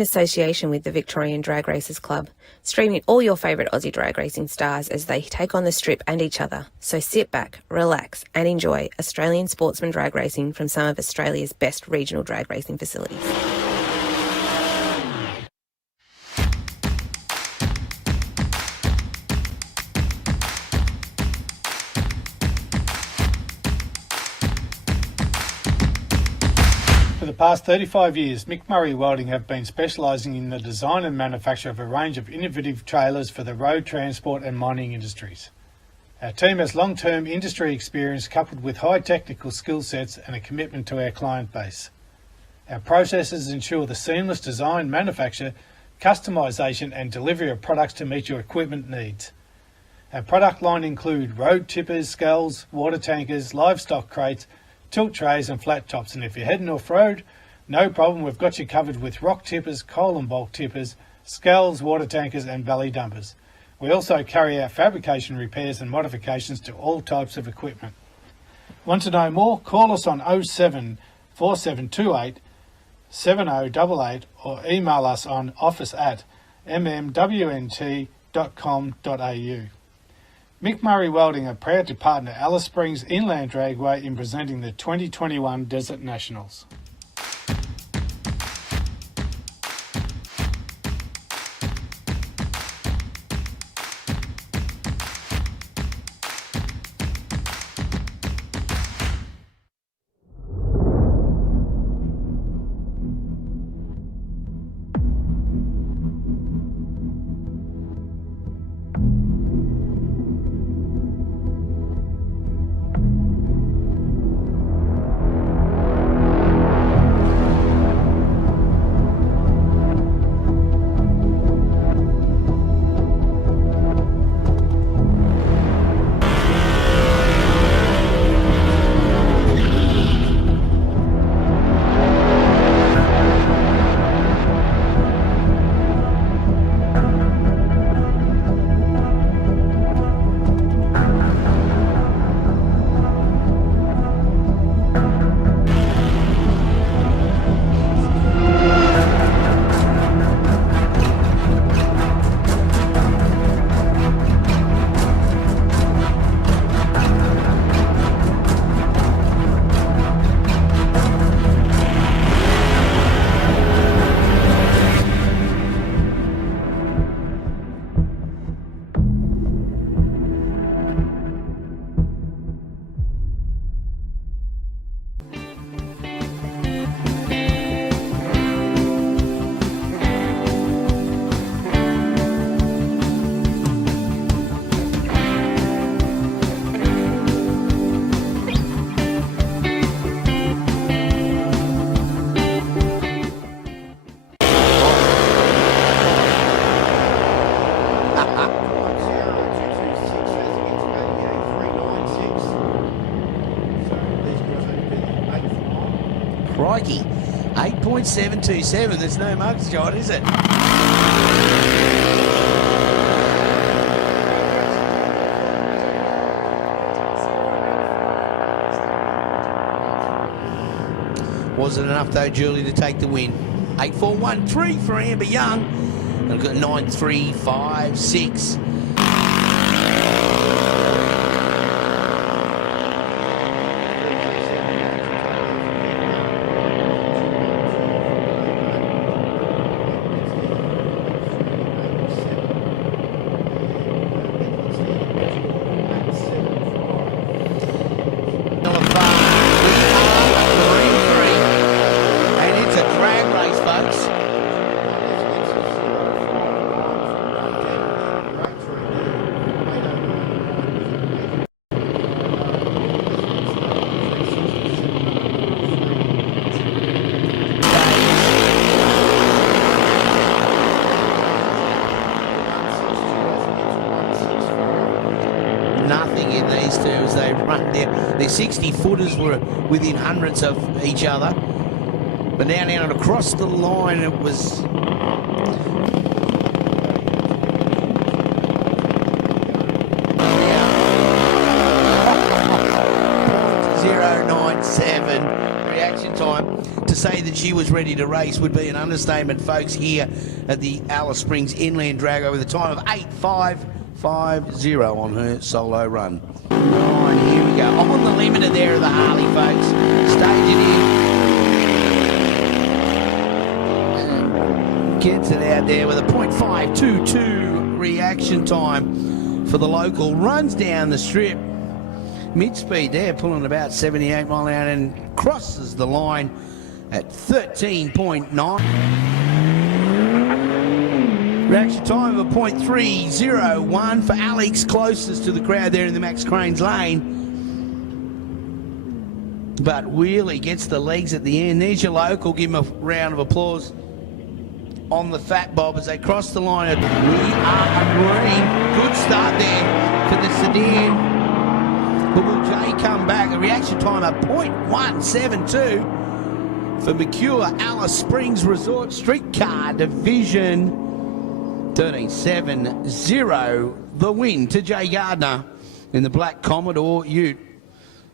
association with the Victorian Drag Racers Club, streaming all your favourite Aussie drag racing stars as they take on the strip and each other. So sit back, relax and enjoy Australian sportsman drag racing from some of Australia's best regional drag racing facilities. For the past 35 years, Mick Murray Welding have been specialising in the design and manufacture of a range of innovative trailers for the road transport and mining industries. Our team has long-term industry experience coupled with high technical skill sets and a commitment to our client base. Our processes ensure the seamless design, manufacture, customisation and delivery of products to meet your equipment needs. Our product line include road tippers, sculls, water tankers, livestock crates, tilt trays and flat tops, and if you're heading off-road, no problem, we've got you covered with rock tippers, coal and bulk tippers, sculls, water tankers and valley dumpers. We also carry out fabrication repairs and modifications to all types of equipment. Want to know more? Call us on 07 4728 7088 or email us on office@mmwnt.com.au. Mick Murray Welding are proud to partner Alice Springs Inland Dragway in presenting the 2021 Desert Nationals. Crikey, 8.727, there's no mugs, John, is it? Wasn't enough though, Julie, to take the win. 8.413 for Amber Young. And we've got 9.356. Nothing in these two as they run their 60 footers were within hundreds of each other, but now down and across the line it was 0.097. Reaction time. To say that she was ready to race would be an understatement, folks, here at the Alice Springs Inland Drag with a time of 8.550 on her solo run. Right, here we go. On the limiter there of the Harley, folks. Stage it in. Gets it out there with a 0.522 reaction time for the local. Runs down the strip. Mid-speed there, pulling about 78 mile an hour and crosses the line at 13.9. Reaction time of a 0.301 for Alex, closest to the crowd there in the Max Cranes lane. But Wheelie gets the legs at the end. There's your local. Give him a round of applause on the Fat Bob as they cross the line. We are green. Good start there for the sedan. But will Jay come back? A reaction time of 0.172 for Mercure Alice Springs Resort Streetcar Division. 13.70, the win to Jay Gardner in the Black Commodore Ute.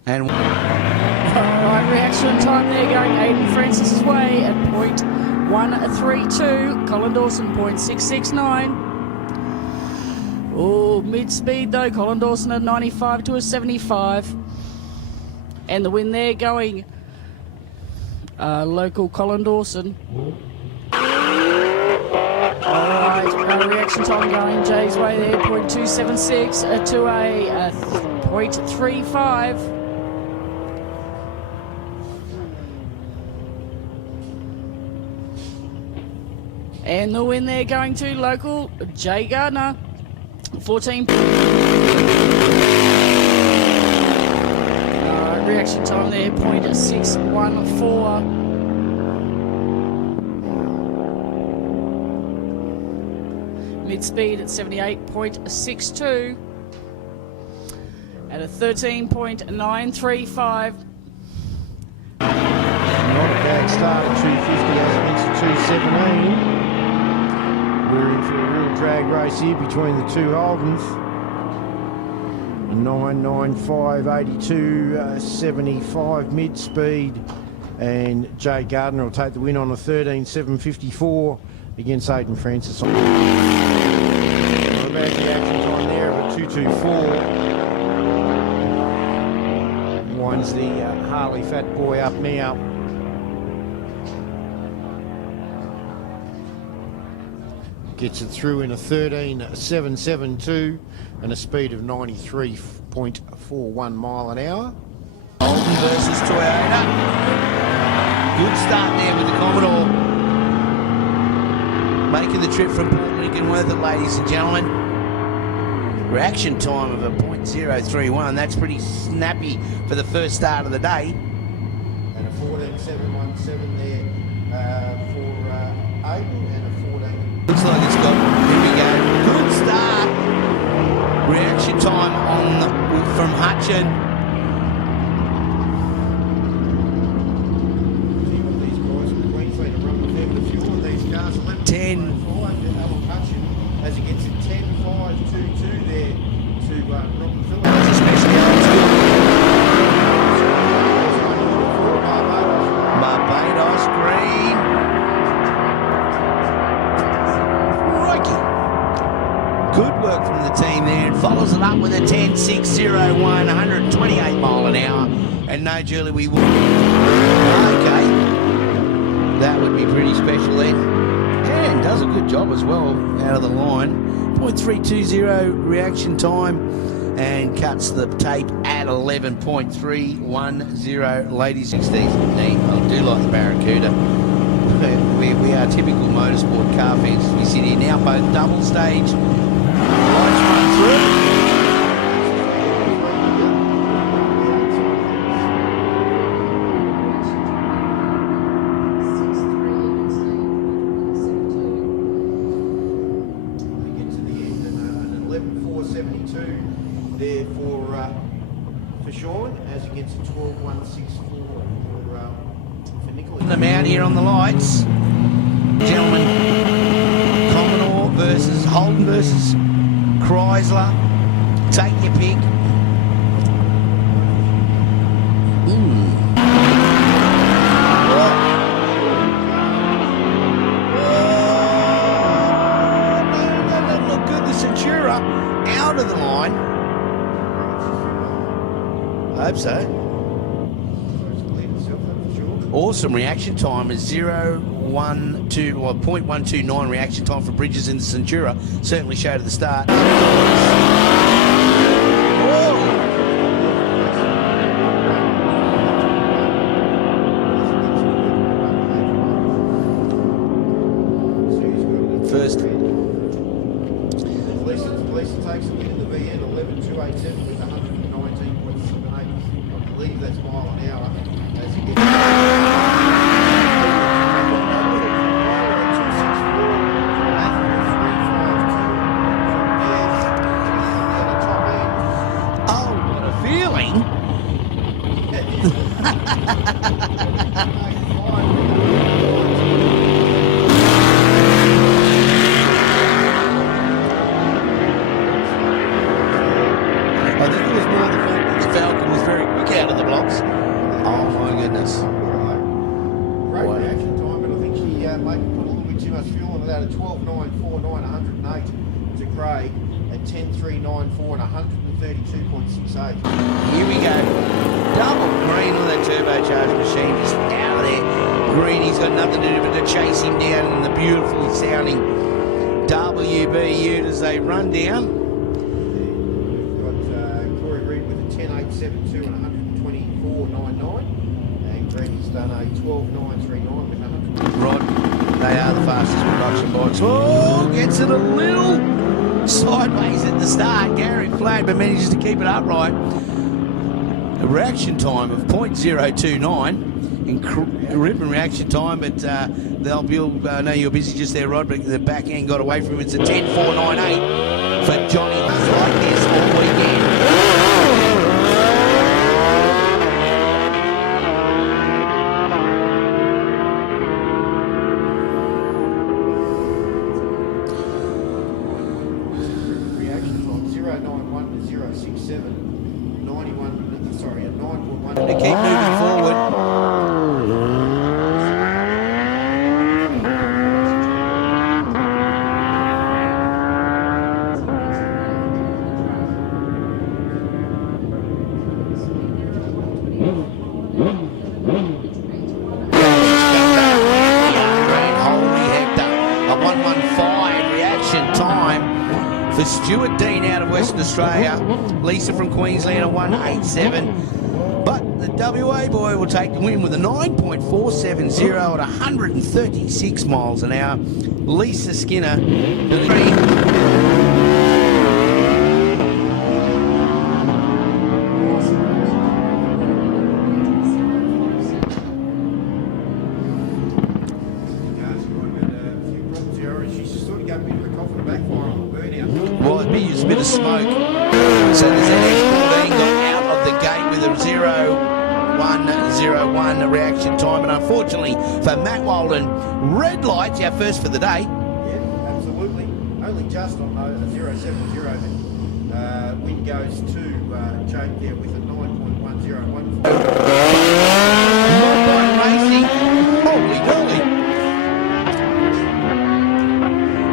And Alright, reaction time there going Aiden Francis's way at 0.132. Colin Dawson 0.669. Oh, mid-speed though, Colin Dawson at 95 to a 75. And the win there going local Colin Dawson. Alright, reaction time going Jay's way there, 0.276 to a 0.35. And the win there going to local Jay Gardner. 14. Reaction time there, 0.614. Mid-speed at 78.62. At a 13.935. Not a bad start at 250 as against the 217. We're in for a real drag race here between the two Holdens. 995.82, 75 mid-speed, and Jay Gardner will take the win on a 13.754 against Aiden Francis. Not a bad reaction time there of a 2.24. Winds the Harley Fat Boy up now. Gets it through in a 13.772 and a speed of 93.41 mile an hour. Holden versus Toyota. Good start there with the Commodore. Making the trip from Port Lincoln worth it, ladies and gentlemen. Reaction time of a 0.031. That's pretty snappy for the first start of the day. And a 14.717 there for Aiden, and a 14. Looks like it's got, here we go, good start. Reaction time from Hutchin. See what these guys from Queensland have run with them, a few of these cars. 10. Hutchin as he gets it 10.522 there to Robin Phillips. That's a speciality. Barbados Green. Good work from the team there, and follows it up with a 10.601, 128 mile an hour. And no, Julie, we will. Okay. That would be pretty special then. And does a good job as well out of the line. 0.320 reaction time, and cuts the tape at 11.310. Ladies 16th, I do like the Barracuda. We are typical motorsport car fans. We sit here now, both double stage. Lights run through. They get to the end and an 11.472 there for Sean as he gets a 12.164 for Nicholas. Them out here on the lights. Gentlemen, Commodore versus Holden versus Chrysler. Take your pick. out of the line. Hope so. Awesome reaction time is 0.129 reaction time for Bridges in the Centura. Certainly showed at the start. First. Lisa takes the win in the VN 11.287 with 119.78. I believe that's mile an hour as he gets. Oh, what a feeling! I think it was more the fact that the Falcon was very quick out of the blocks. Oh my goodness. Great reaction time, but I think she maybe put a little bit too much fuel into that at 12.949, 108 to Craig at 10.394 and 132.68. Here we go. Double green on that turbocharged machine. Just out of there. Greeny's got nothing to do but to chase him down in the beautifully sounding WBU as they run down. We've got Corey Reid with a 10.872 and 124.99. And Greeny's done a 12.939 with 100. Rod, they are the fastest production bikes. Oh, gets it a little sideways at the start. Gary Flagg, but manages to keep it upright. A reaction time of 0.029. Ripping reaction time, but they'll be. I know you're busy just there, Rod, but the back end got away from him. It's a 10.498 for Johnny. It's like this all weekend. Reaction time 0.91 to 0.67. 91, sorry, a 9.1. To keep moving forward. A 1:15 reaction time for Stuart Dean out of Western Australia. Lisa from Queensland a 1:87. But the WA boy will take the win with a 9.470 at 136 miles an hour. Lisa Skinner to the green. Well, it'd be just a bit of smoke. So there's an X14 got out of the gate with a 0.101 reaction time. And unfortunately for Matt Welding, red lights, our first for the day. Yeah, absolutely. Only just on the 0.70. Wind goes to Jake there with a 9.101. Mobile racing. Holy dolly.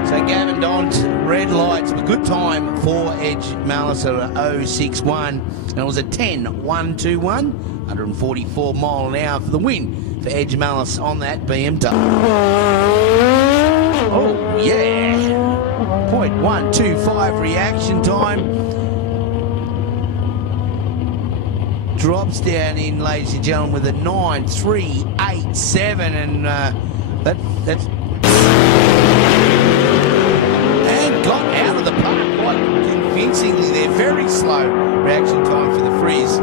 So Gavin Dont, red lights, a good time for Edge Malice at 0.61. And it was a 10.121, 144 mile an hour for the win for Edge Malice on that BMW. Oh, yeah. 0.125 reaction time. Drops down in, ladies and gentlemen, with a 9.387, and that's and got out of the park quite convincingly. They're very slow reaction time for the Frizz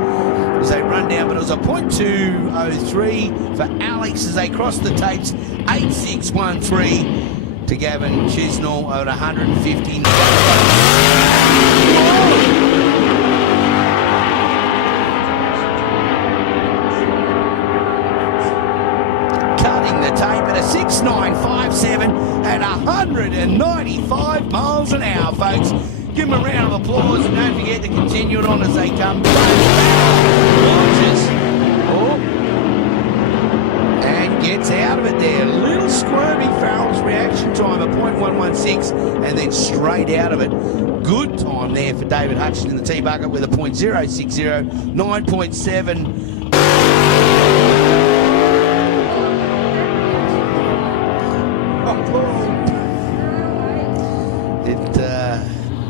as they run down, but it was a 0.203 for Alex as they cross the tapes. 8.613 to Gavin Chisnall at 150. Tape at a 6.957 at 195 miles an hour, folks. Give them a round of applause and don't forget to continue it on as they come. Launches. Oh. And get gets out of it there. Little squirmy. Farrell's reaction time, a .116, and then straight out of it. Good time there for David Hutchinson in the T-bucket with a .060, 9.7.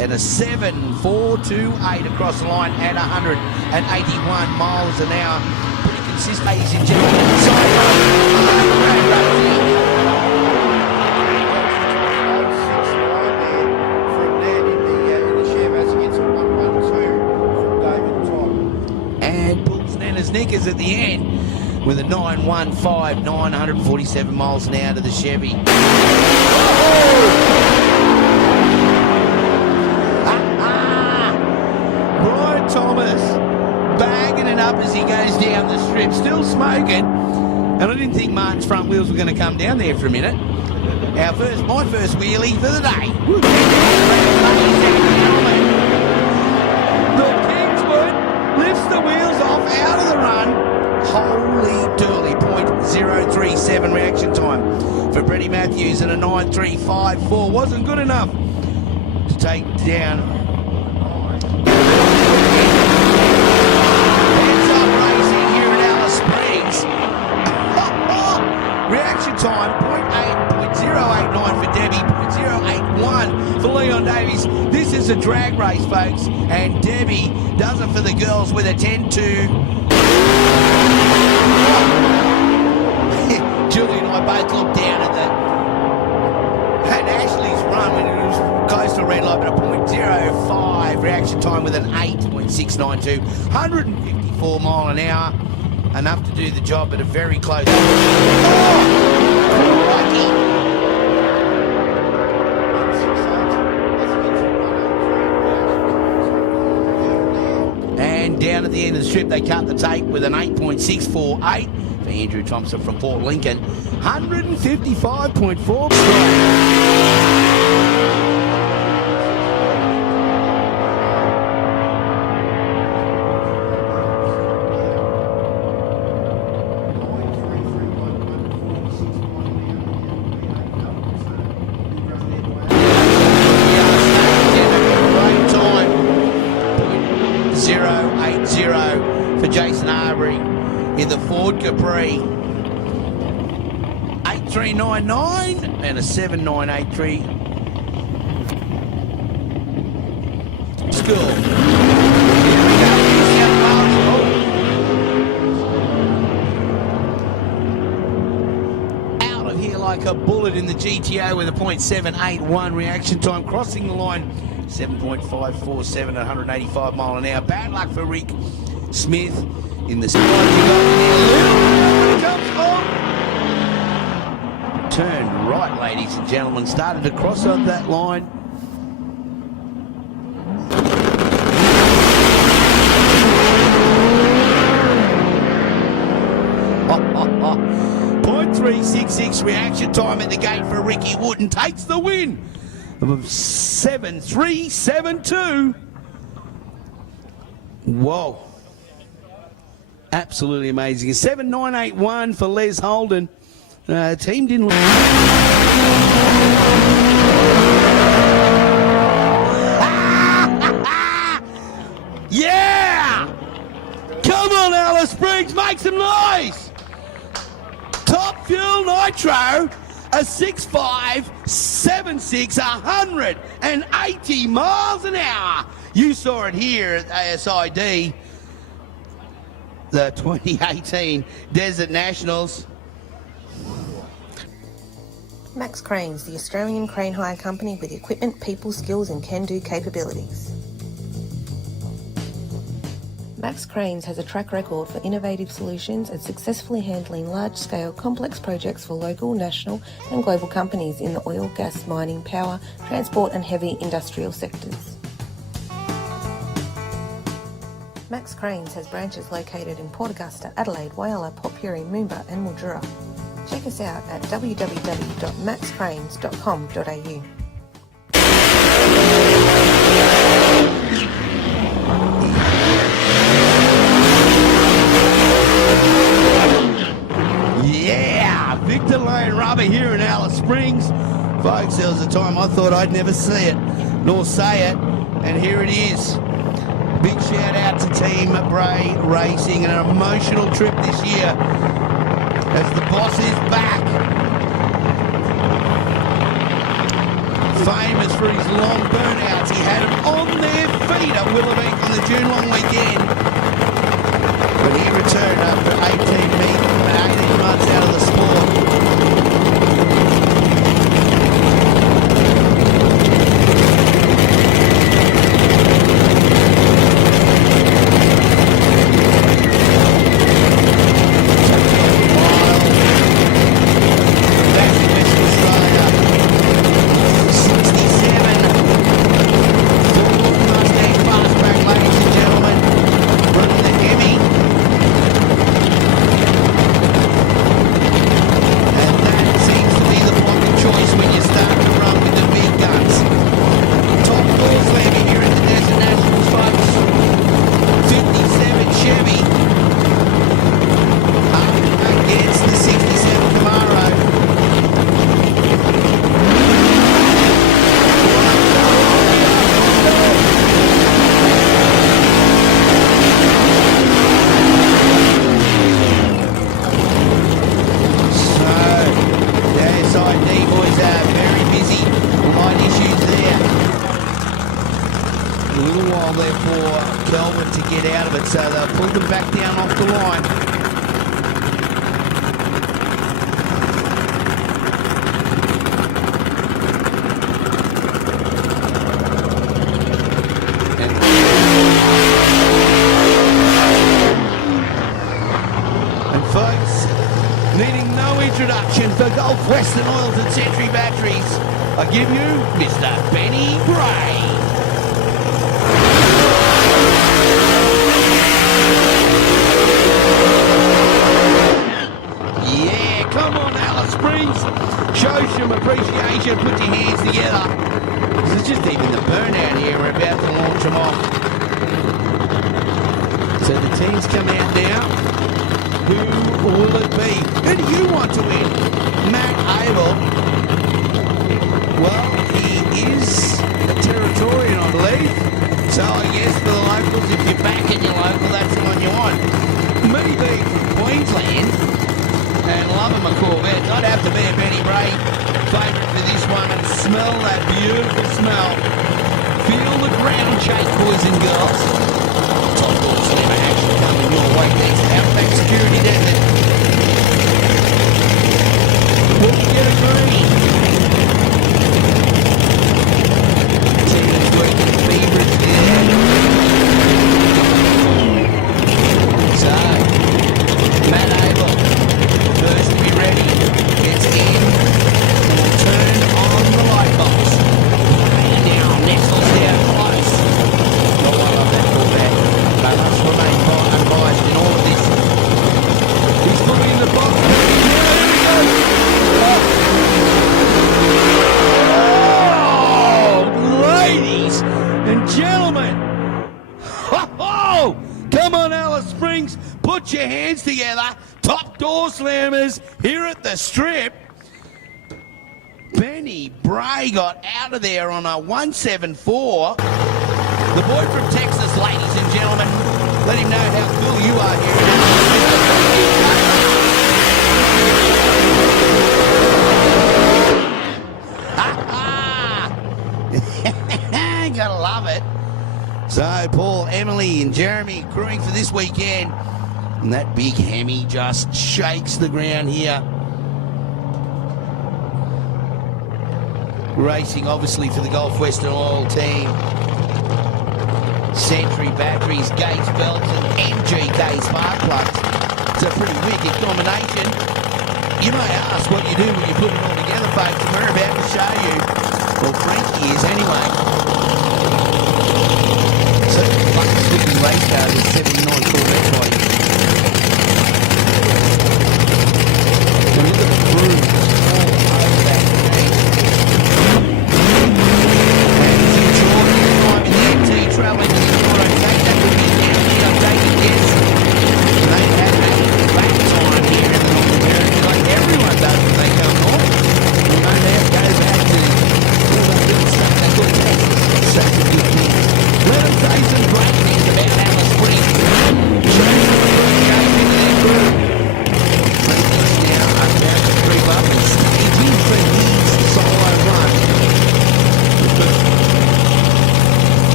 And a 7.428 across the line at 181 miles an hour. Pretty consistent, ladies and gentlemen. And pulls Nana's knickers at the end with a 9.15, 947 miles an hour to the Chevy. Thomas bagging it up as he goes down the strip, still smoking, and I didn't think Martin's front wheels were going to come down there for a minute. My first wheelie for the day. The Kingswood lifts the wheels off out of the run. Holy dooly, .037 reaction time for Freddie Matthews, and a 9.354 wasn't good enough to take down. Reaction time, .089 for Debbie, .081 for Leon Davies. This is a drag race, folks, and Debbie does it for the girls with a 10-2. Julie and I both looked down at Ashley's run when it was close to a red light, but a .05 reaction time with an 8.692, 154 mile an hour. Enough to do the job, but a very close. And down at the end of the strip, they cut the tape with an 8.648 for Andrew Thompson from Port Lincoln. 155.4. For Jason Arbery in the Ford Capri. 8.399 and a 7.983. School. Out of here like a bullet in the GTO with a .781 reaction time, crossing the line 7.547 at 185 mile an hour. Bad luck for Rick Smith in the turn right, ladies and gentlemen. Started to cross on that line. .366 reaction time at the gate for Ricky Wood, and takes the win of 7.372. Whoa. Absolutely amazing. 7.981 for Les Holden. Team didn't look. Yeah! Come on, Alice Springs, make some noise! Top Fuel Nitro, a 6.576, 180 miles an hour. You saw it here at ASID, the 2018 Desert Nationals. Max Cranes, the Australian crane hire company with equipment, people, skills and can-do capabilities. Max Cranes has a track record for innovative solutions and successfully handling large-scale complex projects for local, national and global companies in the oil, gas, mining, power, transport and heavy industrial sectors. Max Cranes has branches located in Port Augusta, Adelaide, Whyalla, Port Pirie, Moomba and Mildura. Check us out at www.maxcranes.com.au. Springs. Folks, there was a time I thought I'd never see it, nor say it, and here it is. Big shout out to Team Bray Racing, an emotional trip this year as the boss is back. Famous for his long burnouts, he had them on their feet at Willowbank on the June long weekend. But he returned after 18 months out of the sport. Out of there on a 174. The boy from Texas, ladies and gentlemen. Let him know how cool you are here. Gotta love it. So Paul, Emily and Jeremy crewing for this weekend. And that big Hemi just shakes the ground here. Racing obviously for the Gulf Western Oil team. Century batteries, Gates belts and MGK spark plugs. It's a pretty wicked combination. You may ask what you do when you put it all together, folks, and we're about to show you. Well, Frankie is anyway. So fucking slipping race car with 79 Corvette body. So look at the grooves all over that thing. Traveling to the auto take that would be down the updated, yes. They have a back time here in the Northern Territory, like everyone does when they come north. We don't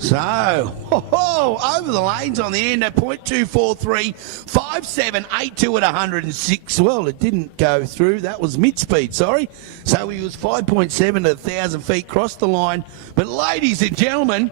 So, over the lanes on the end at 0.243, 5782 at 106. Well, it didn't go through. That was mid-speed, sorry. So he was 5.7 at 1,000 feet, crossed the line. But ladies and gentlemen...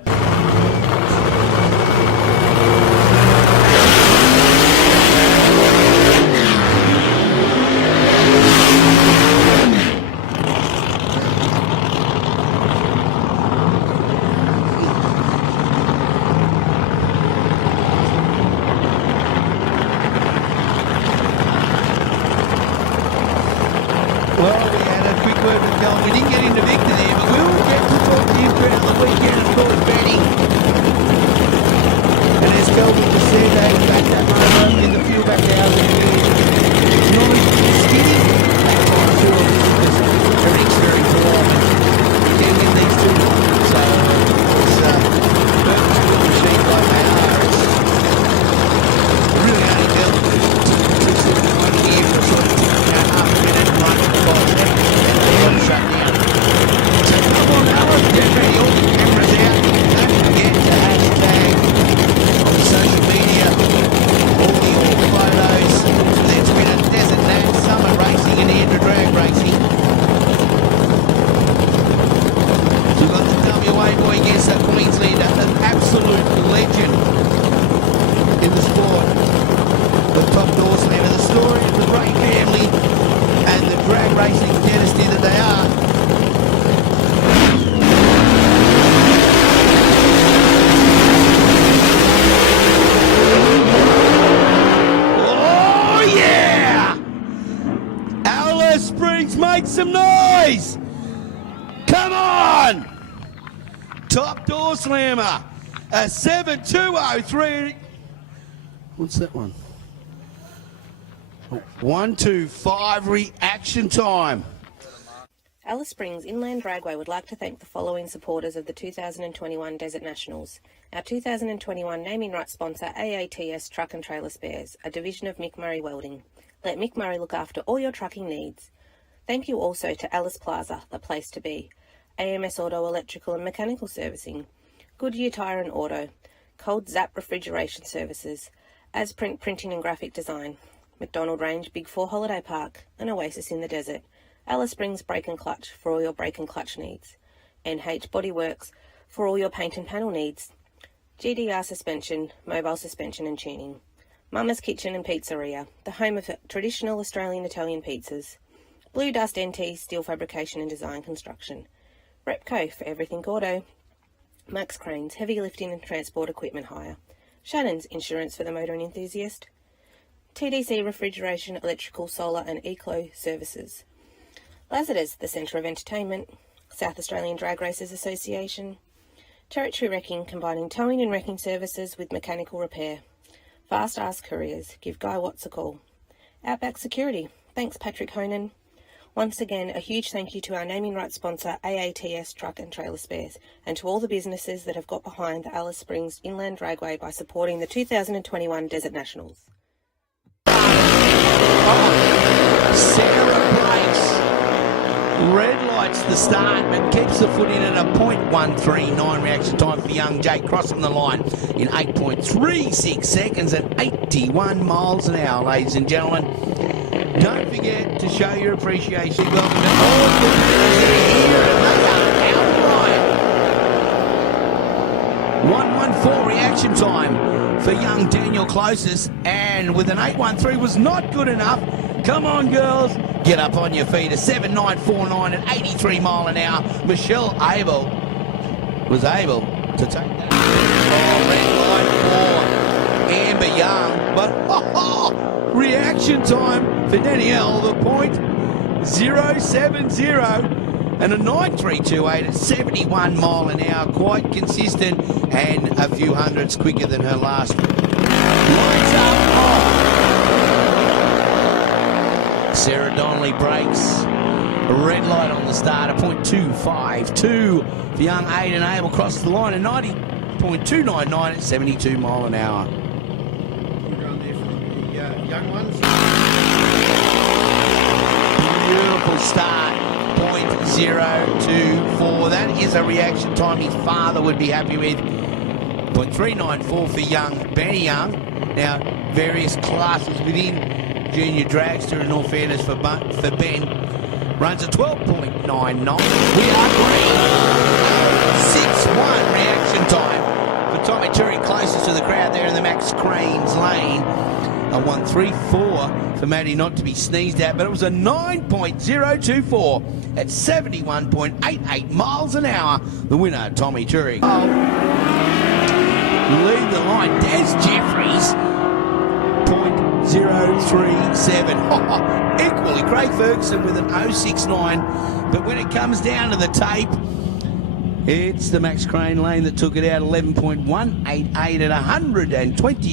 Well, we had a quick word with Kel. We didn't get into Victor there, but we will get to talk to you throughout the weekend, of course, Benny. And as Kelvin just said, they back that motor in the fuel back out. It's not as skinny. I'm sure everything's very warm. You can get these two. So it's perfect little machine like they are. It's really only built to sort of one here for sort of half a minute and run for 5 seconds and then shut down. So come on, Alice, get ready, all the cameras out. Don't forget to hashtag on social media all the old photos. There's been a desert nat, summer racing and Andrew drag racing. We've got the WA boy, yes, a Queenslander, an absolute legend in the sport. The top door slammer, the story of the great family and the drag racing dynasty that they are. Oh yeah! Alice Springs, make some noise! Come on! Top door slammer, a 7203. What's that one? 125 reaction time. Alice Springs Inland Dragway would like to thank the following supporters of the 2021 Desert Nationals. Our 2021 naming rights sponsor AATS Truck and Trailer Spares, a division of Mick Murray Welding. Let Mick Murray look after all your trucking needs. Thank you also to Alice Plaza, the place to be. AMS Auto Electrical and Mechanical Servicing. Goodyear Tire and Auto. Cold Zap Refrigeration Services. Asprint Printing and Graphic Design. McDonald Range Big 4 Holiday Park, an oasis in the desert. Alice Springs Brake and Clutch for all your brake and clutch needs. NH Bodyworks for all your paint and panel needs. GDR Suspension, Mobile Suspension and Tuning. Mama's Kitchen and Pizzeria, the home of traditional Australian Italian pizzas. Blue Dust NT Steel Fabrication and Design Construction. Repco for everything auto. Max Cranes Heavy Lifting and Transport Equipment Hire. Shannon's Insurance for the motoring enthusiast. TDC Refrigeration, Electrical, Solar and Eclo Services. Lazadas, the Centre of Entertainment. South Australian Drag Racers Association. Territory Wrecking, combining towing and wrecking services with mechanical repair. Fast Ask Couriers, give Guy Watts a call. Outback Security, thanks Patrick Honan. Once again, a huge thank you to our naming rights sponsor AATS Truck and Trailer Spares, and to all the businesses that have got behind the Alice Springs Inland Dragway by supporting the 2021 Desert Nationals. Sarah breaks. Red lights the start, but keeps the foot in at a 0.139 reaction time for young Jake, crossing the line in 8.36 seconds at 81 miles an hour, ladies and gentlemen. Don't forget to show your appreciation. Welcome to all the here at 114 reaction time for young Daniel Closest, and with an 813 was not good enough. Come on, girls, get up on your feet. A 7949 at 83 mile an hour. Michelle Abel was able to take that. Oh, red line for Amber Young, but reaction time for Danielle, the 0.070 and a 9328 at 71 mile an hour, quite consistent and a few hundreds quicker than her last. Lights up. Sarah Donnelly breaks. A red light on the start, a 0.252 for young Aidan Abel, crosses the line, a 90.299 at 72 mile an hour. We're going there for the young ones. Beautiful start, 0.024. That is a reaction time his father would be happy with. .394 for young Benny Young. Now, various classes within junior dragster, in all fairness for Ben, runs a 12.99. We are green. 6-1 reaction time for Tommy Turing, closest to the crowd there in the Max Cranes lane. A 1.34 for Matty, not to be sneezed at, but it was a 9.024 at 71.88 miles an hour. The winner, Tommy Turing. Lead the line, Des Jeffries, 0.037. Equally, Craig Ferguson with an 0.69. But when it comes down to the tape, it's the Max Crane lane that took it out, 11.188 at 120.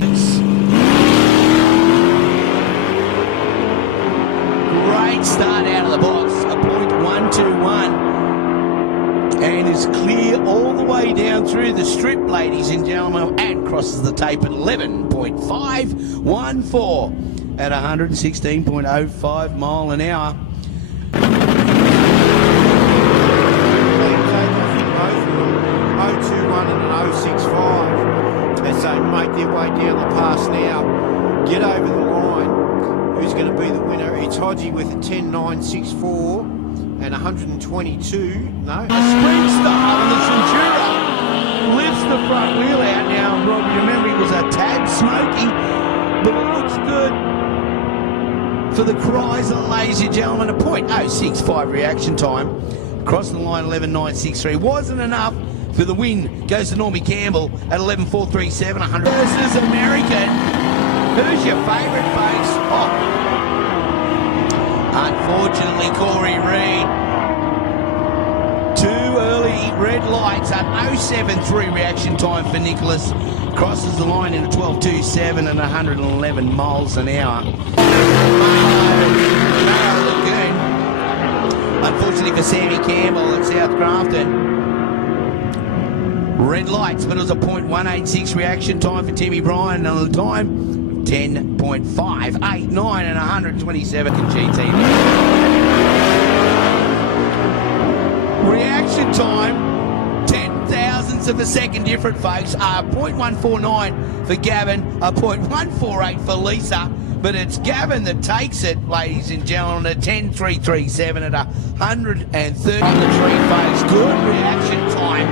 Great start out of the box, a .121. And is clear all the way down through the strip, ladies and gentlemen, and crosses the tape at 11.514 at 116.05 mile an hour. As they make their way down the pass now, get over the line. Who's going to be the winner? It's Hodgie with a 10.964 and 122. No. A sprint style, and the Centura lifts the front wheel out now. Rob, remember, he was a tad smoky, but it looks good for the Chrysler, ladies and gentlemen. A .065 reaction time. Across the line, 11.963. Wasn't enough for the win. Goes to Normie Campbell at 11.437, 100. Versus American. Who's your favourite, folks? Oh. Unfortunately, Corey Reed. Too early red lights. An 0.73 reaction time for Nicholas. Crosses the line in a 12.27 and 111 miles an hour. Lagoon. Unfortunately for Sammy Campbell at South Grafton. Red lights, but it was a .186 reaction time for Timmy Bryan. And the time, 10.589 and 127 GT. Reaction time, 10 thousandths of a second different, folks. 0.149 for Gavin, a .148 for Lisa. But it's Gavin that takes it, ladies and gentlemen, at 10.337 at 130 on the tree, folks. Good reaction time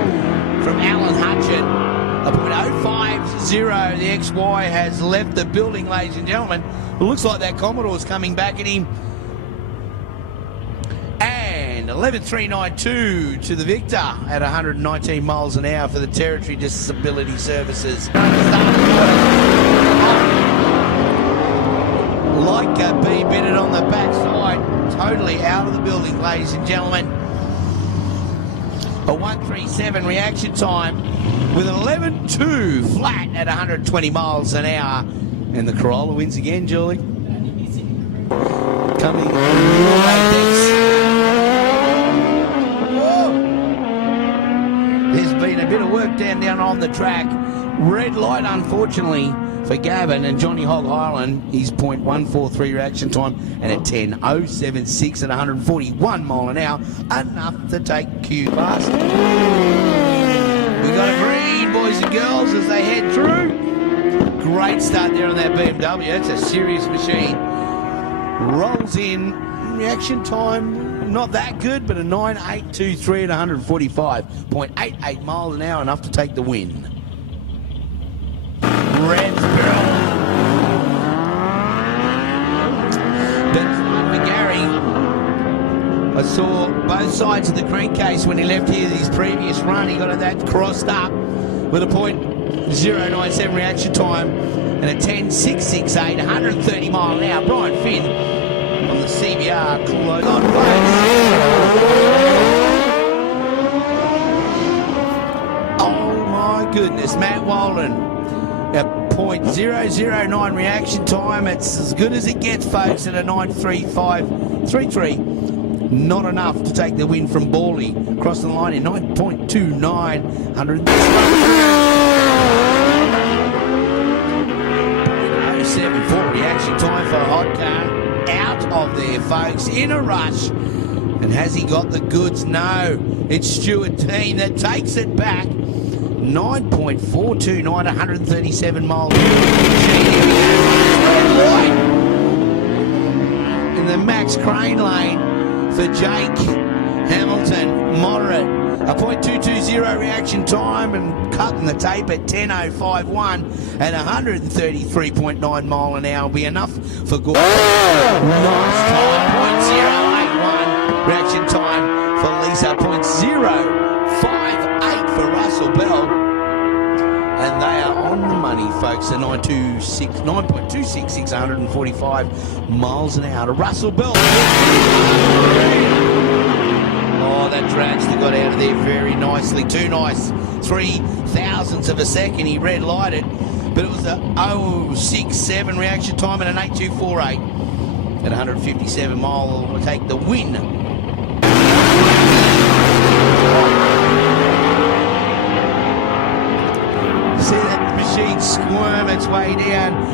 from Alan Hutchin, a .050. The XY has left the building, ladies and gentlemen. It looks like that Commodore's coming back at him. And 11.392 to the victor at 119 miles an hour for the Territory Disability Services. Like B bitted on the backside, totally out of the building, ladies and gentlemen. A 1.37 reaction time with an 11.2 flat at 120 miles an hour. And the Corolla wins again, Julie. Coming your way, Dex. There's been a bit of work down on the track. Red light, unfortunately, for Gavin, and Johnny Hog Highland, his .143 reaction time and a 10.076 at 141 mile an hour, enough to take Q past. We got a green, boys and girls, as they head through. Great start there on that BMW. It's a serious machine. Rolls in, reaction time not that good, but a 9.823 at 145.88 miles an hour, enough to take the win. Red Spirit. But Gary, I saw both sides of the crankcase when he left here his previous run. He got that crossed up with a .097 reaction time and a 10.668, 130 mile an hour. Brian Finn on the CBR close on place. Oh my goodness, Matt Walden. A .009 reaction time. It's as good as it gets, folks, at a 9.3533. Not enough to take the win from Bawley. Across the line in 9.29. 0.074 reaction time for Hodcar. Out of there, folks, in a rush. And has he got the goods? No. It's Stuart Dean that takes it back. 9.429, 137 miles. Red light in the Max Crane lane for Jake Hamilton. Moderate. A .220 reaction time and cutting the tape at 10.051 and 133.9 mile an hour will be enough for good. Nice time. .081 reaction time for Lisa. .058 for Russell Bell. And they are on the money, folks. A 9.266, 645 miles an hour to Russell Bell. Oh, that dragster got out of there very nicely. Too nice. 0.003 of a second he red lighted. But it was a 0.067 reaction time and an 8.248 at 157 mile will take the win. See that machine squirm its way down.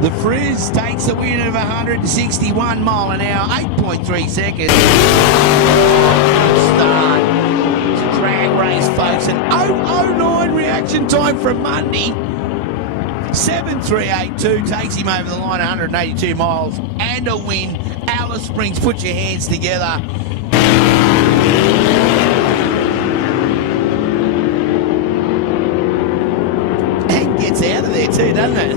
The Frizz takes the win of 161 mile an hour, 8.3 seconds. Start. It's a drag race, folks. An 0.009 reaction time from Monday. 7.382 takes him over the line, 182 miles and a win. Alice Springs, put your hands together. Gets out of there too, doesn't it?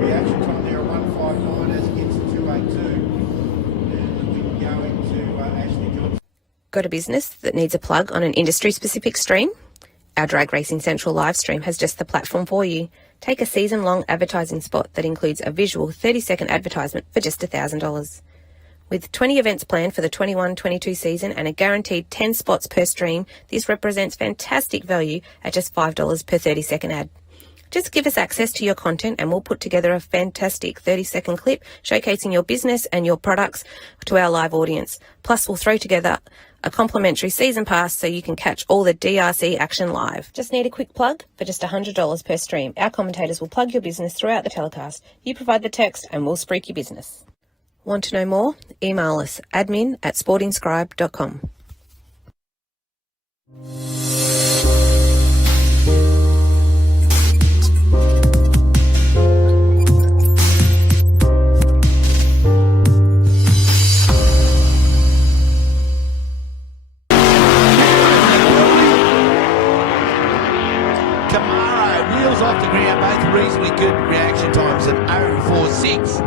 Reaction time there at 159 as it gets to 282. And we can go into Ashley Johnson. Got a business that needs a plug on an industry-specific stream? Our Drag Racing Central live stream has just the platform for you. Take a season-long advertising spot that includes a visual 30-second advertisement for just $1,000. With 20 events planned for the 21-22 season and a guaranteed 10 spots per stream, this represents fantastic value at just $5 per 30-second ad. Just give us access to your content and we'll put together a fantastic 30-second clip showcasing your business and your products to our live audience. Plus, we'll throw together a complimentary season pass so you can catch all the DRC action live. Just need a quick plug for just $100 per stream. Our commentators will plug your business throughout the telecast. You provide the text and we'll spruik your business. Want to know more? Email us admin@sportingscribe.com. Camaro, wheels off the ground, both reasonably good reaction times at 0.46.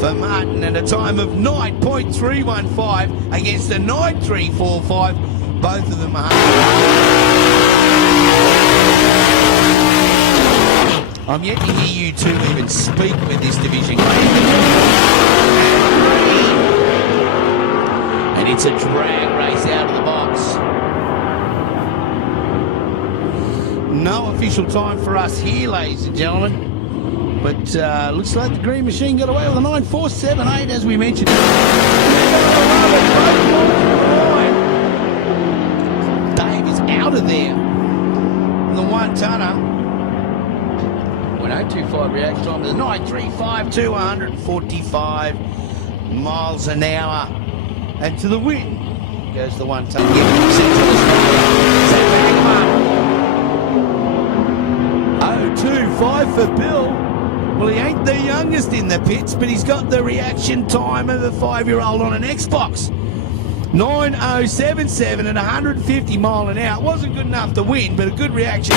For Martin at a time of 9.315 against a 9.345. Both of them are. I'm yet to hear you two even speak with this division. And it's a drag race out of the box. No official time for us here, ladies and gentlemen. But looks like the green machine got away with a 9.478, as we mentioned. Dave is out of there. The one-tonner. 0.025 reaction time to the 9.352, 145 miles an hour. And to the win goes the one-tonner. Central Australia. 0.25 for Bill. Well, he ain't the youngest in the pits, but he's got the reaction time of a 5-year-old on an Xbox. 9.077 at 150 mile an hour. It wasn't good enough to win, but a good reaction.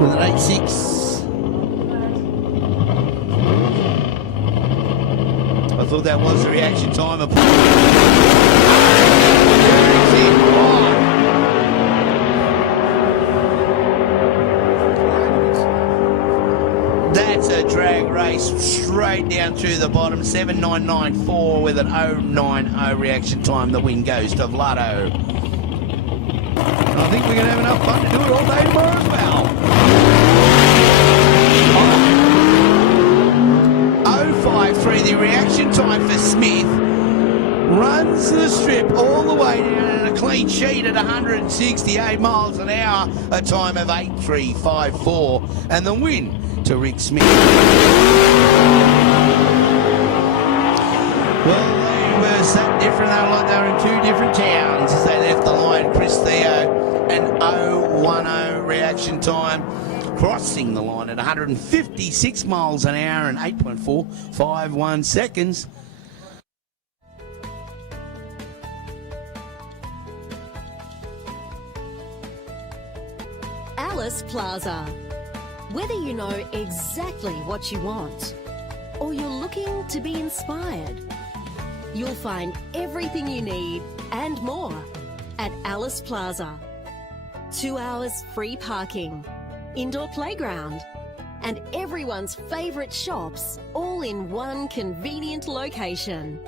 With an 8.6. I thought that was the reaction time of. That's a drag race straight down through the bottom. 7.994 with an 0.90 reaction time. The win goes to Vlado. think we're going to have enough fun to do it all day tomorrow as well. 0.53 the reaction time for Smith. Runs the strip all the way down in a clean sheet at 168 miles an hour, a time of 8.354, and the win to Rick Smith. Well, they were so different. They were like they were in two different towns as they left the line. Chris Theo, an 0.10 reaction time, crossing the line at 156 miles an hour and 8.451 seconds. Alice Plaza. Whether you know exactly what you want or you're looking to be inspired, you'll find everything you need and more at Alice Plaza. 2 hours free parking, indoor playground, and everyone's favourite shops all in one convenient location.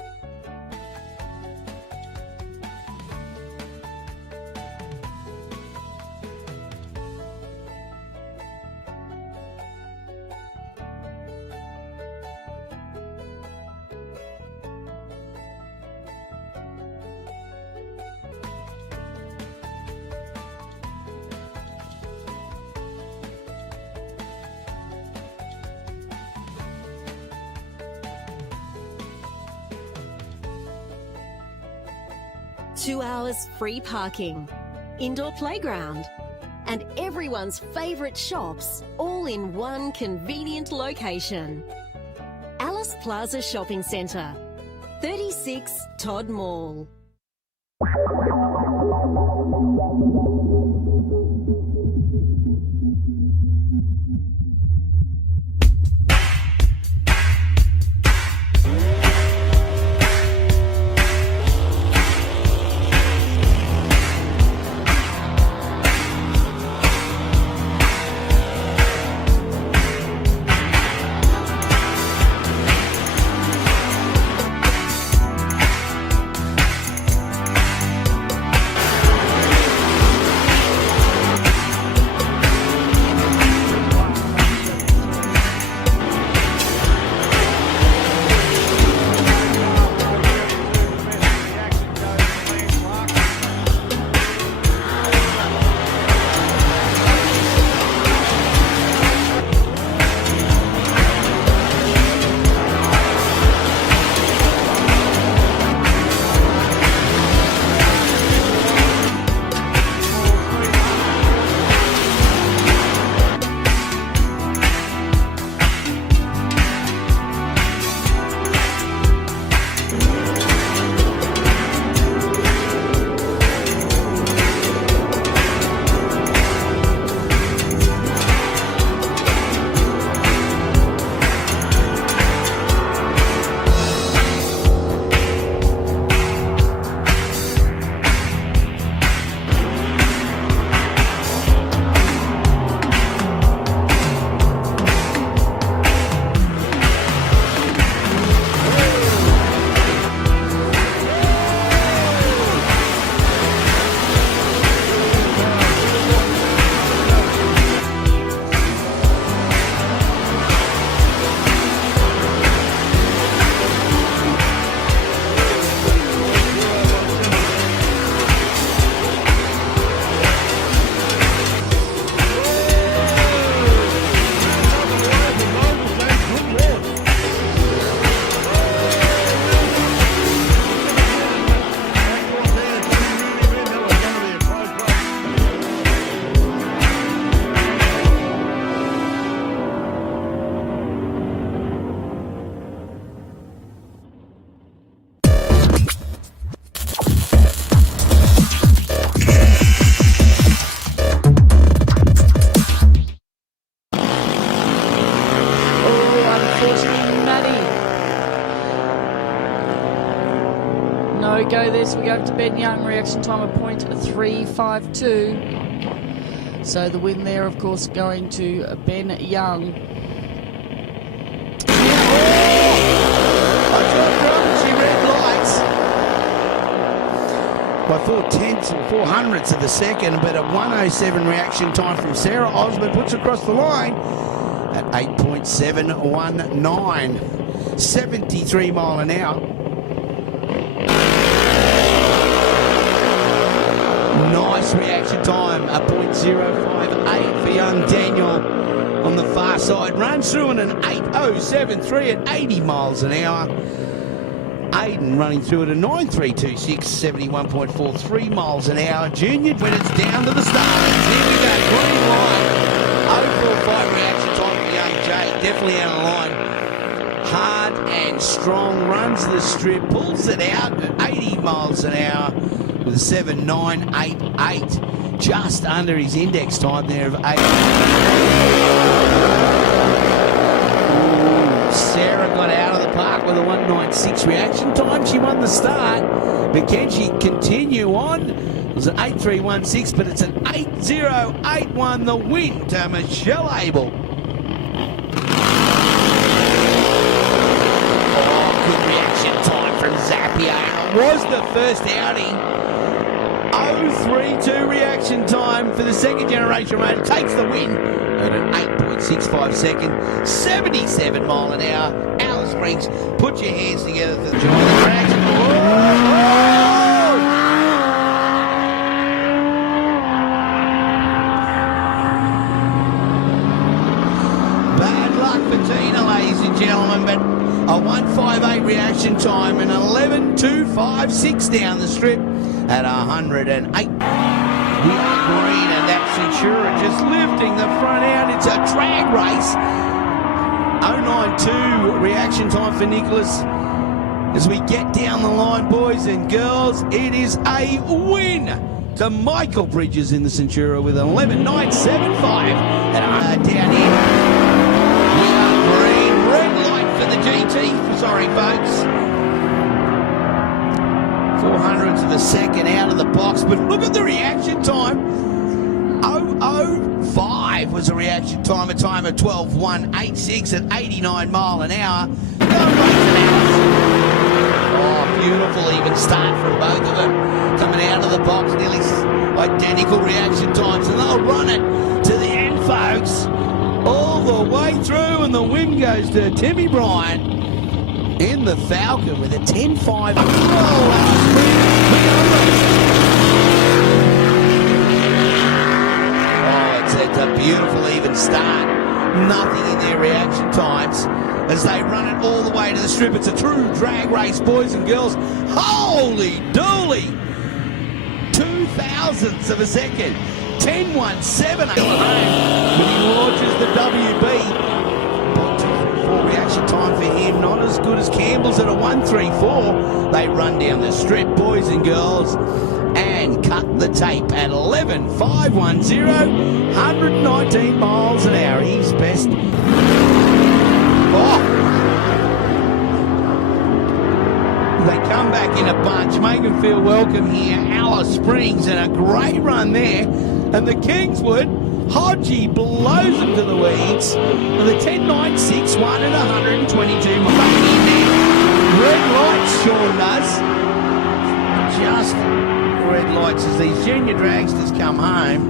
Two hours free parking, indoor playground, and everyone's favourite shops all in one convenient location. Alice Plaza Shopping Centre, 36 Todd Mall. Go this, we go to Ben Young, reaction time of 0.352. So the win there, of course, going to Ben Young. by 4/10 or 400ths of a second, but a 1:07 reaction time from Sarah Osmond puts across the line at 8.719, 73 mile an hour. Nice reaction time, a 0.058 for young Daniel on the far side. Runs through in an 8.073 at 80 miles an hour. Aiden running through at a 9.326, 71.43 miles an hour. Junior when it's down to the stars. Here we go, green line. 0.45 reaction time for young Jay. Definitely out of line. Hard and strong, runs the strip, pulls it out at 80 miles an hour with a 7.988. Just under his index time there of 8. Sarah got out of the park with a 1.96 reaction time. She won the start, but can she continue on? It was an 8.316, but it's an 8.081, the win to Michelle Abel. Oh, good reaction time from Zapier. It was the first outing. 0.32 reaction time for the second generation runner. Takes the win at an 8.65 second, 77 mile an hour. Alice Springs, put your hands together to join the Dragon. Bad luck for Tina, ladies and gentlemen, but a 1.58 reaction time and 11.256 down the strip at 108. We are green, and that Centura just lifting the front out. It's a drag race. 0.92 reaction time for Nicholas. As we get down the line, boys and girls, it is a win to Michael Bridges in the Centura with 11.975. And down here, we are green. Red light for the GT. Sorry, folks. 400ths of a second out of the box, but look at the reaction time. 0.05 was a reaction time, a time of 12.186 at 89 mile an hour. Oh, beautiful even start from both of them. Coming out of the box, nearly identical reaction times, and they'll run it to the end, folks. All the way through, and the win goes to Timmy Bryant in the Falcon with a 10.5. It's a beautiful even start. Nothing in their reaction times as they run it all the way to the strip. It's a true drag race, boys and girls. Holy dooly! 0.002 of a second. 10.178 when he launches the WB. 0.234 reaction time for him. Not as good as Campbell's at a 1.34. They run down the strip, boys and girls, and cut the tape at 11.510, 119 miles an hour. He's best. Oh. They come back in a bunch, make them feel welcome here. Alice Springs and a great run there. And the Kingswood, Hodgie blows them to the weeds with a 10.961 and 122 miles in there. Red lights, Sean does. Just red lights as these junior dragsters come home.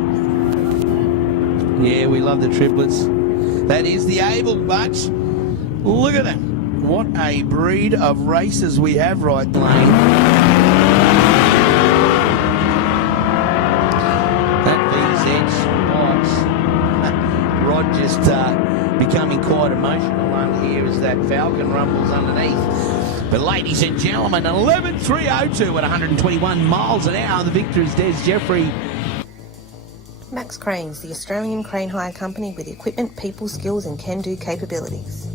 Yeah, we love the triplets. That is the Abel bunch. Look at them. What a breed of racers we have, right, Lane? That VZ box. Rod just becoming quite emotional on here as that Falcon rumbles underneath. But ladies and gentlemen, 11.302 at 121 miles an hour. The victor is Des Jeffrey. Max Cranes, the Australian crane hire company with equipment, people, skills and can-do capabilities.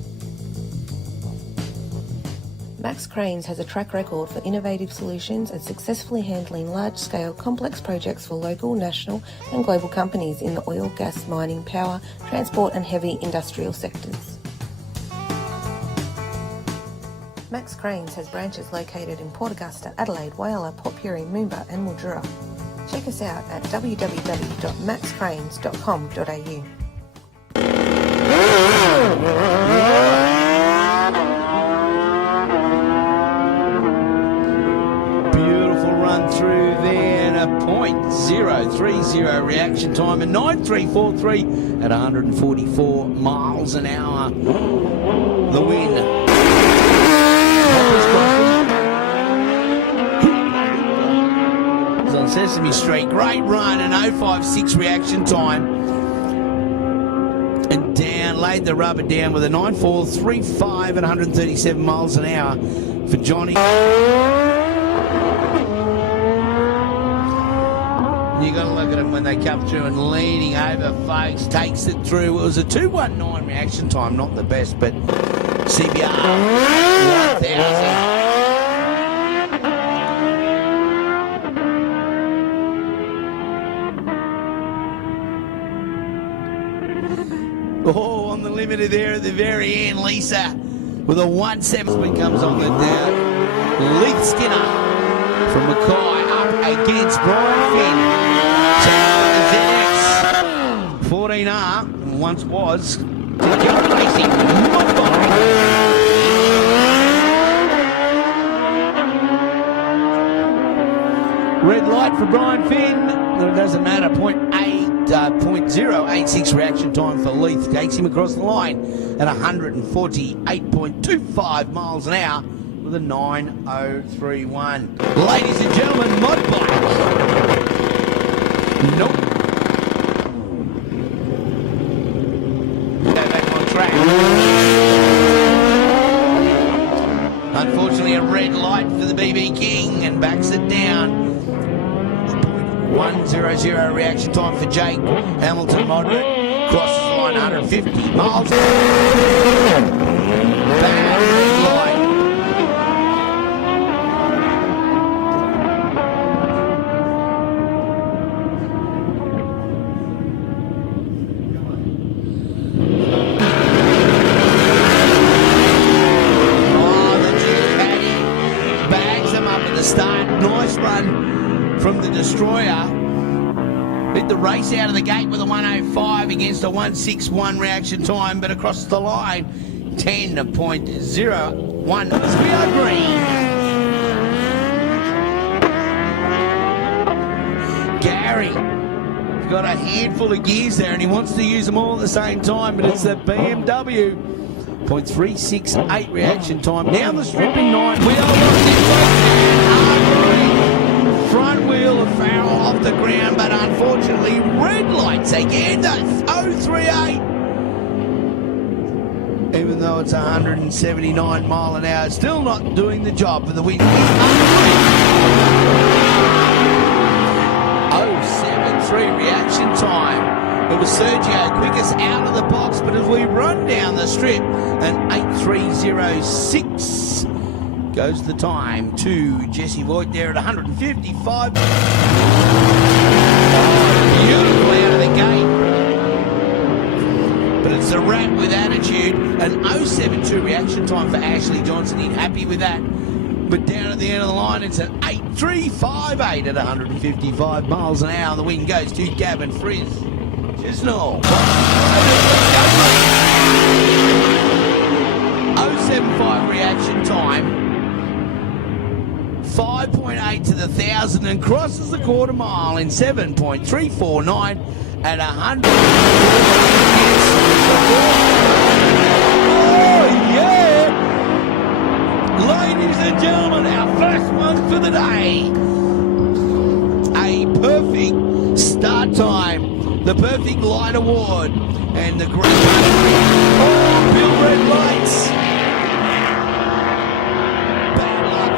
Max Cranes has a track record for innovative solutions and successfully handling large-scale complex projects for local, national and global companies in the oil, gas, mining, power, transport and heavy industrial sectors. Max Cranes has branches located in Port Augusta, Adelaide, Whyalla, Port Pirie, Moomba and Mildura. Check us out at www.maxcranes.com.au. Beautiful run through there. reaction time, and 9.343 at 144 miles an hour. The win. It's on Sesame Street. Great run and 0.56 reaction time. And down, laid the rubber down with a 9.435 at 137 miles an hour for Johnny. You got to look at them when they come through and leaning over, folks, takes it through. It was a 2.19 reaction time, not the best, but CBR 1000. Oh, on the limiter there at the very end, Lisa with a 1.7 comes on the down. Leith Skinner from Mackay up against Brian Finn. So 14R once was racing. Red light for Brian Finn. It doesn't matter. 0.086 reaction time for Leith. Takes him across the line at 148.25 miles an hour with a 9.031. Ladies and gentlemen, motorbike. Nope. Go back on track. Unfortunately, a red light for the BB King and backs it down. 1.00 reaction time for Jake Hamilton, moderate. Crosses the line 150 miles. Bad red light. From the Destroyer. Hit the race out of the gate with a 105 against a 161 reaction time, but across the line, 10.01 as we are green. Gary got a handful of gears there and he wants to use them all at the same time, but it's a BMW. 0.368 reaction time. Down the strip in 9. We are locked in. Front wheel of Farrell off the ground, but unfortunately red lights again. That's 038. Even though it's 179 mile an hour, still not doing the job for the win. 073 reaction time. It was Sergio quickest out of the box, but as we run down the strip, an 8306. Goes the time to Jesse Voigt there at 155. Beautiful out of the gate. But it's a wrap with attitude. An 072 reaction time for Ashley Johnson. He's happy with that. But down at the end of the line, it's an 8358 at 155 miles an hour. The win goes to Gavin Frizz. Chisnall. 075 reaction time. 5.8 to the 1,000 and crosses the quarter mile in 7.349 at 100. Oh, yeah! Ladies and gentlemen, our first one for the day. A perfect start time. The perfect light award. And the great... Oh, Bill Red Lights.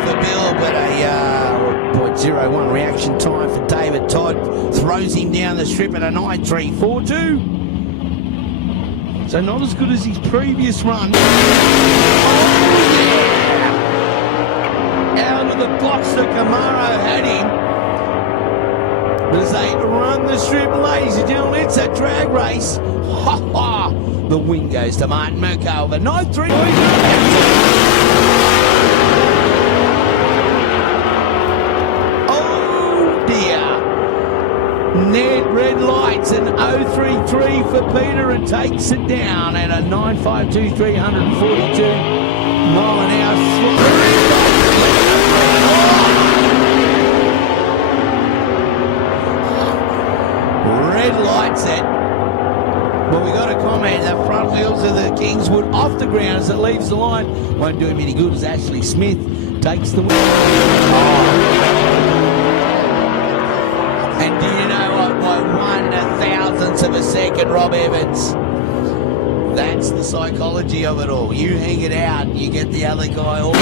Bill, but a 0.01 reaction time for David Todd. Throws him down the strip at a 9.342. So not as good as his previous run. Oh, yeah. Out of the box that Camaro had him. But as they run the strip, ladies and gentlemen, it's a drag race. Ha ha! The win goes to Martin Merkel over 9.3. Ned red lights and 033 for Peter and takes it down at a 9.52, 342 mile an hour. red light set. But we got a comment, the front wheels of the Kingswood off the ground as it leaves the line. Won't do him any good as Ashley Smith takes the win. And do you know what? By 1/1000th of a second, Rob Evans. That's the psychology of it all. You hang it out, you get the other guy all.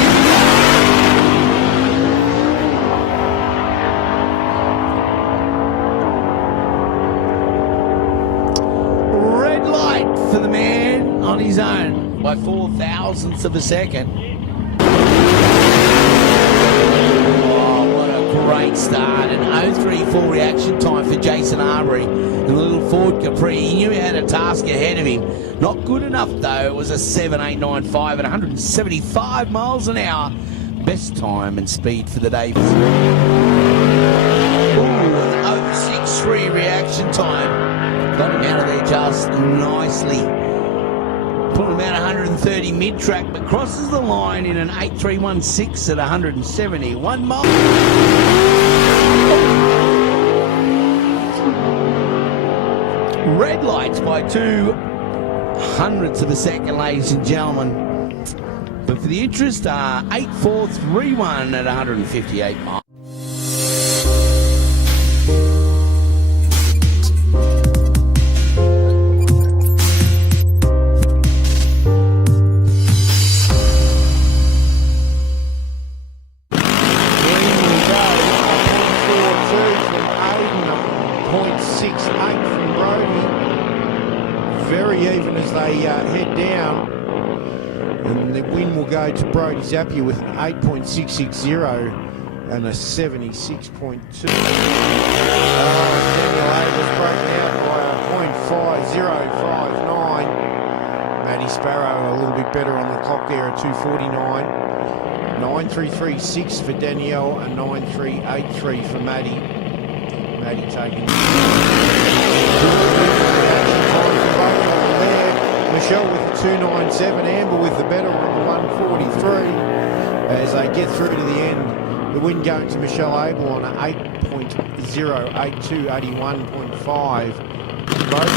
Red light for the man on his own by 4/1000ths of a second. Oh, what a great start. An 0.34 reaction time for Jason Arbery. The little Ford Capri, he knew he had a task ahead of him. Not good enough though, it was a 7.895 at 175 miles an hour. Best time and speed for the day. Ooh, an 0.63 reaction time. Got him out of there just nicely. Put him out 130 mid-track, but crosses the line in an 8.316 at 171 miles. Red lights by 0.02 of a second, ladies and gentlemen. But for the interest, 8.431 at 158 miles. Very even as they head down, and the win will go to Brody Zappia with an 8.660 and a 76.2. Daniel A was broken out by a 0.5059. Matty Sparrow a little bit better on the clock there at 2:49. 9.336 for Danielle and 9.383 for Matty. Matty taking. Michelle with the 2.97, Amber with the better one, the 1.43. As they get through to the end, the win going to Michelle Abel on an 8.082, 81.5. Both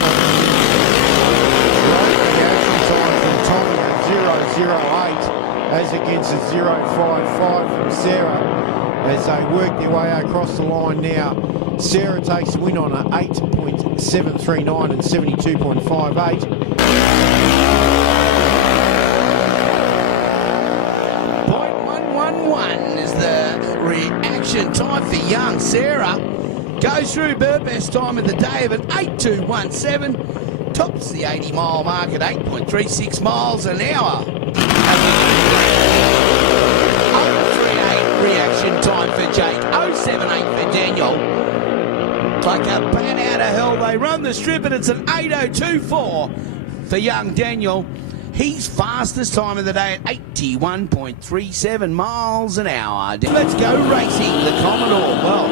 reaction time from Tommy at 0.08, as against a 0.55 from Sarah. As they work their way across the line now, Sarah takes the win on an 8.739 and 72.58. 0.111 is the reaction time for young Sarah. Goes through her best time of the day of an 8.217. Tops the 80-mile mark at 8.36 miles an hour. 0.38 reaction time for Jake. 0.78 for Daniel. Like a bat out of hell, they run the strip and it's an 8.024 for young Daniel. He's fastest time of the day at 81.37 miles an hour. Let's go racing. The Commodore, well,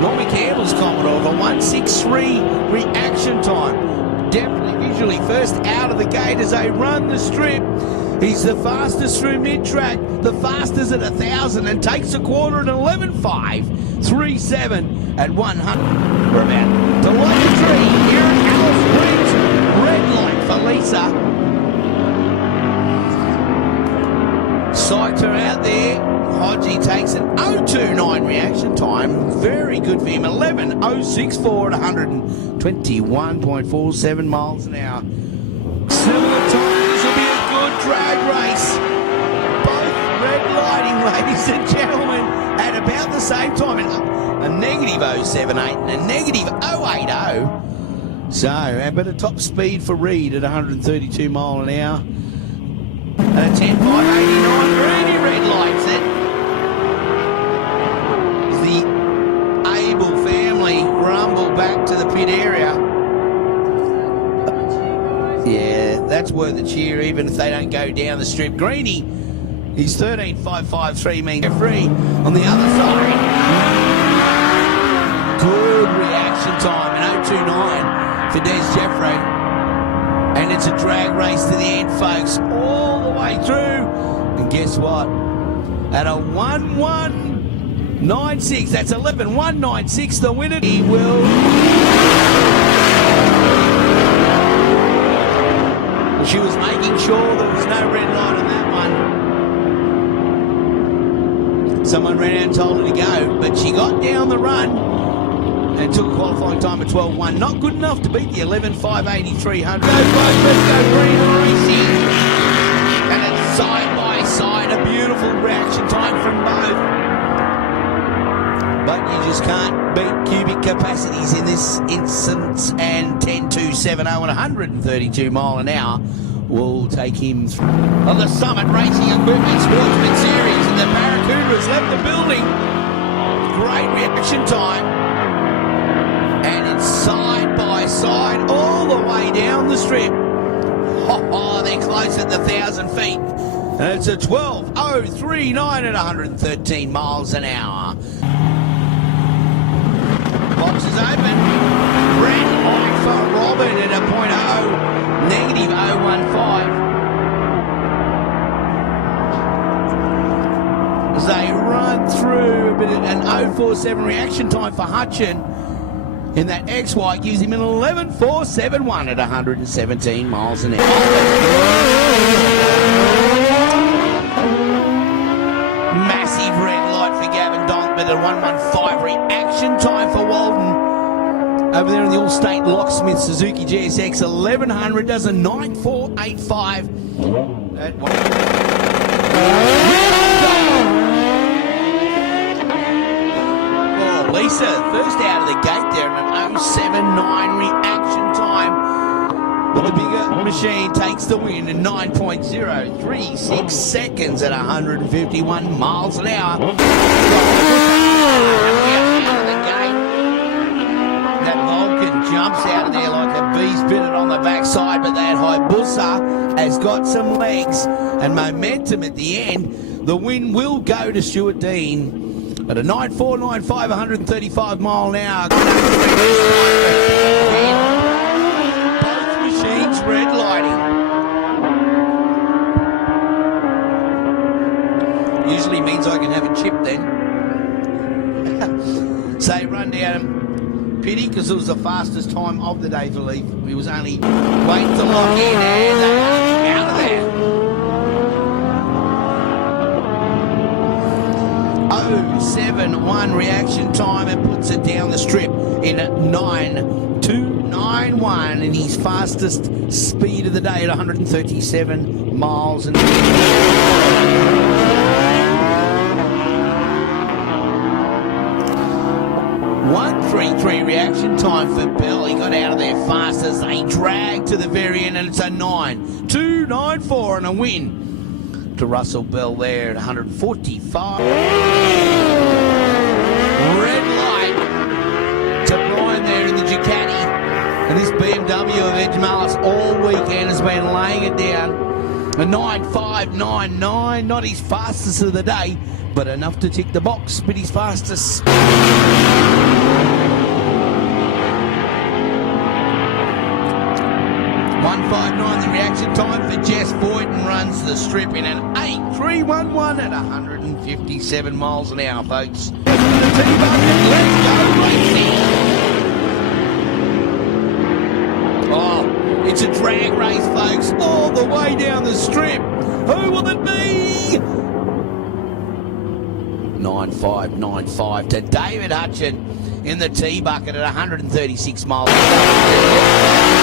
Normie Campbell's Commodore, the 1.63 reaction time. Definitely visually first out of the gate as they run the strip. He's the fastest through mid-track, the fastest at 1,000 and takes a quarter at 11.537 at 100. We're about to light the tree here at Alice Springs. Red light for Lisa. Sights are out there. Hodgie takes an 0.29 reaction time. Very good for him. 11.064 at 121.47 miles an hour. Similar time. This will be a good drag race. Both red lighting, ladies and gentlemen, at about the same time. A negative 0.78 and a negative 0.80. So, but a top speed for Reed at 132 mile an hour. And a 10.589 Greeny red lights it. The Abel family rumble back to the pit area. Yeah, that's worth a cheer even if they don't go down the strip. Greeny, he's 13.553 means free on the other side. Good reaction time, an 0.29 for Des Jeffrey. And it's a drag race to the end, folks, all the way through. And guess what? At a 1.196, that's 11.196, the winner. He will She was making sure there was no red light on that one. Someone ran out and told her to go, but she got down the run and took a qualifying time of 12.1. Not good enough to beat the 11.58300. Go, folks, let's go green racing. And it's side by side, a beautiful reaction time from both. But you just can't beat cubic capacities in this instance, and 10.270 and 132 mile an hour will take him through. On the Summit Racing Equipment Sportsman Series, and the Barracuda has left the building. Great reaction time. And it's side by side all the way down the strip. Oh, they're close at the 1,000 feet. And it's a 12.039 at 113 miles an hour. Box is open. Red light for Robin at a .0, negative 015. As they run through a bit of an 047 reaction time for Hutchin. And that XY gives him an 11.471 at 117 miles an hour. Massive red light for Gavin Donk, but a 1.15 reaction time for Walden. Over there in the All-State Locksmith Suzuki GSX 1100 does a 9.485 at one. Oh, Lisa, first out of the gate there, an 0.79 reaction time. But the bigger machine takes the win in 9.036 seconds at 151 miles an hour. That Vulcan jumps out of there like a bee's bitted on the backside, but that Hayabusa has got some legs and momentum at the end. The win will go to Stuart Dean at a 9.495, 135 mile an hour. Both machines red lighting. Usually means I can have a chip then. Say run down. Pity, because it was the fastest time of the day for Leaf. We was only waiting to lock in, and they are out of there. 0.71 reaction time, and puts it down the strip in 9.291 in his fastest speed of the day at 137 miles an hour. 1.33 reaction time for Bell. He got out of there fast as they dragged to the very end, and it's a 9.294 and a win to Russell Bell there at 145. Red light to Brian there in the Ducati. And this BMW of Edge Mallis all weekend has been laying it down. A 9.599, not his fastest of the day, but enough to tick the box, but his fastest. 1.59 the reaction time for Jess Boyden, runs the strip in an 8.311 at 157 miles an hour, folks. Let's go racing. Oh, it's a drag race, folks, all the way down the strip. Who will it be? 9.595 to David Hutchin in the T bucket at 136 miles an hour.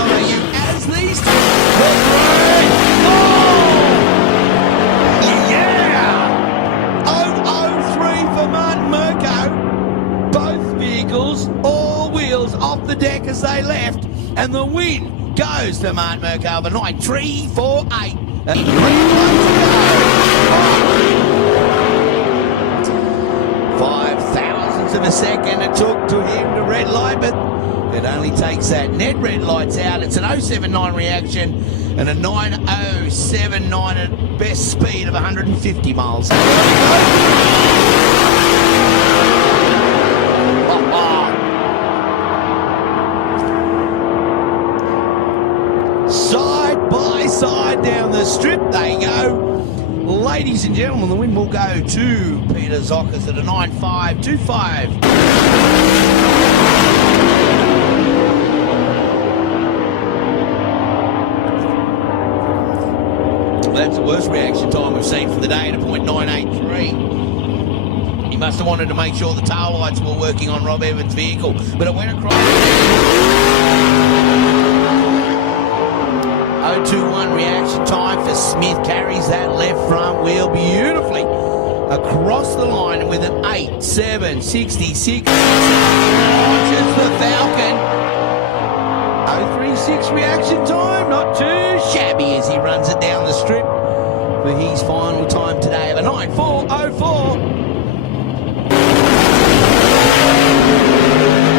As these two yeah! 0.03 for Martin Murko. Both vehicles, all wheels off the deck as they left, and the win goes to Martin Murko of a 9.348. 5,000ths of a second it took to him to red light, but it only takes that net red lights out. It's an 0.79 reaction and a 9.079 at best speed of 150 miles. Side by side down the strip they go. Ladies and gentlemen, the win will go to Peter Zokas at a 9.525. That's the worst reaction time we've seen for the day at a .983. He must have wanted to make sure the tail lights were working on Rob Evans' vehicle, but it went across. 0.21 reaction time for Smith. Carries that left front wheel beautifully across the line with an 8.766. Launches the Falcon. 0.36 reaction time, not too shabby as he runs it down the strip for his final time today of a 9.404.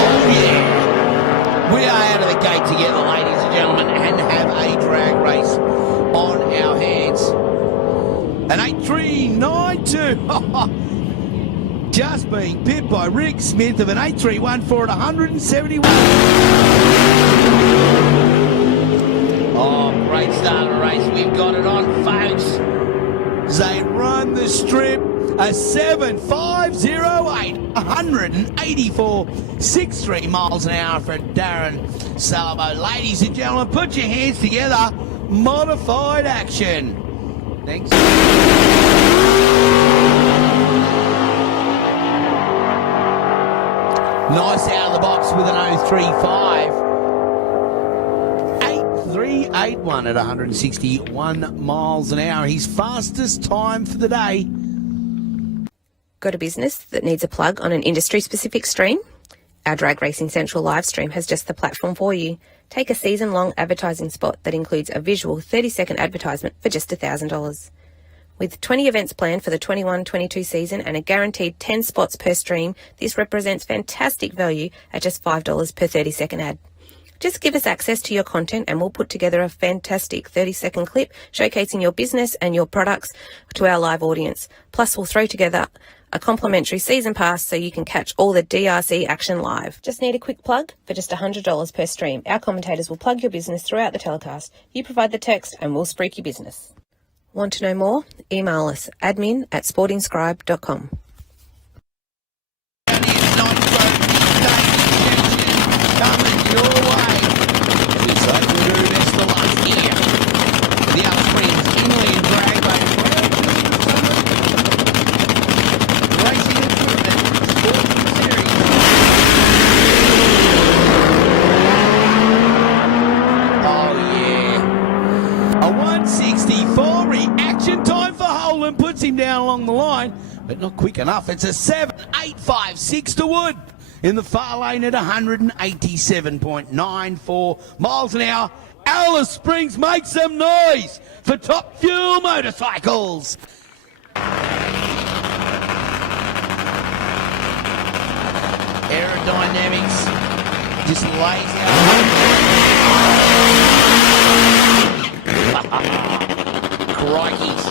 Oh yeah, we are out of the gate together, ladies and gentlemen, and have a drag race on our hands. An 8.392. Just being pipped by Rick Smith of an 8.314 at 171. Oh, great start of the race. We've got it on, folks. They run the strip. A 7.508, 184.63 miles an hour for Darren Salvo. Ladies and gentlemen, put your hands together. Modified action. Thanks. Nice out of the box with an 0.35. 8.381 at 161 miles an hour. His fastest time for the day. Got a business that needs a plug on an industry-specific stream? Our Drag Racing Central live stream has just the platform for you. Take a season-long advertising spot that includes a visual 30-second advertisement for just $1,000. With 20 events planned for the 21-22 season and a guaranteed 10 spots per stream, this represents fantastic value at just $5 per 30-second ad. Just give us access to your content and we'll put together a fantastic 30-second clip showcasing your business and your products to our live audience. Plus, we'll throw together a complimentary season pass so you can catch all the DRC action live. Just need a quick plug for just $100 per stream. Our commentators will plug your business throughout the telecast. You provide the text and we'll spruik your business. Want to know more? Email us admin@sportingscribe.com. Coming your way. We so will do best of luck here. The Upsprings Kinley and Drag Race. Racing Improvement Sporting Series. Oh yeah. A 164 reaction time for Holden puts him down along the line, but not quick enough. It's a 7.856 to Wood. In the far lane at 187.94 miles an hour. Alice Springs, make some noise for Top Fuel Motorcycles. Aerodynamics just lays out. Crikeys.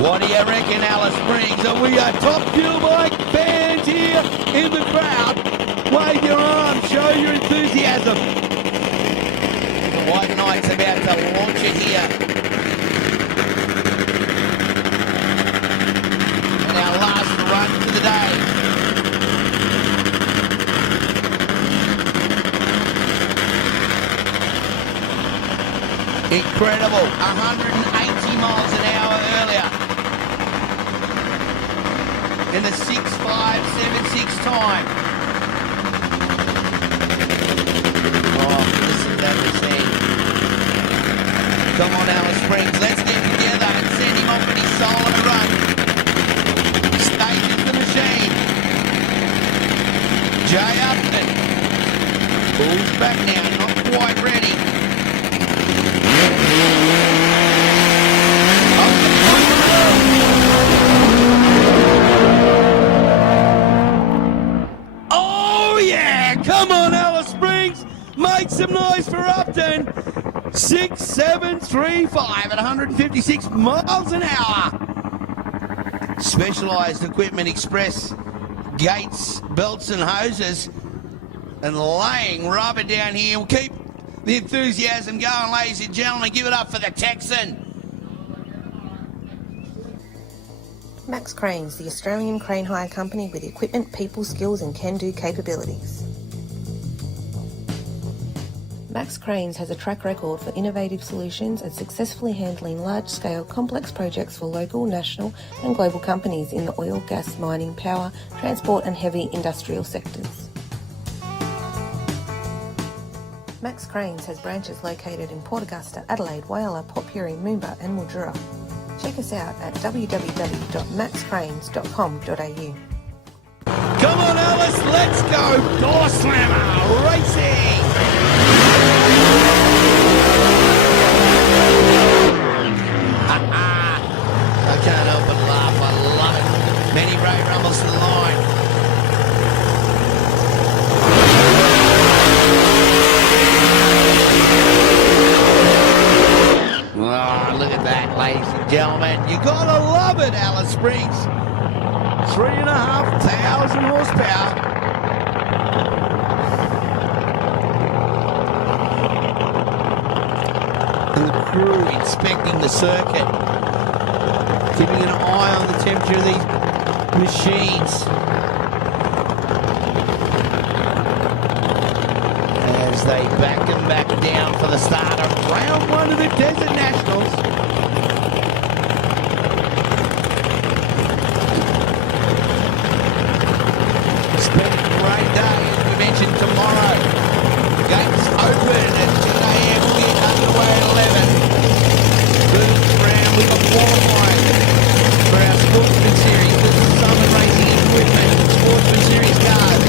What do you reckon, Alice Springs? Are we a Top Fuel Bike fans here in the crowd? Wave your arms, show your enthusiasm. The White Knight's about to launch it here. And our last run for the day. Incredible, 180 miles an hour earlier. In the 6.576 time. Oh, listen to that machine. Come on, Alice Springs, let's get together and send him off on his soul on a run. Stages the machine. Jay Upton. Pulls back now, not quite ready. Come on, Alice Springs. Make some noise for Upton. 6.735 at 156 miles an hour. Specialised Equipment Express. Gates, belts and hoses. And laying rubber down here. We'll keep the enthusiasm going, ladies and gentlemen. Give it up for the Texan. Max Cranes, the Australian crane hire company with equipment, people, skills and can-do capabilities. Max Cranes has a track record for innovative solutions and successfully handling large-scale complex projects for local, national and global companies in the oil, gas, mining, power, transport and heavy industrial sectors. Max Cranes has branches located in Port Augusta, Adelaide, Whyalla, Port Pirie, Moomba and Mildura. Check us out at www.maxcranes.com.au. Come on, Alice, let's go. Door slammer racing. I can't help but laugh. I love it. Many Ray rumbles to the line. Oh, look at that, ladies and gentlemen. You gotta love it, Alice Springs. 3,500 horsepower. And the crew inspecting the circuit, keeping an eye on the temperature of these machines. As they back and back down for the start of round one of the Desert Nationals. Expect a great day, as we mentioned, tomorrow. Gates open at 10 a.m. We'll get underway at 11. First round, we've got qualifying for our Sportsman Series. This is Summon Racing Equipment, Sportsman Series cars.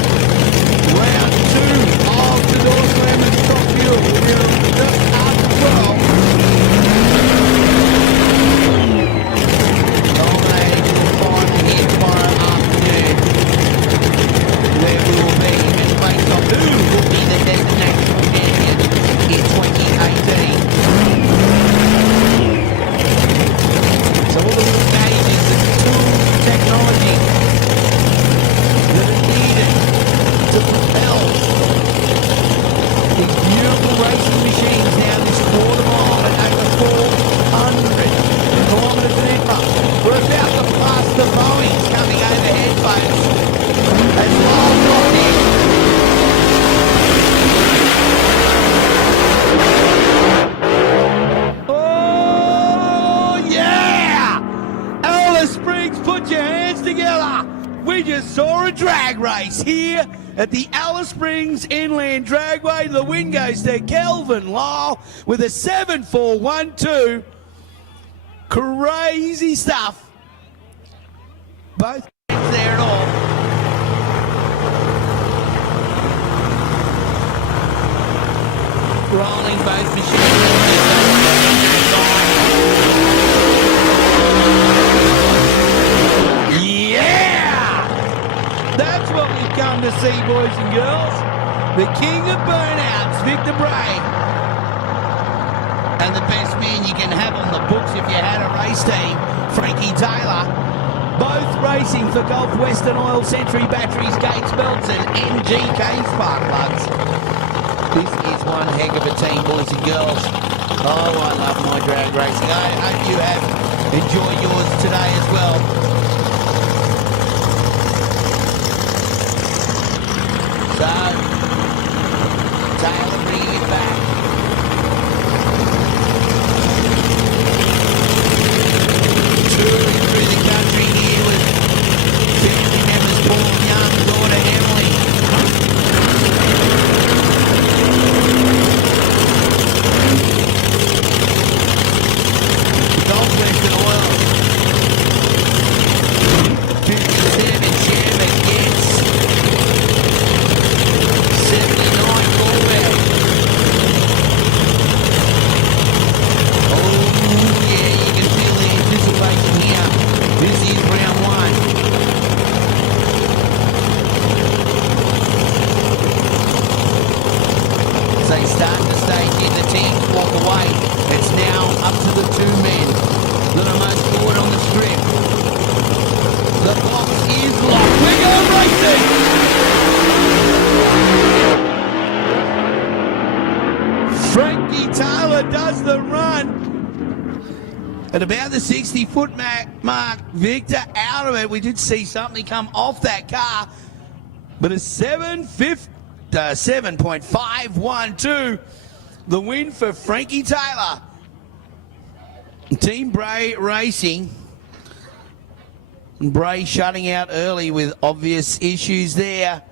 Round two of the Door Slammers Top Fuel. We're just after 12. Dominating the final here tomorrow afternoon, where we will be in place of who will be the Desert National Champion in 2018. So all the little stages, the tools, the technology that are needed to propel these beautiful racing machines down this quarter mile at over 400 kilometres an hour. We're about to pass the Boeings coming overhead, folks. As Lyle dropped in. Oh, yeah! Alice Springs, put your hands together. We just saw a drag race here at the Alice Springs Inland Dragway. The win goes to Kelvin Lyle with a 7.412. Crazy stuff. Both hands there at all. Rolling both machines. That's what we've come to see, boys and girls. The king of burnouts, Victor Bray. And the best man you can have on the books if you had a race team, Frankie Taylor. Both racing for Gulf Western Oil, Century Batteries, Gates Belts and NGK Spark Plugs. This is one heck of a team, boys and girls. Oh, I love my drag racing. I hope you have enjoyed yours today as well. So, Taylor bringing it back. Touring through the country here with family members, Paul and young daughter Emily. Gulf Western Oil. the run. At about the 60-foot mark, Victor out of it. We did see something come off that car, but a 7.512, the win for Frankie Taylor. Team Bray Racing. Bray shutting out early with obvious issues there.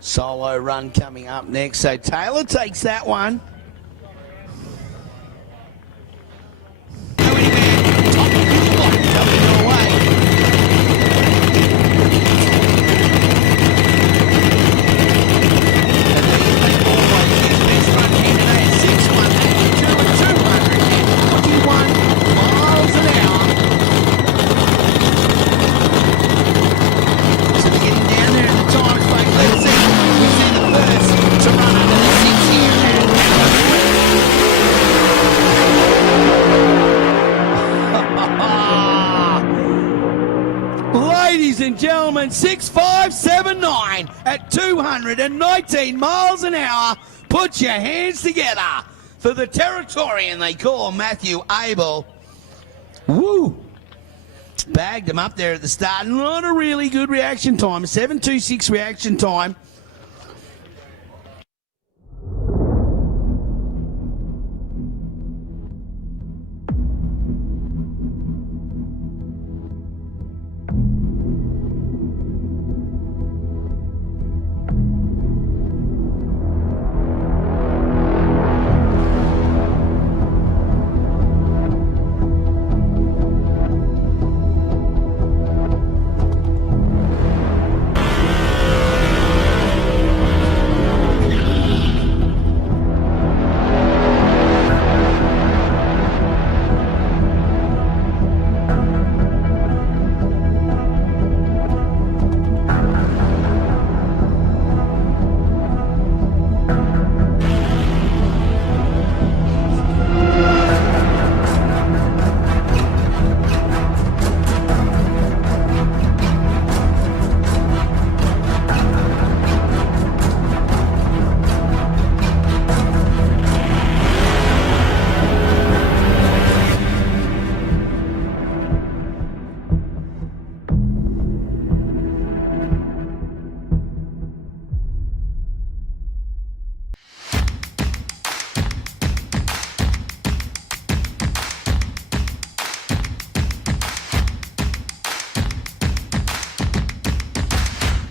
Solo run coming up next, so Taylor takes that one. Ladies and gentlemen, 6.579 at 219 miles an hour. Put your hands together for the Territorian they call Matthew Abel. Woo! Bagged him up there at the start. Not a really good reaction time. 7.26 reaction time.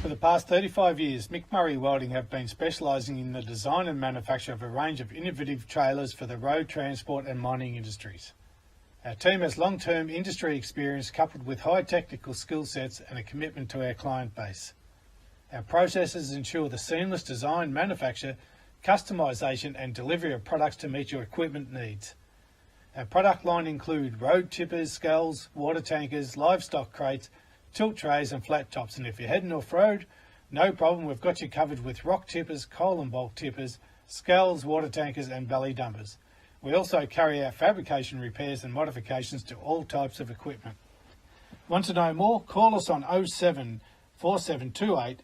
For the past 35 years, Mick Murray Welding have been specialising in the design and manufacture of a range of innovative trailers for the road transport and mining industries. Our team has long-term industry experience coupled with high technical skill sets and a commitment to our client base. Our processes ensure the seamless design, manufacture, customisation and delivery of products to meet your equipment needs. Our product line include road tippers, sculls, water tankers, livestock crates, tilt trays and flat tops, and if you're heading off-road, no problem, we've got you covered with rock tippers, coal and bulk tippers, sculls, water tankers and belly dumpers. We also carry out fabrication repairs and modifications to all types of equipment. Want to know more? Call us on 07 4728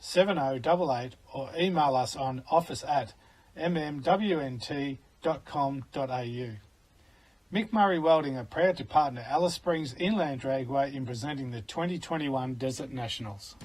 7088 or email us on office@mmwnt.com.au. Mick Murray Welding are proud to partner Alice Springs Inland Dragway in presenting the 2021 Desert Nationals.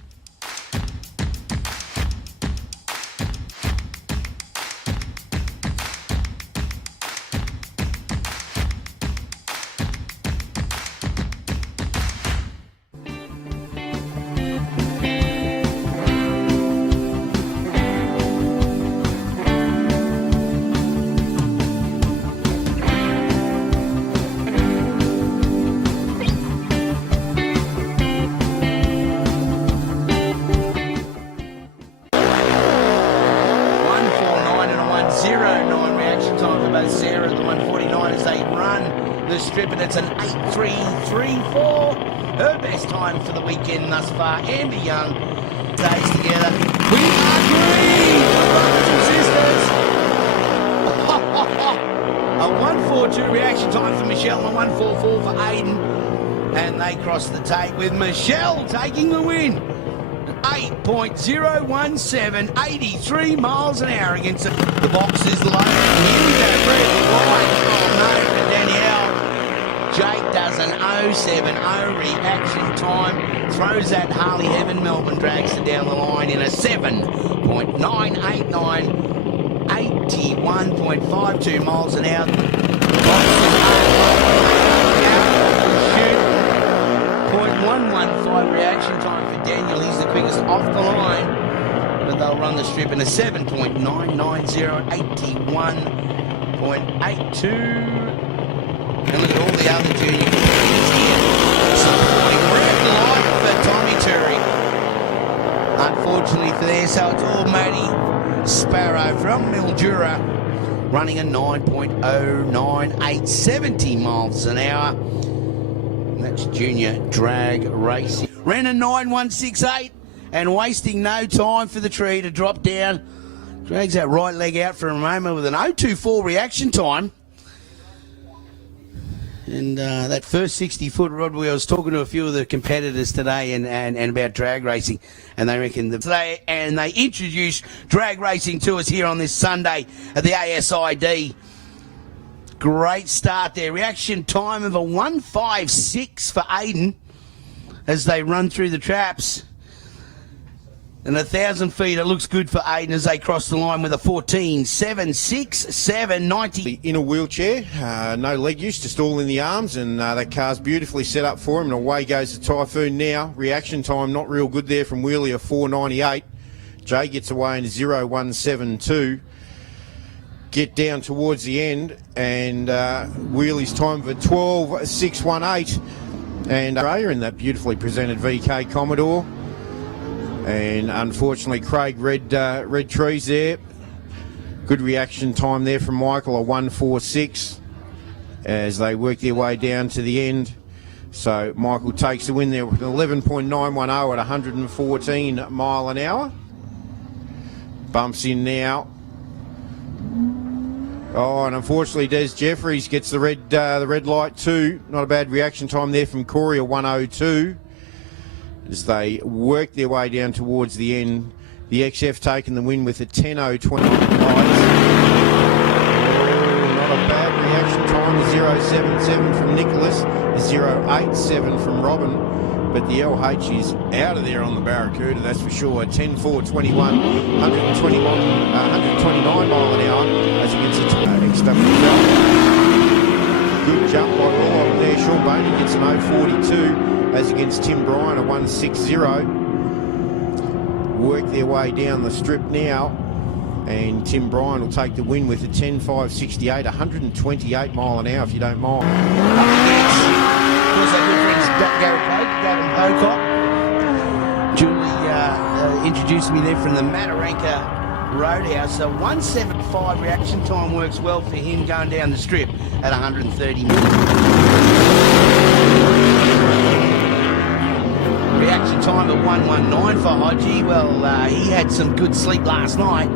And it's an 8.334. Her best time for the weekend thus far. Amber Young stays together. We are green, brothers and sisters. A 1.42 reaction time for Michelle and a 1.44 for Aiden. And they cross the tape with Michelle taking the win. 8.017, 83 miles an hour against the box is loaded. Here we go, red line. Oh no, for Danielle. Jake does an 0.70 reaction time. Throws that Harley Heaven. Melbourne drags it down the line in a 7.989. 81.52 miles an hour. 0.115 reaction time for Daniel. He's the quickest off the line. But they'll run the strip in a 7.990, 81.82. And look at all the other junior competitors here supporting. Red light for Tommy Turry. Unfortunately for there, so it's all Matty Sparrow from Mildura running a 9.098, 70 miles an hour. And that's junior drag racing. Ran a 9.168 and wasting no time for the tree to drop down. Drags that right leg out for a moment with an 0.24 reaction time. And that first 60-foot rod wheel, I was talking to a few of the competitors today and about drag racing, and they reckon they introduced drag racing to us here on this Sunday at the ASID. Great start there. Reaction time of a 1.56 for Aiden as they run through the traps. And 1,000 feet, it looks good for Aiden as they cross the line with a 14.767, 90. In a wheelchair, no leg use, just all in the arms, and that car's beautifully set up for him, and away goes the Typhoon now. Reaction time not real good there from Wheelie, a 4.98. Jay gets away in 0.172. Get down towards the end, and Wheelie's time for 12.618. And in that beautifully presented VK Commodore. And unfortunately, Craig red trees there. Good reaction time there from Michael, a 1.46 as they work their way down to the end. So Michael takes the win there with 11.910 at 114 mile an hour. Bumps in now. Oh, and unfortunately, Des Jeffries gets the red light too. Not a bad reaction time there from Corey, a 1.02. As they work their way down towards the end. The XF taking the win with a 10.020. Not a bad reaction time, a 0.77 from Nicholas, a 0.87 from Robin. But the LH is out of there on the Barracuda, that's for sure. 10.421, 129 mile an hour as against the next up. Good jump by all of them there. Sean Boney gets an 0.42. As against Tim Bryan, a 1.60. Work their way down the strip now, and Tim Bryan will take the win with a 10.568, 128 mile an hour, if you don't mind. Of course, our good friends Gavin Pocock. Julie introduced me there from the Mataranka Roadhouse. So 1.75 reaction time works well for him going down the strip at 130 minutes. Reaction time at 1.19 for Hodgie. Well, he had some good sleep last night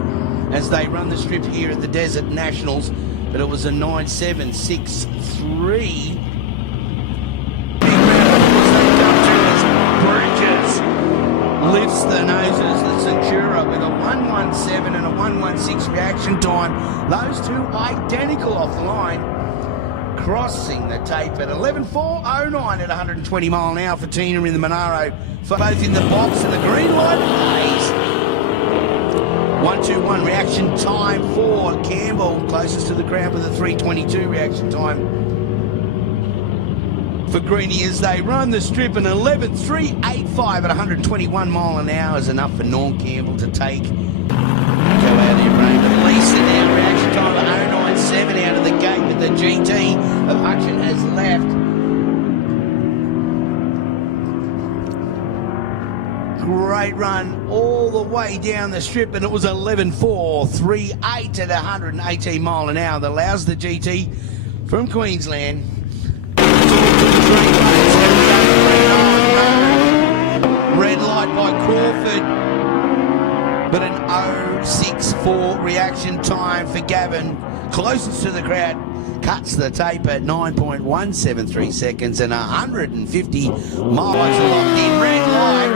as they run the strip here at the Desert Nationals, but it was a 9.763. Big round, of course, they come to his bridges. Lifts the noses, the Centura with a 1.17 and a 1.16 reaction time. Those two identical off the line. Crossing the tape at 11.409 at 120 mile an hour for Tina in the Monaro. For both in the box and the green light plays. 1.21 reaction time for Campbell, closest to the ground with a 3.22 reaction time for Greenie as they run the strip. An 11.385 at 121 mile an hour is enough for Norm Campbell to take. Go out there, Rain. Lisa now, reaction time of 0.97 out of the gate with the GT of Hutchin has left. Great run all the way down the strip, and it was 11.438 at 118 mile an hour that allows the GT from Queensland to the green lights. Red light by Crawford, but an 0.64 reaction time for Gavin, closest to the crowd, cuts the tape at 9.173 seconds and 150 miles locked in. Red light.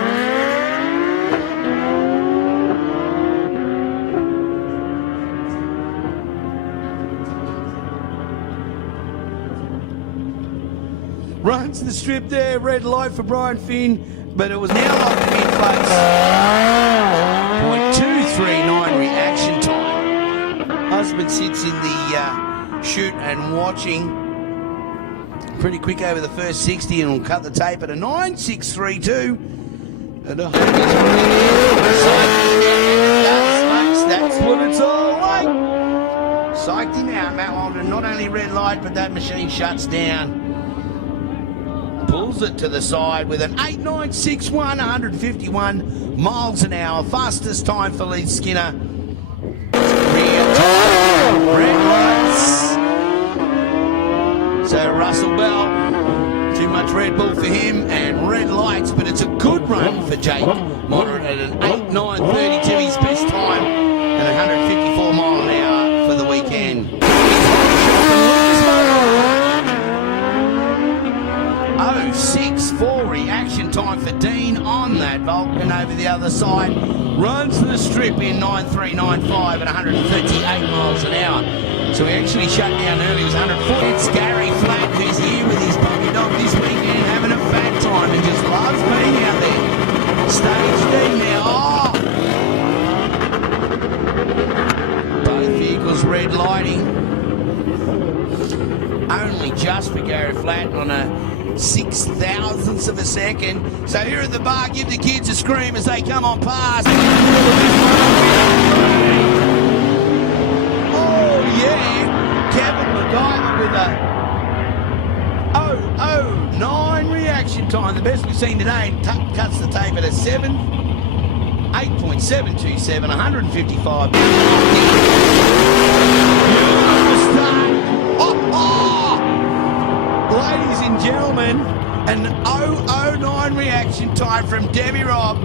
runs the strip there. Red light for Brian Finn, but it was now locked in face. 0.239 reaction time. Husband sits in the chute and watching. Pretty quick over the first 60 and will cut the tape at a 9.632. And that's what it's all like. Psyched him out, Matt Walden. Not only red light, but that machine shuts down. Pulls it to the side with an 8.961, 151 miles an hour. Fastest time for Lee Skinner. Rear time. Red lights. So Russell Bell, too much Red Bull for him, and red lights, but it's a good run for Jake. Moderate at an 8.932, his best time, and 154 mile an hour for the weekend. 0.64 reaction time for Dean on that Vulcan over the other side. Runs the strip in 9.395 at 138 miles an hour. So he actually shut down early. It was 140. It's Gary Flack, who's here with his puppy dog this weekend, having a fat time and just loves being out there. Stage D now. Both vehicles red lighting. Only just for Gary Flack on a 6,000th of a second. So here at the bar, give the kids a scream as they come on past. Kevin McIver with a 0.009 reaction time, the best we've seen today. Cuts the tape at a 8.727, 155. Ladies and gentlemen, an 0.009 reaction time from Debbie Robb.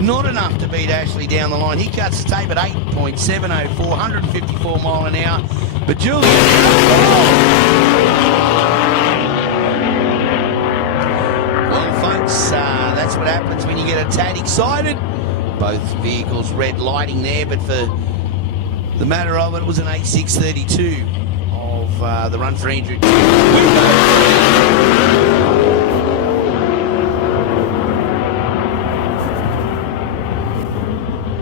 Not enough to beat Ashley down the line. He cuts the tape at 8.704, 154 mile an hour. But Julian... Well, folks, that's what happens when you get a tad excited. Both vehicles red lighting there, but for the matter of it, it was an 8.632 of the run for Andrew.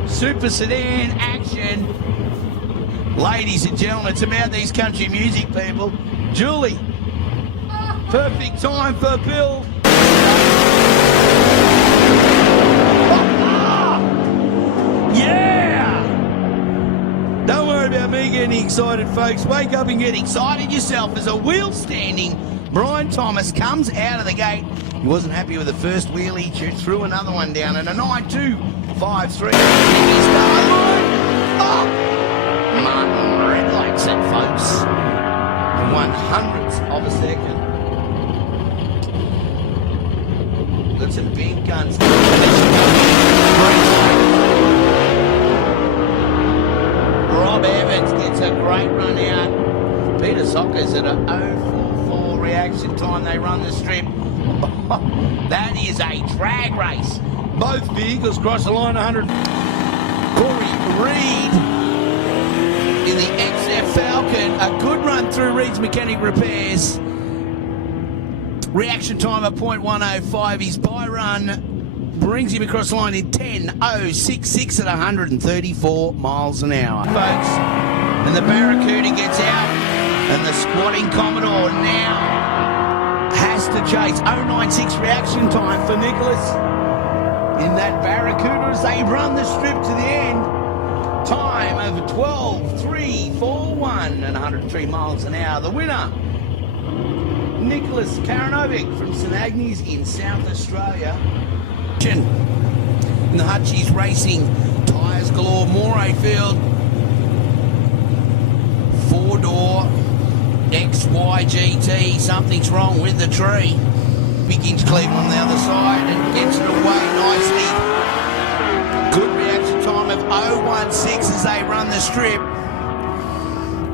Super sedan action. Ladies and gentlemen, it's about these country music people. Julie, perfect time for Bill. Yeah! Don't worry about me getting excited, folks. Wake up and get excited yourself as a wheel standing Brian Thomas comes out of the gate. He wasn't happy with the first wheel. He threw another one down at a 9.253. Oh! Martin red lights it, folks. 1/100th of a second. Got some big guns. Rob Evans gets a great run out. Peter Socker's at a 0.44 reaction time. They run the strip. That is a drag race. Both vehicles cross the line 100. Corey Reed in the XF Falcon. A good run through Reed's Mechanic Repairs. Reaction time of 0.105. His by run brings him across the line in 10.066 at 134 miles an hour. Folks, and the Barracuda gets out, and the squatting Commodore now has to chase. 0.96 reaction time for Nicholas in that Barracuda as they run the strip to the end. Time of 12.341 and 103 miles an hour. The winner, Nicholas Karanovic from St Agnes in South Australia. In the Hutchies Racing, tyres galore, Moray Field, 4-door XYGT, something's wrong with the tree. Big inch Cleveland on the other side and gets it away nicely. Good reaction time of 0.16 as they run the strip.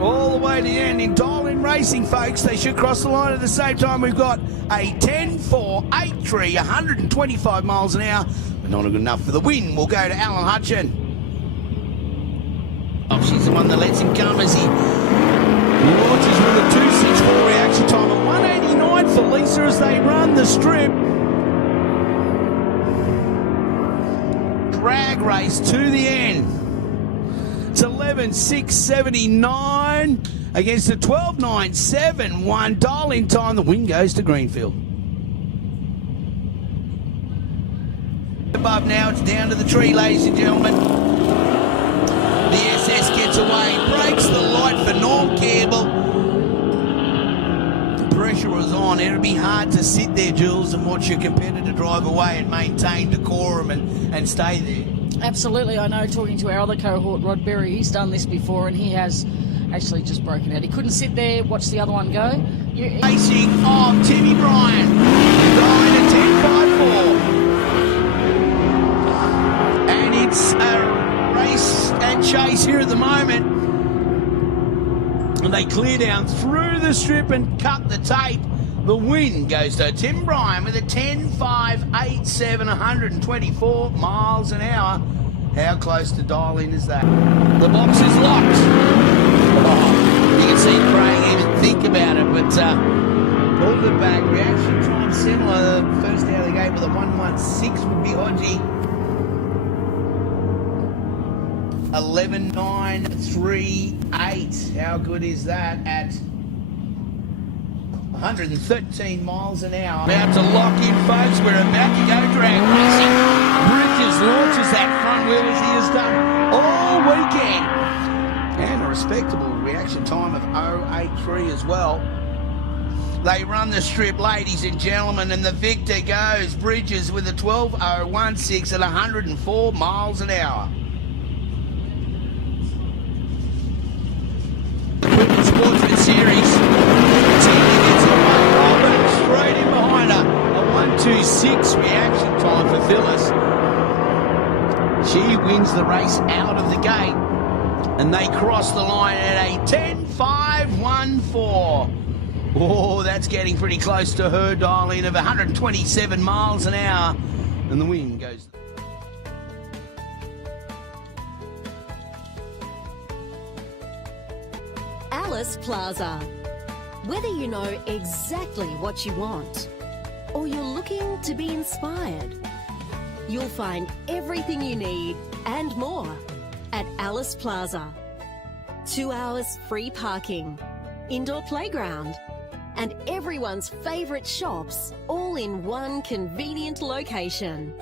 All the way to the end in Darling Racing, folks. They should cross the line at the same time. We've got a 10.483, 125 miles an hour, but not good enough for the win. We'll go to Alan Hutchin. Oh, she's the one that lets him come as he launches with a 2.64 reaction time of 189 for Lisa as they the strip. Drag race to the end. It's 11.679 against a 12.971. Dial in time. The win goes to Greenfield. Above now, it's down to the tree, ladies and gentlemen. The SS gets away, breaks the light for Norm Campbell. The pressure was on. It'd be hard to sit there, Jules, and watch your competitor drive away and maintain decorum and stay there. Absolutely. I know, talking to our other cohort, Rod Berry, he's done this before and he has actually just broken out. He couldn't sit there, watch the other one go. Racing of Timmy Bryan, going to 10.54. And it's a race and chase here at the moment. And they clear down through the strip and cut the tape. The win goes to Tim Bryan with a 10.587, 124 miles an hour. How close to dial in is that? The box is locked. Oh, you can see Craig even think about it, but pulled it back. Reaction time similar. The first out of the gate with a 1.16 would be Hodgie. 11.938. How good is that at 113 miles an hour? About to lock in, folks. We're about to go drag racing. Bridges launches that front wheel as he has done all weekend. And a respectable reaction time of 0.83 as well. They run the strip, ladies and gentlemen, and the victor goes Bridges with a 12.016 at 104 miles an hour. Sportsman Series. Tina gets away. Robin straight in behind her. A 1.26 reaction time for Phyllis. She wins the race out of the gate. And they cross the line at a 10.514. Oh, that's getting pretty close to her dial-in of 127 miles an hour. And the win goes... Alice Plaza. Whether you know exactly what you want or you're looking to be inspired, you'll find everything you need and more at Alice Plaza. 2 hours free parking, indoor playground, and everyone's favourite shops all in one convenient location.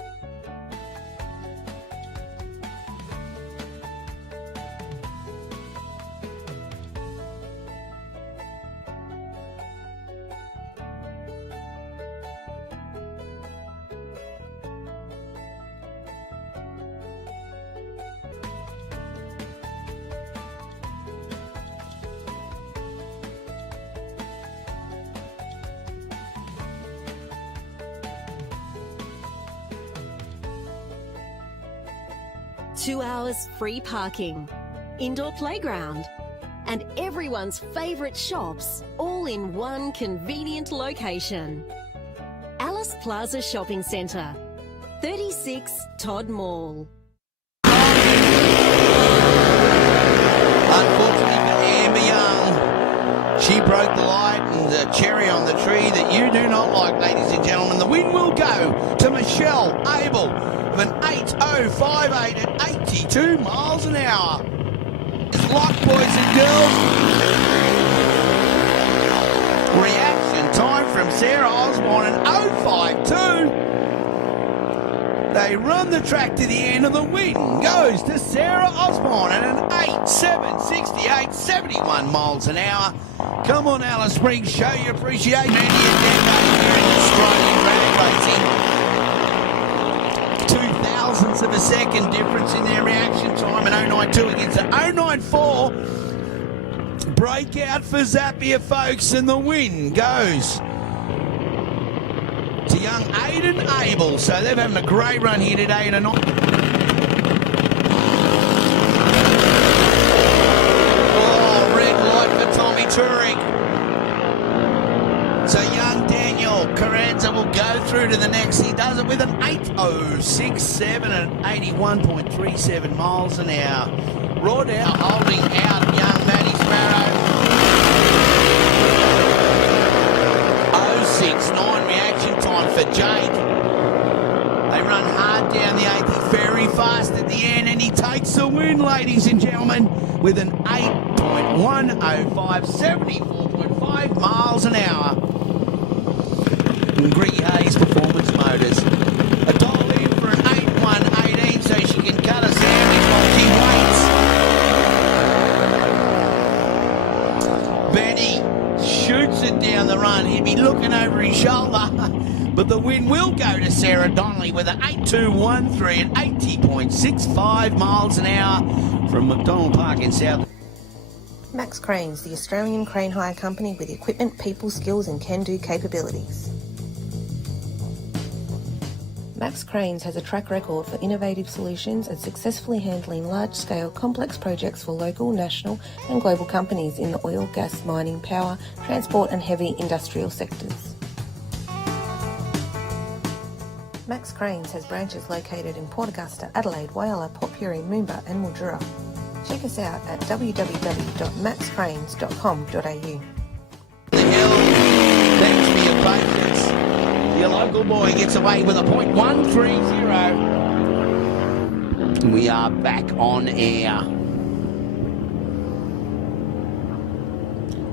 Two hours free parking, indoor playground, and everyone's favourite shops all in one convenient location. Alice Plaza Shopping Centre, 36 Todd Mall. Unfortunately for Amber Young, she broke the light and the cherry on the tree that you do not like, ladies and gentlemen. The win will go to Michelle Abel with an 8.058 at 82 miles an hour. It's locked, boys and girls. Reaction time from Sarah Osborne at 0.52. They run the track to the end and the win goes to Sarah Osborne at an 8.768, 71 miles an hour. Come on, Alice Springs, show your appreciation. Andy and Dan here in Australian drag racing. 0.02 of a second difference in their reaction time at 0.92 against an 0.94. Breakout for Zappia, folks, and the win goes to young Aidan Abel. So they've had a great run here today and oh, red light for Tommy Turek. So young Daniel Carranza will go through to the next. He does it with an 8.067 at 81.37 miles an hour. Rod out holding out young Matty Sparrow. 0.69 reaction time. with an 8.105, 74.5 miles an hour. And Griggy Hayes Performance Motors. A dial in for an 8.118 so she can cut a sandwich while she waits. Benny shoots it down the run. He'd be looking over his shoulder. But the win will go to Sarah Donnelly with an 8.213 at 80.65 miles an hour from McDonald Park in South. Max Cranes, the Australian crane hire company with equipment, people, skills and can-do capabilities. Max Cranes has a track record for innovative solutions and successfully handling large-scale complex projects for local, national and global companies in the oil, gas, mining, power, transport and heavy industrial sectors. Max Cranes has branches located in Port Augusta, Adelaide, Whyalla, Port Pirie, Moomba and Mildura. Check us out at www.maxcranes.com.au. The hill, thanks for your patience. Your local boy gets away with a .130. We are back on air.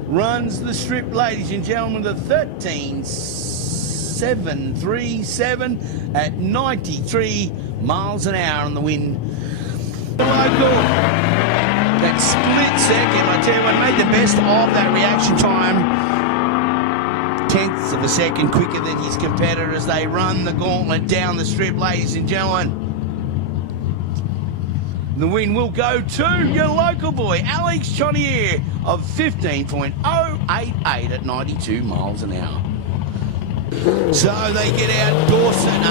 Runs the strip, ladies and gentlemen, to 13.737 at 93 miles an hour on the wind. The local, that split second, I tell you what, made the best of that reaction time. Tenths of a second quicker than his competitors. They run the gauntlet down the strip, ladies and gentlemen. The win will go to your local boy, Alex Chonier, of 15.088 at 92 miles an hour. So they get out Dawson.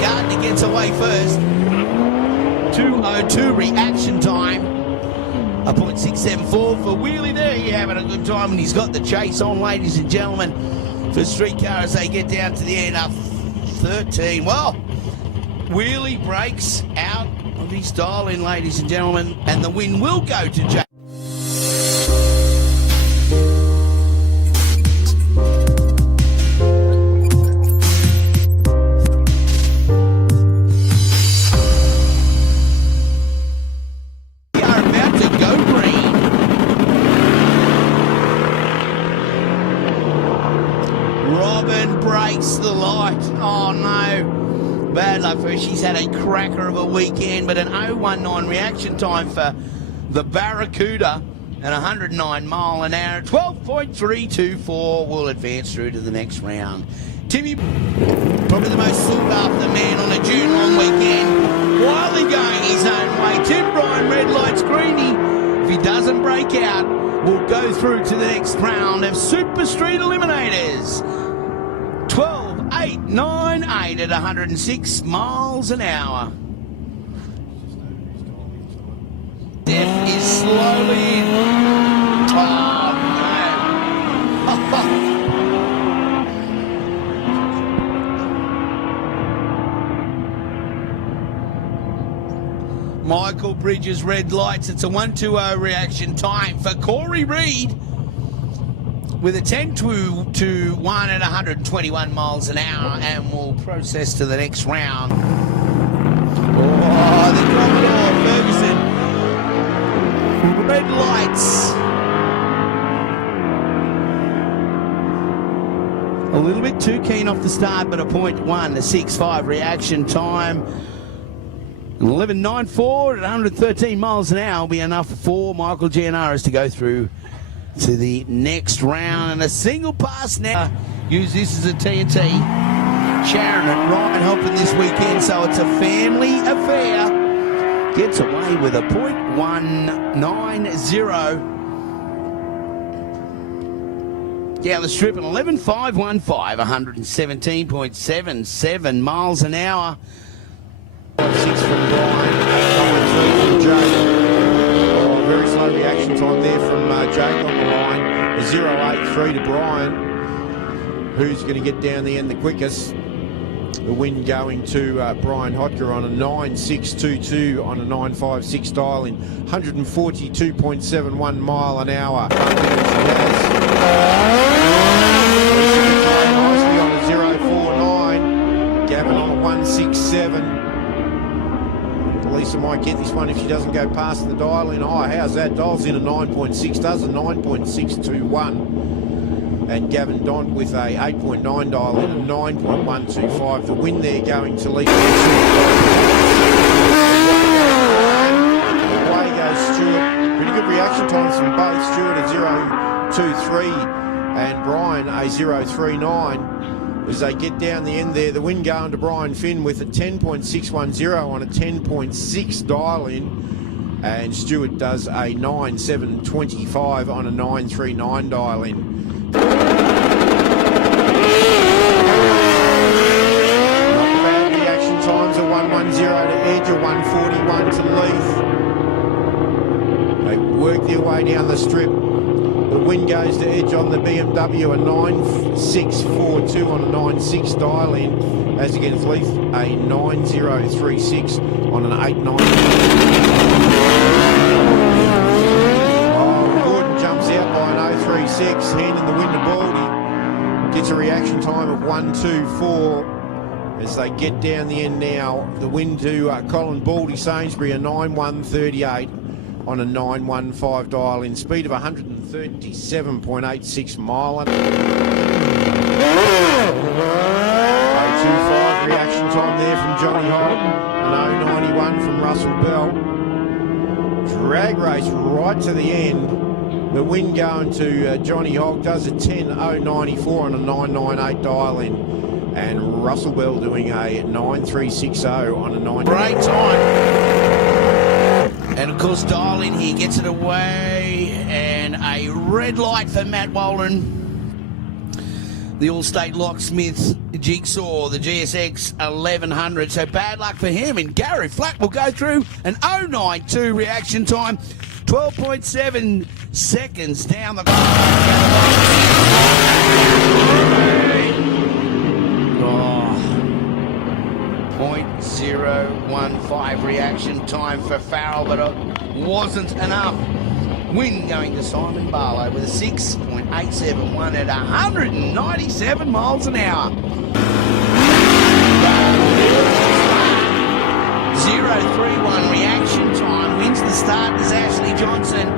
Gardner gets away first. 2.02 reaction time. A .674 for Wheelie there. You're having a good time, and he's got the chase on, ladies and gentlemen. For Streetcar as they get down to the end of 13. Well, Wheelie breaks out of his dial in, ladies and gentlemen, and the win will go to Jay. The light. Oh no, bad luck for her. She's had a cracker of a weekend, but an 0.19 reaction time for the Barracuda and 109 mile an hour. 12.324 will advance through to the next round. Timmy, probably the most sought after man on a June long weekend, wildly going his own way. Tim Bryan, red lights greeny. If he doesn't break out, we'll go through to the next round of Super Street Eliminators. 12.898 at 106 miles an hour. Death is slowly. Oh no. Michael Bridges, red lights. It's a 1.20 reaction time for Corey Reed, with a 10.221 at 121 miles an hour, and we'll process to the next round. Oh, the Commodore Ferguson. Red lights. A little bit too keen off the start, but a 0.1, the 6.5 reaction time. 11.94 at 113 miles an hour will be enough for Michael Giannaris to go through to the next round, and a single pass now. Use this as a TNT. Sharon and Ryan helping this weekend, so it's a family affair. Gets away with a .190. Down the strip, an 11.515, 117.77 miles an hour. 6 from Brian, 9.3 from Jake. Very slow reaction time there from Jake on the line. A 0.83 to Brian. Who's going to get down the end the quickest? The win going to Brian Hotker on a 9.622 on a 9.56 dial in 142.71 mile an hour. Nicely on a 0.49. Gavin on a 1.67. Lisa might get this one if she doesn't go past the dial in. Oh, how's that? Dials in a 9.6, does a 9.621. And Gavin Dont with a 8.9 dial in, a 9.125. The win there going to Lisa. Away goes Stewart. Pretty good reaction times from both. Stewart a 0.23 and Brian a 0.39. As they get down the end there, the win going to Brian Finn with a 10.610 on a 10.6 dial in, and Stewart does a 9.725 on a 9.39 dial in. Not bad reaction times, a 1.10 to Edge, a 1.41 to Leith. They work their way down the strip. The win goes to Edge on the BMW, a 9.642 on a 9.6 dial in, as against Leith, a 9.036 on an 8.9. Oh, Gordon jumps out by an 0.36, handing the win to Baldy. Gets a reaction time of 1.24 as they get down the end now. The win to Colin Baldy Sainsbury, a 9.138 on a 9.15 dial in, speed of 137.86 mile. 0.25 reaction time there from Johnny Hogg, an 0.91 from Russell Bell. Drag race right to the end. The win going to Johnny Hogg, does a 10.094 on a 9.98 dial in, and Russell Bell doing a 9.360 on a 9. Great time. And of course, dial in here, gets it away, and a red light for Matt Wallen. The All-State Locksmith Jigsaw, the GSX 1100. So bad luck for him. And Gary Flack will go through an 0.92 reaction time, 12.7 seconds down the clock. 0.015 reaction time for Farrell, but it wasn't enough. Win going to Simon Barlow with a 6.871 at 197 miles an hour. 0.31 reaction time. Wins the start is Ashley Johnson.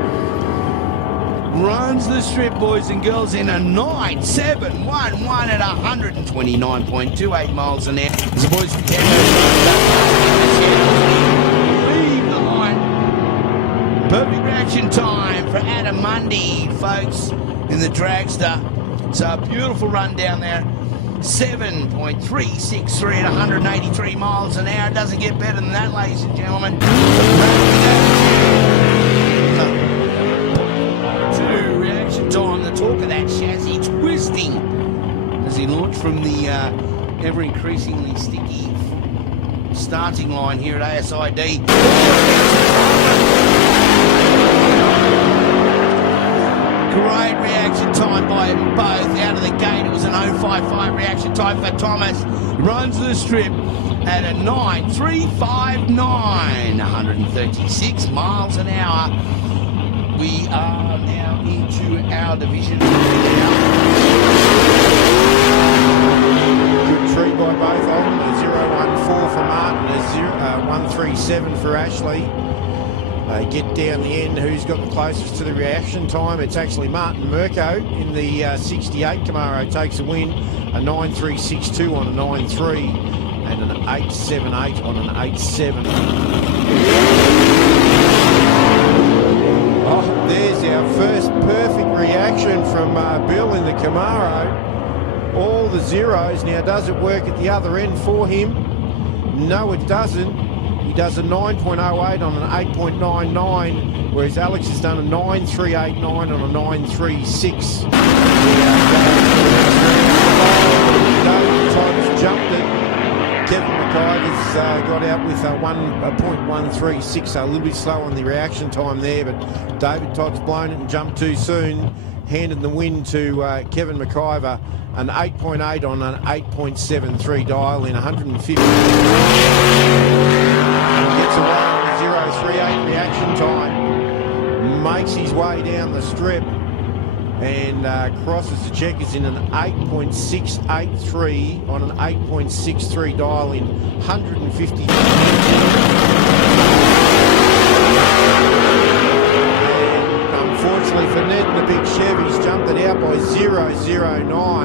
Runs the strip, boys and girls, in a 9.711 at 129.28 miles an hour. The boys from leave the line. Perfect reaction time for Adam Mundy, folks, in the dragster. So a beautiful run down there. 7.363 at 183 miles an hour. Doesn't get better than that, ladies and gentlemen. Time, the talk of that chassis twisting as he launched from the ever increasingly sticky starting line here at ASID. Great reaction time by both out of the gate. It was an 0.55 reaction time for Thomas. Runs the strip at a 9.359, 136 miles an hour. We are now into our division. Good treat by both of them. A 0.14 for Martin, a 1.37 for Ashley. They get down the end. Who's got the closest to the reaction time? It's actually Martin Mirko in the 68 Camaro takes a win. A 9.362 on a 9.3 and an 8.78 on an 8.7. Oh, there's our first perfect reaction from Bill in the Camaro. All the zeros. Now, does it work at the other end for him? No, it doesn't. He does a 9.08 on an 8.99, whereas Alex has done a 9.389 on a 9.36. David jumped it. Kevin McIver's got out with a 1.136, a little bit slow on the reaction time there, but David Todd's blown it and jumped too soon, handed the win to Kevin McIver, an 8.8 on an 8.73 dial in 150. Gets away on a 0.38 reaction time, makes his way down the strip and crosses the checkers in an 8.683 on an 8.63 dial in 150.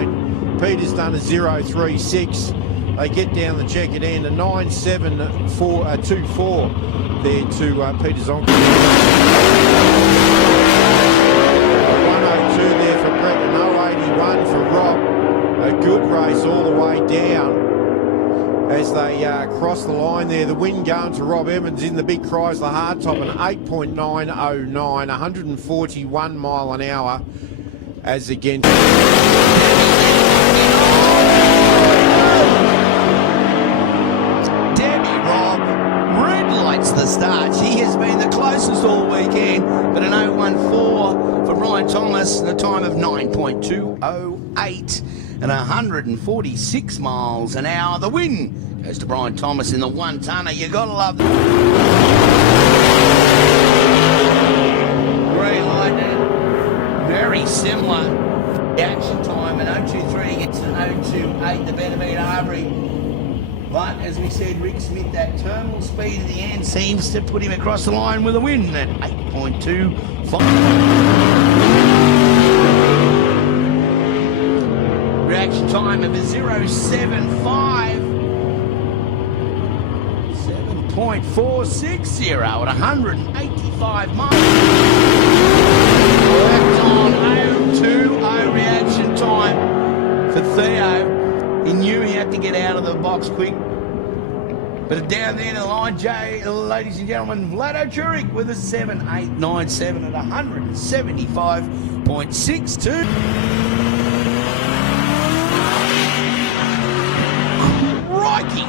9. Peter's done a 0.36. They get down the jacket end, a 9.74 there to Peter's on. 102 there for Brett, and 081 for Rob. A good race all the way down as they cross the line there. The win going to Rob Evans in the big Chrysler hardtop, an 8.909, 141 mile an hour as against. The start. She has been the closest all weekend, but an 0.14 for Brian Thomas, and a time of 9.208 and 146 miles an hour. The win goes to Brian Thomas in the one-tonner. You gotta love that. Green light, very similar action time, and 0.23 gets to 0.28, the better beat Arbery. But, as we said, Rick Smith, that terminal speed in the end seems to put him across the line with a win at 8.25. Reaction time of a 0.75. 7.460 at 185 miles. Back on 0.20 reaction time for Theo. He knew he had to get out of the box quick. But down there in the line, ladies and gentlemen, Vlado Juric with a 7.897 at 175.62. Crikey!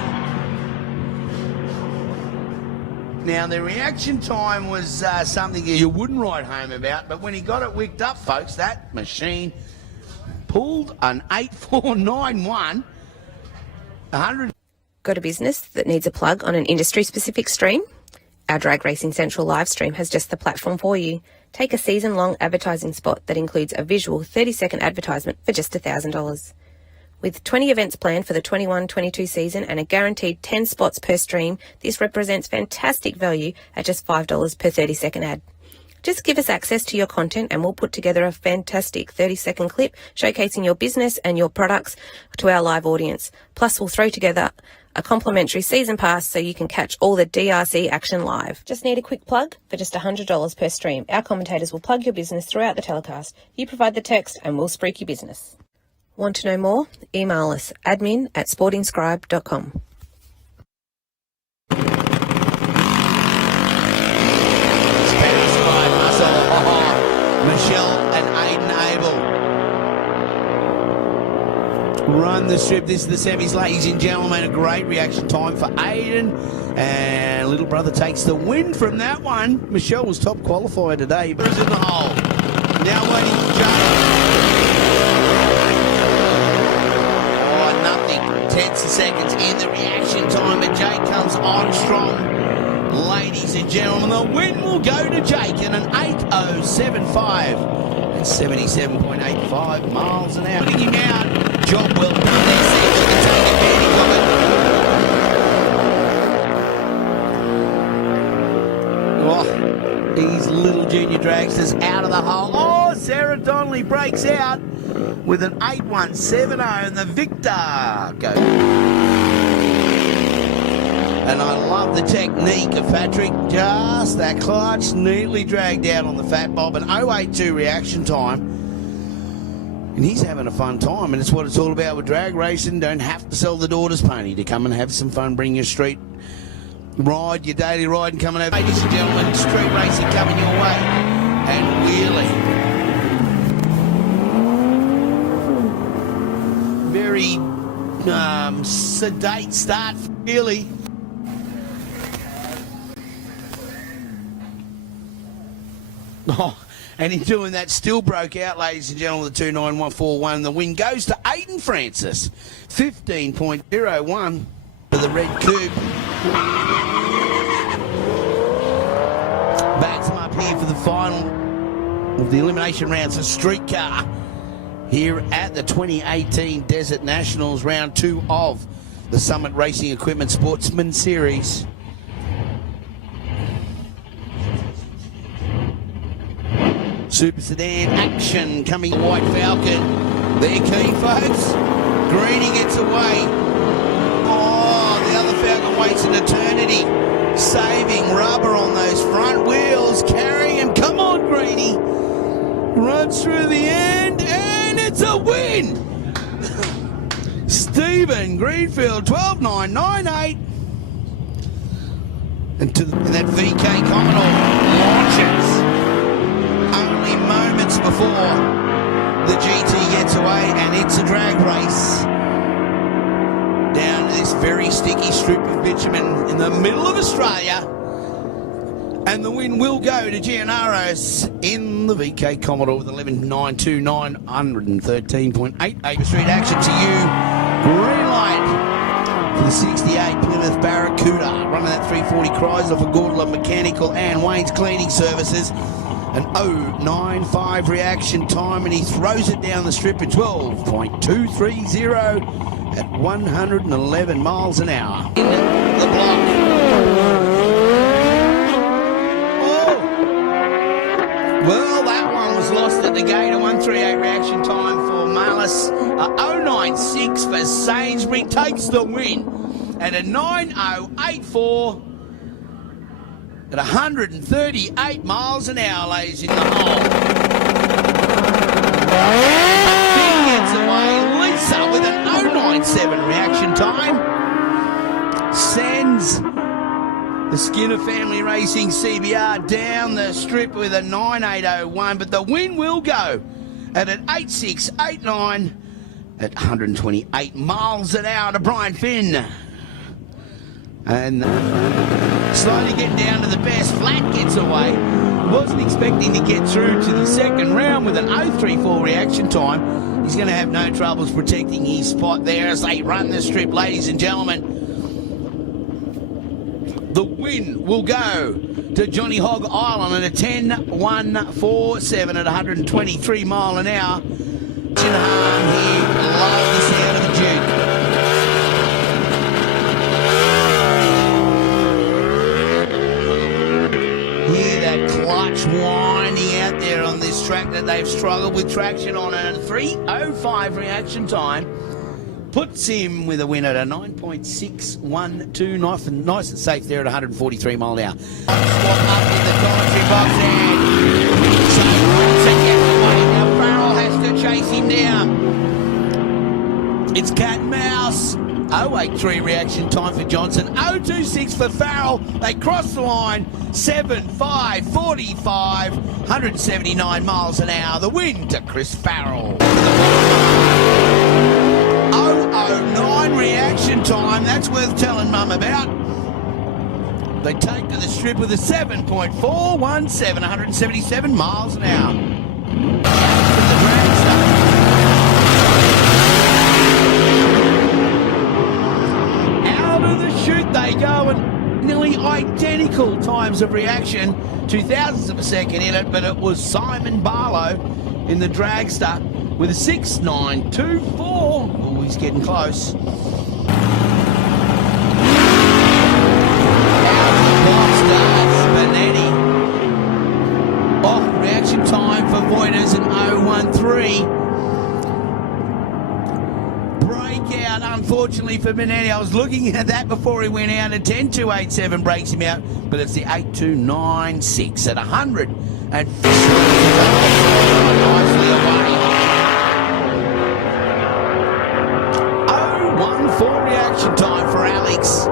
Now, the reaction time was something you wouldn't write home about, but when he got it wicked up, folks, that machine pulled an 8.491, 100. Got a business that needs a plug on an industry-specific stream? Our Drag Racing Central live stream has just the platform for you. Take a season-long advertising spot that includes a visual 30-second advertisement for just $1,000. With 20 events planned for the 21-22 season and a guaranteed 10 spots per stream, this represents fantastic value at just $5 per 30-second ad. Just give us access to your content and we'll put together a fantastic 30-second clip showcasing your business and your products to our live audience. Plus, we'll throw together a complimentary season pass so you can catch all the DRC action live. Just need a quick plug for just $100 per stream. Our commentators will plug your business throughout the telecast. You provide the text and we'll spruik your business. Want to know more? Email us admin@sportingscribe.com. Michelle and Aiden Abel run the strip. This is the semis, ladies and gentlemen. A great reaction time for Aiden, and little brother takes the win from that one. Michelle was top qualifier today, but is in the hole. Now waiting for Jay. Oh, nothing. 10 seconds in the reaction time, but Jay comes on strong. Ladies and gentlemen, the win will go to Jake in an 8.075 and 77.85 miles an hour. Putting him out. Job well done. They said you can take advantage of it. Oh, these little junior dragsters out of the hole. Oh, Sarah Donnelly breaks out with an 8.170 and the victor goes. And I love the technique of Patrick. Just that clutch neatly dragged out on the fat bob. An 0.82 reaction time. And he's having a fun time. And it's what it's all about with drag racing. Don't have to sell the daughter's pony to come and have some fun. Bring your street ride, your daily ride, and come and have. Ladies and gentlemen, street racing coming your way. And wheelie. Very sedate start for Wheelie. Oh, and in doing that, still broke out, ladies and gentlemen, the 2.9141. The win goes to Aiden Francis. 15.01 for the red coupe. Backs him up here for the final of the elimination rounds of streetcar here at the 2018 Desert Nationals, round 2 of the Summit Racing Equipment Sportsman Series. Super sedan action coming. White Falcon. They're keen, folks. Greeny gets away. Oh, the other Falcon waits an eternity. Saving rubber on those front wheels. Carrying him. Come on, Greeny. Runs through the end, and it's a win. Stephen Greenfield, 12.998. And that VK Commodore launches. Only moments before the GT gets away, and it's a drag race down to this very sticky strip of bitumen in the middle of Australia. And the win will go to Giannaros in the VK Commodore with 11.929, 113.88 Street action to you. Green light for the 68 Plymouth Barracuda. Running that 340 Chrysler for Gordler Mechanical and Wayne's Cleaning Services. An 0.95 reaction time, and he throws it down the strip in 12.230 at 111 miles an hour. In the block. Well, that one was lost at the gate. A 138 reaction time for Marlis. 096 for Sainsbury takes the win. And a 9084 at 138 miles an hour, ladies in the hole. He gets away. Lisa with an 097 reaction time. Sends the Skinner Family Racing CBR down the strip with a 9801, but the win will go at an 8689 at 128 miles an hour to Brian Finn. And slowly getting down to the best. Flat gets away. Wasn't expecting to get through to the second round with an 034 reaction time. He's going to have no troubles protecting his spot there as they run the strip, ladies and gentlemen. The win will go to Johnny Hogg Island at a 10.147 at 123 mile an hour. Chinham here, love the sound of a Duke. Hear that clutch winding out there on this track that they've struggled with traction on, a 3.05 reaction time. Puts him with a win at a 9.612, nice and safe there at 143 mile an hour. Swap up in the commentary box and now Farrell has to chase him down. It's cat and mouse. 083 reaction time for Johnson, 026 for Farrell. They cross the line, 7.545, 179 miles an hour. The win to Chris Farrell. 009 reaction time, that's worth telling Mum about. They take to the strip with a 7.417, 177 miles an hour. Out of the chute they go, and nearly identical times of reaction, 0.02 of a second in it, but it was Simon Barlow in the dragster with a 6.924. Oh, he's getting close. Benetti. Oh, reaction time for Voiders in 013. Breakout, unfortunately, for Benetti. I was looking at that before he went out. A 10.287 breaks him out, but it's the 8.296 at 100. And nicely away. 014 reaction time for Alex.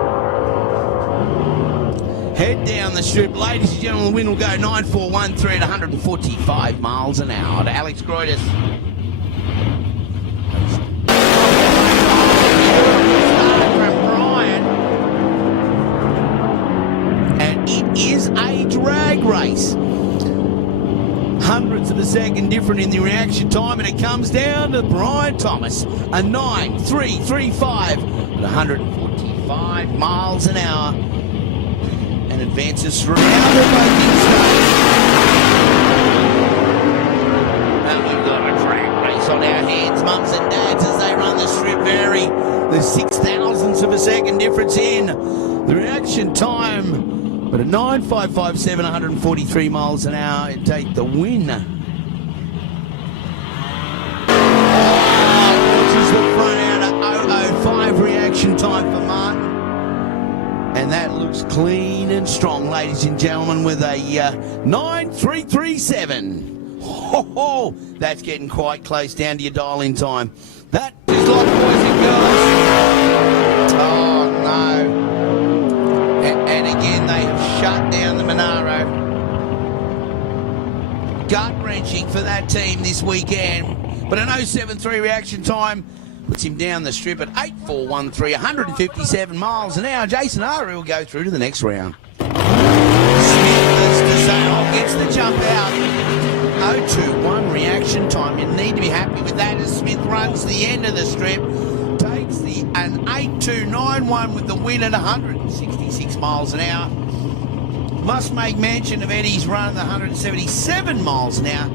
Head down the strip, ladies and gentlemen. The win will go 9.413 at 145 miles an hour to Alex Groitus. From Brian. And it is a drag race. Hundredths of a second different in the reaction time, and it comes down to Brian Thomas. A 9.335 at 145 miles an hour. And advances through the opening straight. And we've got a drag race on our hands, mums and dads, as they run the strip vary. The 0.006 of a second difference in the reaction time. But at 9.557, 143 miles an hour, it take the win. reaction time for Martin. And that looks clean and strong, ladies and gentlemen, with a 9.337. Ho, that's getting quite close down to your dial-in time. That is like boys and girls. Oh, no. And again, they have shut down the Monaro. Gut-wrenching for that team this weekend. But an 0.73 reaction time puts him down the strip at 8.413, 157 miles an hour. Jason Ari will go through to the next round. Smith as to say, gets the jump out. 0.21 reaction time. You need to be happy with that as Smith runs the end of the strip. Takes an 8.291 with the win at 166 miles an hour. Must make mention of Eddie's run at 177 miles an hour.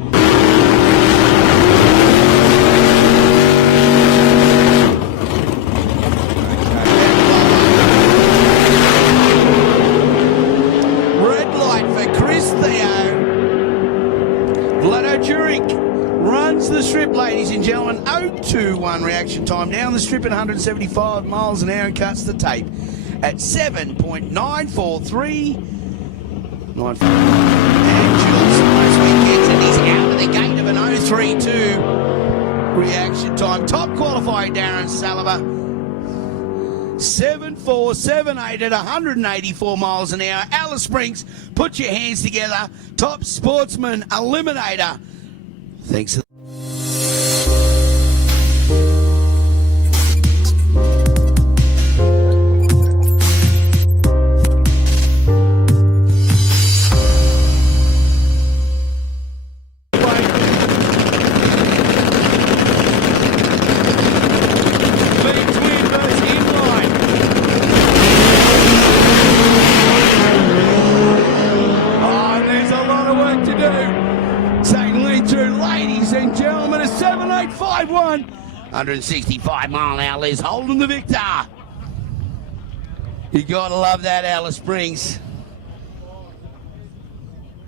Runs the strip, ladies and gentlemen. 0.21 reaction time down the strip at 175 miles an hour and cuts the tape at 7.943. And Jules last weekend, and he's out of the gate of an 0.32 reaction time. Top qualifier Darren Saliba. 7.478 at 184 miles an hour. Alice Springs, put your hands together. Top sportsman eliminator. Thanks. Ladies and gentlemen, a 7.851, 165 mile an hour. Les holding the victor. You gotta love that, Alice Springs.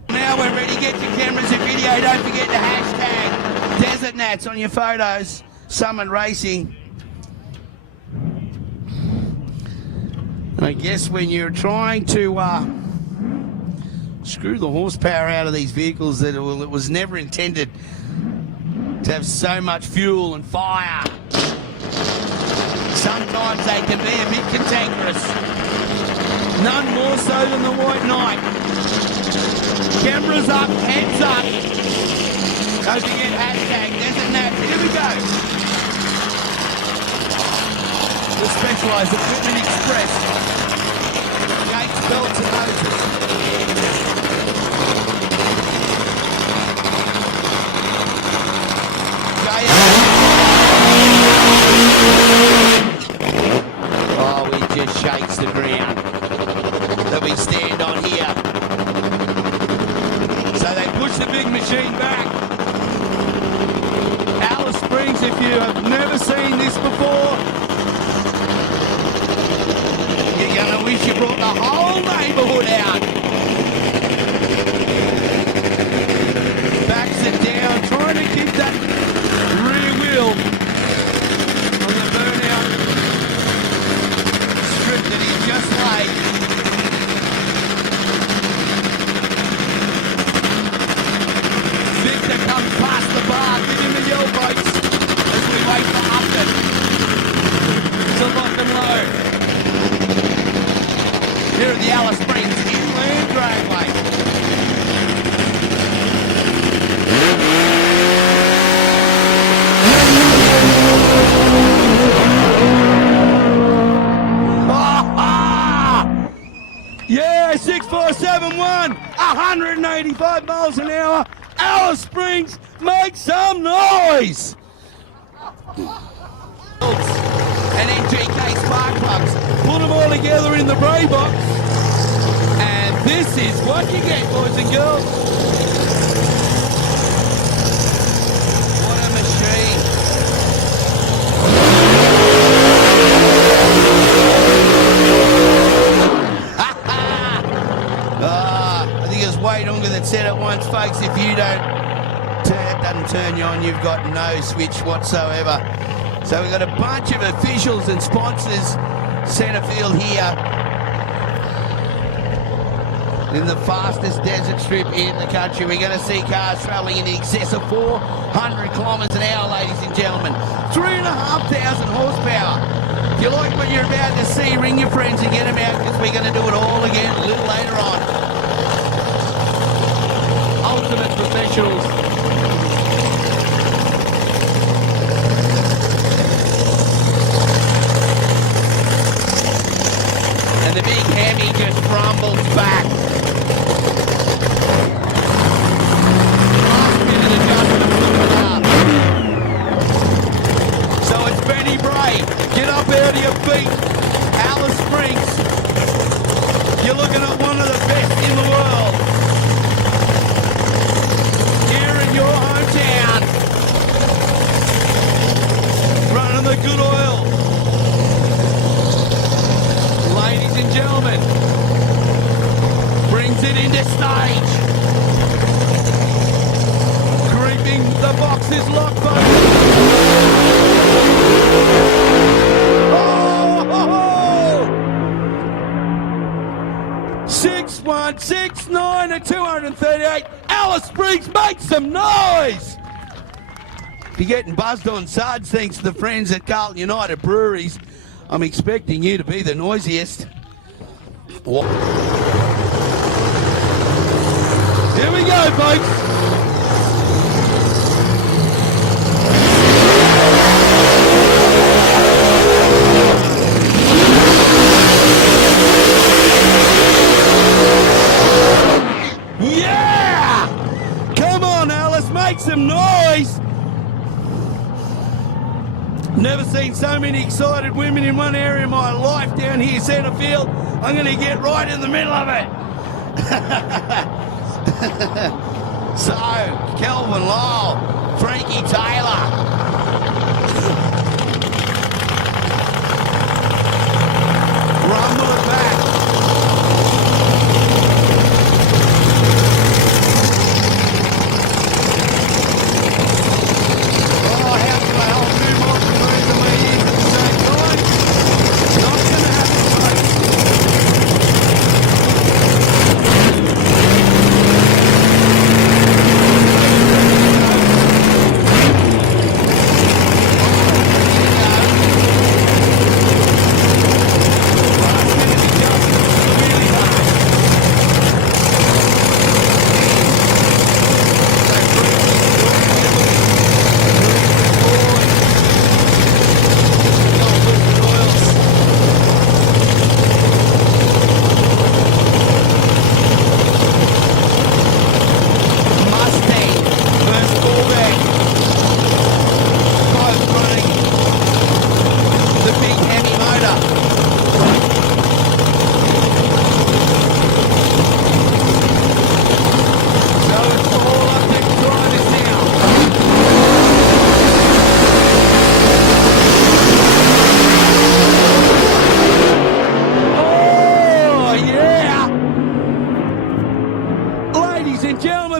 Now we're ready. Get your cameras and video. Don't forget the hashtag Desert Nats on your photos. Summon Racing. And I guess when you're trying to screw the horsepower out of these vehicles, that it was never intended to have so much fuel and fire. Sometimes they can be a bit cantankerous. None more so than the White Knight. Cameras up, heads up. Don't forget hashtag Desert Nats. Here we go. The Specialised Equipment Express. Gates, belts and motors. Oh, it just shakes the ground that we stand on here. So they push the big machine back. Alice Springs, if you have never seen this before, you're going to wish you brought the whole neighbourhood out. Backs it down, trying to keep that rear wheel on the burnout strip that he just laid. Victor comes past the bar, give him the yell boats as we wait for Upton to lock and load. Here at the Alice Springs Inland Dragway. Yeah, 6.471, 185 miles an hour. Alice Springs, make some noise! And MGK spark plugs. Put them all together in the Bray box. And this is what you get, boys and girls. What a machine. I think it was Wade Unga that said it once, folks, if you don't, it doesn't turn you on, you've got no switch whatsoever. So we've got a bunch of officials and sponsors centre field here in the fastest desert strip in the country. We're going to see cars travelling in excess of 400 kilometres an hour, ladies and gentlemen. 3,500 horsepower. If you like what you're about to see, ring your friends and get them out, because we're going to do it all again a little later on. Ultimate professionals. And the big Hemi just rumbles back. Last minute adjustment from the up. So it's Benny Bray. Get up out of your feet. Alice Springs. You're looking at one of the best in the world. Here in your hometown. Running the good oil. Ladies and gentlemen, brings it into stage. Creeping the boxes locked. Oh! 6169 at 238. Alice Springs, make some noise! If you're getting buzzed on suds, thanks to the friends at Carlton United Breweries, I'm expecting you to be the noisiest. Here we go, folks. Yeah! Come on, Alice, make some noise. Never seen so many excited women in one area of my life down here, centre field. I'm going to get right in the middle of it. So, Kelvin Lyle, Frankie Taylor. Rumble it back. Oh, how can I hold two more moves in my ears at the same time? Not going to happen, folks.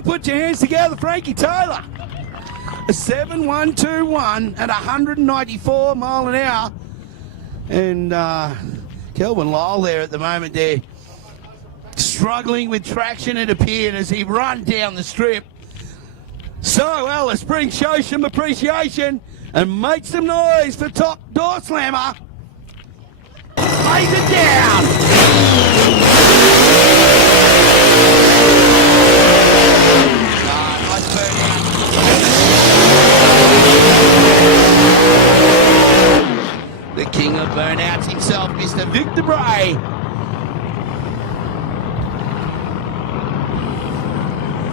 Put your hands together, Frankie Taylor. A 7.121 at 194 mile an hour. And Kelvin Lyle there at the moment there, struggling with traction, it appeared, as he run down the strip. So Alice Springs, show some appreciation and make some noise for top door slammer. Lays it down. The king of burnouts himself, Mr. Victor Bray.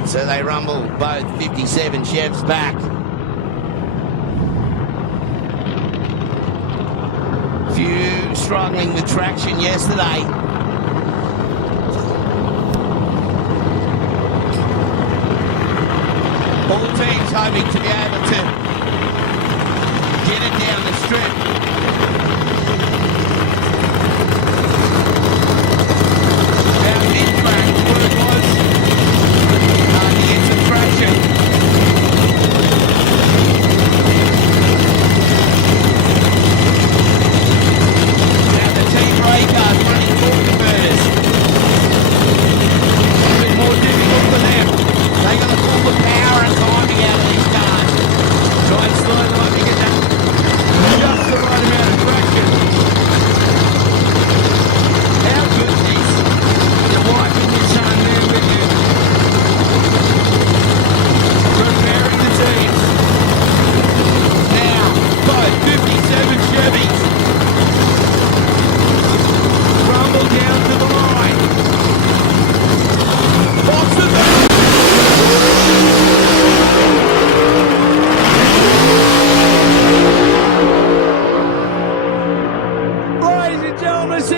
So they rumble both 57 Chevs back. Few struggling with traction yesterday. All teams hoping to be able to get it down the strip. About mid-track, where it was. To get some traction.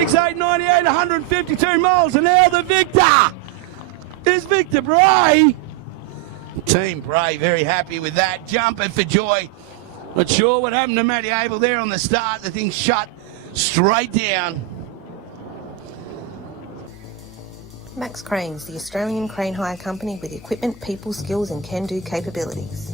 6.898, 152 miles an hour. The victor is Victor Bray. Team Bray very happy with that. Jumping for joy. Not sure what happened to Matty Abel there on the start. The thing shut straight down. Max Cranes, the Australian crane hire company with equipment, people, skills and can-do capabilities.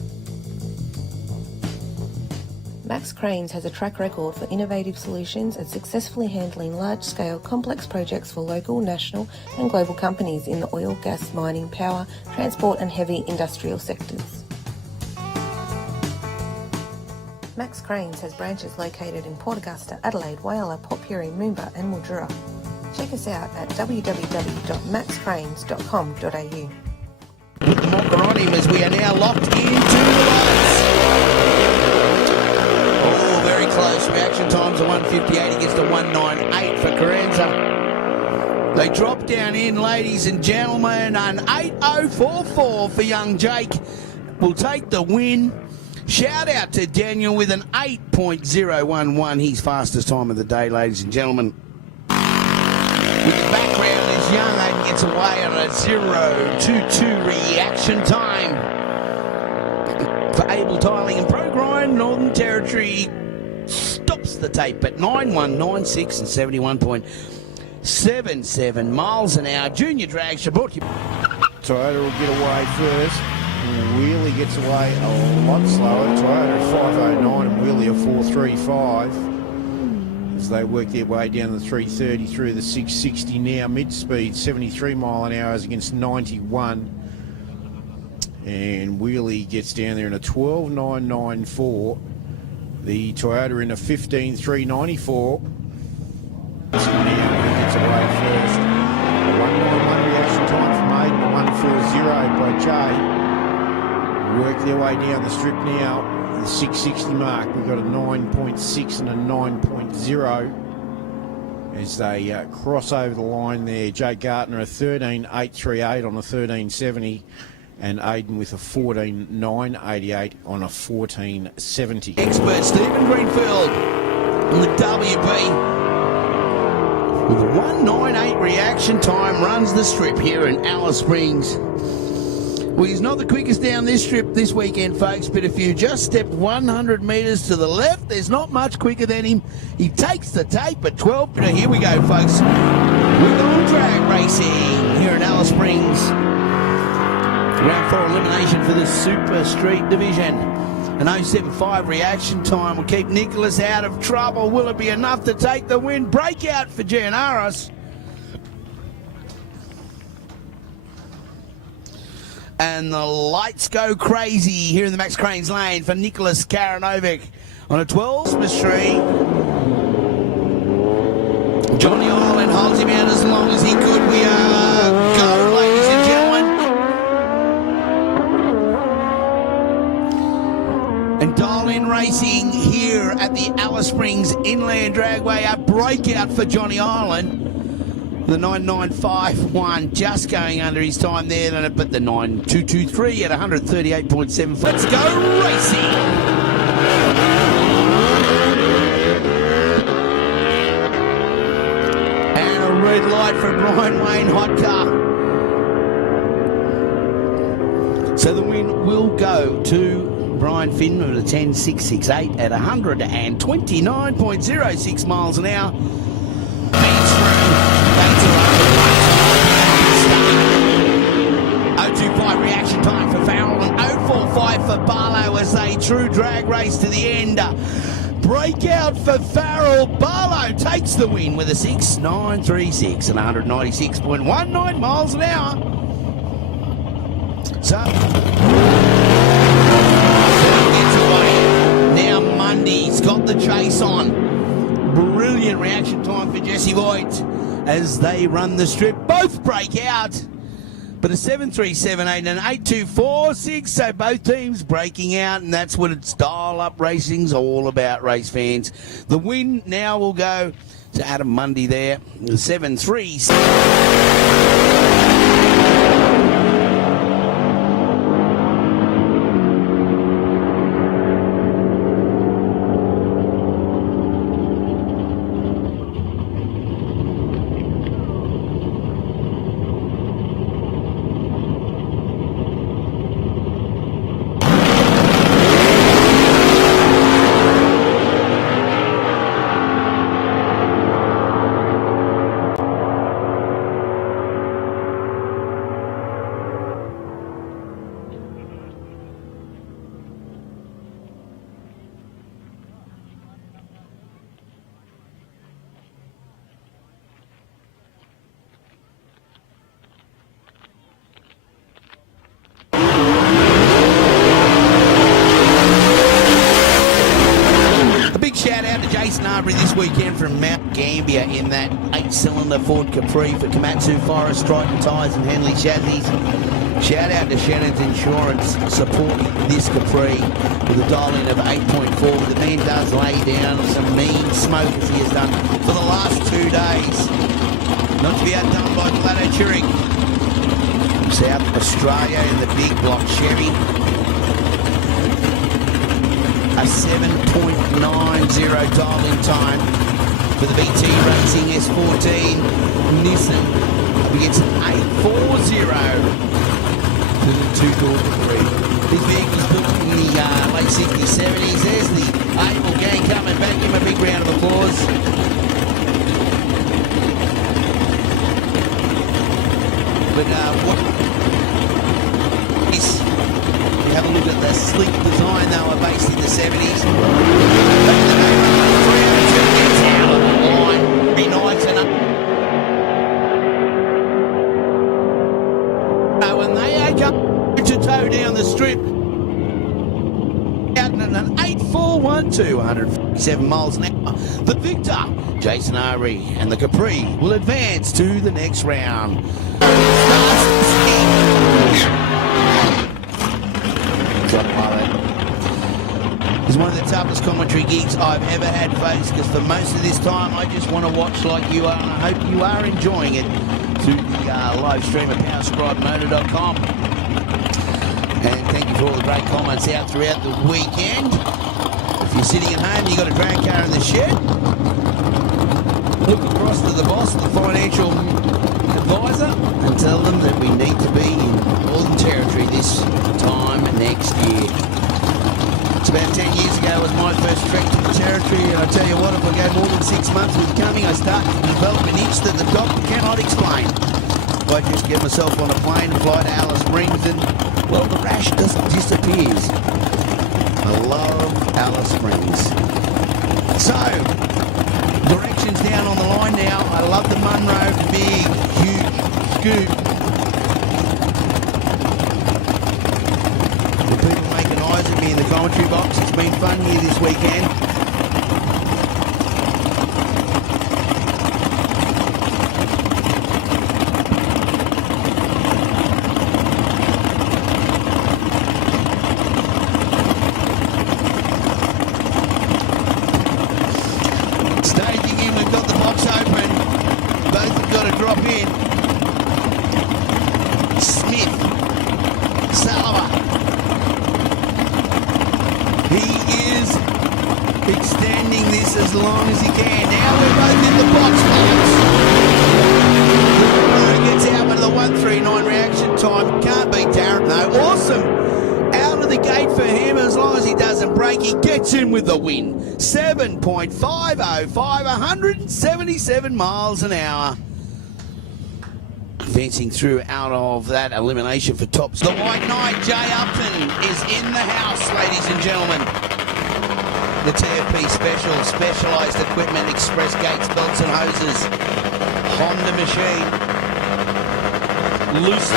Max Cranes has a track record for innovative solutions and successfully handling large-scale complex projects for local, national and global companies in the oil, gas, mining, power, transport and heavy industrial sectors. Max Cranes has branches located in Port Augusta, Adelaide, Whyalla, Port Pirie, Moomba and Mildura. Check us out at www.maxcranes.com.au. Put the mocker on him as we are now locked into the lights. Oh, very close. Reaction times are 1:58 against a 1:98 for Carranza. They drop down in, ladies and gentlemen, an 8:044 for young Jake. Will take the win. Shout out to Daniel with an 8.011, his fastest time of the day, ladies and gentlemen. With the background is young, Aiden gets away on a 0.22 reaction time. For Abel Tiling and Pro Grind, Northern Territory stops the tape at 9.196 and 71.77 miles an hour. Junior drag should brought you. Toyota will get away first. Wheelie gets away a lot slower. Toyota at 5.09 and Wheelie at 4.35. As they work their way down the 330 through the 660 now. Mid-speed 73 mile an hour against 91. And Wheelie gets down there in a 12.994. The Toyota in a 15.394. This one here gets away first. A 1.91 reaction time from Aiden, a 1.40 by Jay. Work their way down the strip now. The 660 mark, we've got a 9.6 and a 9.0 as they cross over the line there. Jake Gartner a 13.838 on a 13.70 and Aiden with a 14.988 on a 14.70. Expert Stephen Greenfield on the WB with a 1.98 reaction time runs the strip here in Alice Springs. Well, he's not the quickest down this strip this weekend, folks, but if you just step 100 metres to the left, there's not much quicker than him. He takes the tape at 12. Now, here we go, folks. We're going drag racing here in Alice Springs. Round 4 elimination for the Super Street Division. An 0.75 reaction time will keep Nicholas out of trouble. Will it be enough to take the win? Breakout for Gianaris. And the lights go crazy here in the Max Cranes lane for Nicholas Karanovic on a 12th Street. Johnny Ireland holds him out as long as he could. We are go, ladies and gentlemen. And Dial In Racing here at the Alice Springs Inland Dragway. A breakout for Johnny Ireland. The 9.951 just going under his time there, but the 9.223 at 138.75. Let's go racing! And a red light for Brian Wayne Hot Car. So the win will go to Brian Finn with a 10.668 at 129.06 miles an hour. 0.25 reaction time for Farrell and 0.45 for Barlow as they true drag race to the end. Breakout for Farrell. Barlow takes the win with a 6.936 and 196.19 miles an hour. So gets away. Now Mundy's got the chase on. Brilliant reaction time for Jesse Voigt as they run the strip. Both break out. But a 7.378 and an 8.246, so both teams breaking out, and that's what it's Dial Up Racing's all about, race fans. The win now will go to Adam Mundy there, the 7.3. out to Jason Arbery this weekend from Mount Gambier in that 8-cylinder Ford Capri for Komatsu, Forest, Triton Tyres and Henley Chassis. Shout out to Shannon's Insurance supporting this Capri with a dial-in of 8.4. The man does lay down some mean smokers he has done for the last 2 days. Not to be outdone by Plato Turing. South Australia in the big block Chevy. A 7.90 dial-in time for the BT Racing S14 Nissan against an 8.40 to the two-door Capri. This vehicle's built in the late 60s, 70s. There's the Able gang coming back. Give him a big round of applause. But what is... Have a look at the sleek design they were based in the 70s. Gets out of the line. Reunites and when they come to toe down the strip, out in an 8.412, 157 miles an hour. The victor, Jason Ari, and the Capri will advance to the next round. It's one of the toughest commentary gigs I've ever had, folks, because for most of this time I just want to watch like you are, and I hope you are enjoying it through the live stream at powerscribemotor.com. And thank you for all the great comments out throughout the weekend. If you're sitting at home, you've got a drag car in the shed, look across to the boss, the financial advisor, and tell them that we need to be in Northern Territory this time next year. It's about 10 years ago was my first trek to the Territory, and I tell you what, if I go more than 6 months with coming, I start to develop an itch that the doctor cannot explain. If I just get myself on a plane and fly to Alice Springs, and, well, the rash just disappears. I love Alice Springs. So, directions down on the line now. I love the Munro, big, huge scoop. The people making eyes at me in the commentary box. It's been fun here this weekend. Staging in, we've got the box open. Both have got to drop in. Smith, Salva. He is extending this as long as he can. Now we're both in the box, folks. Gets out with the 139 reaction time. Can't beat Darren though. Awesome. Out of the gate for him. As long as he doesn't break, he gets in with the win. 7.505, 177 miles an hour. Advancing through out of that elimination for tops. The White Knight, Jay Upton, is in the house, ladies and gentlemen. The TFP Special, Specialised Equipment, Express Gates, Belts and Hoses. Honda machine. Loose.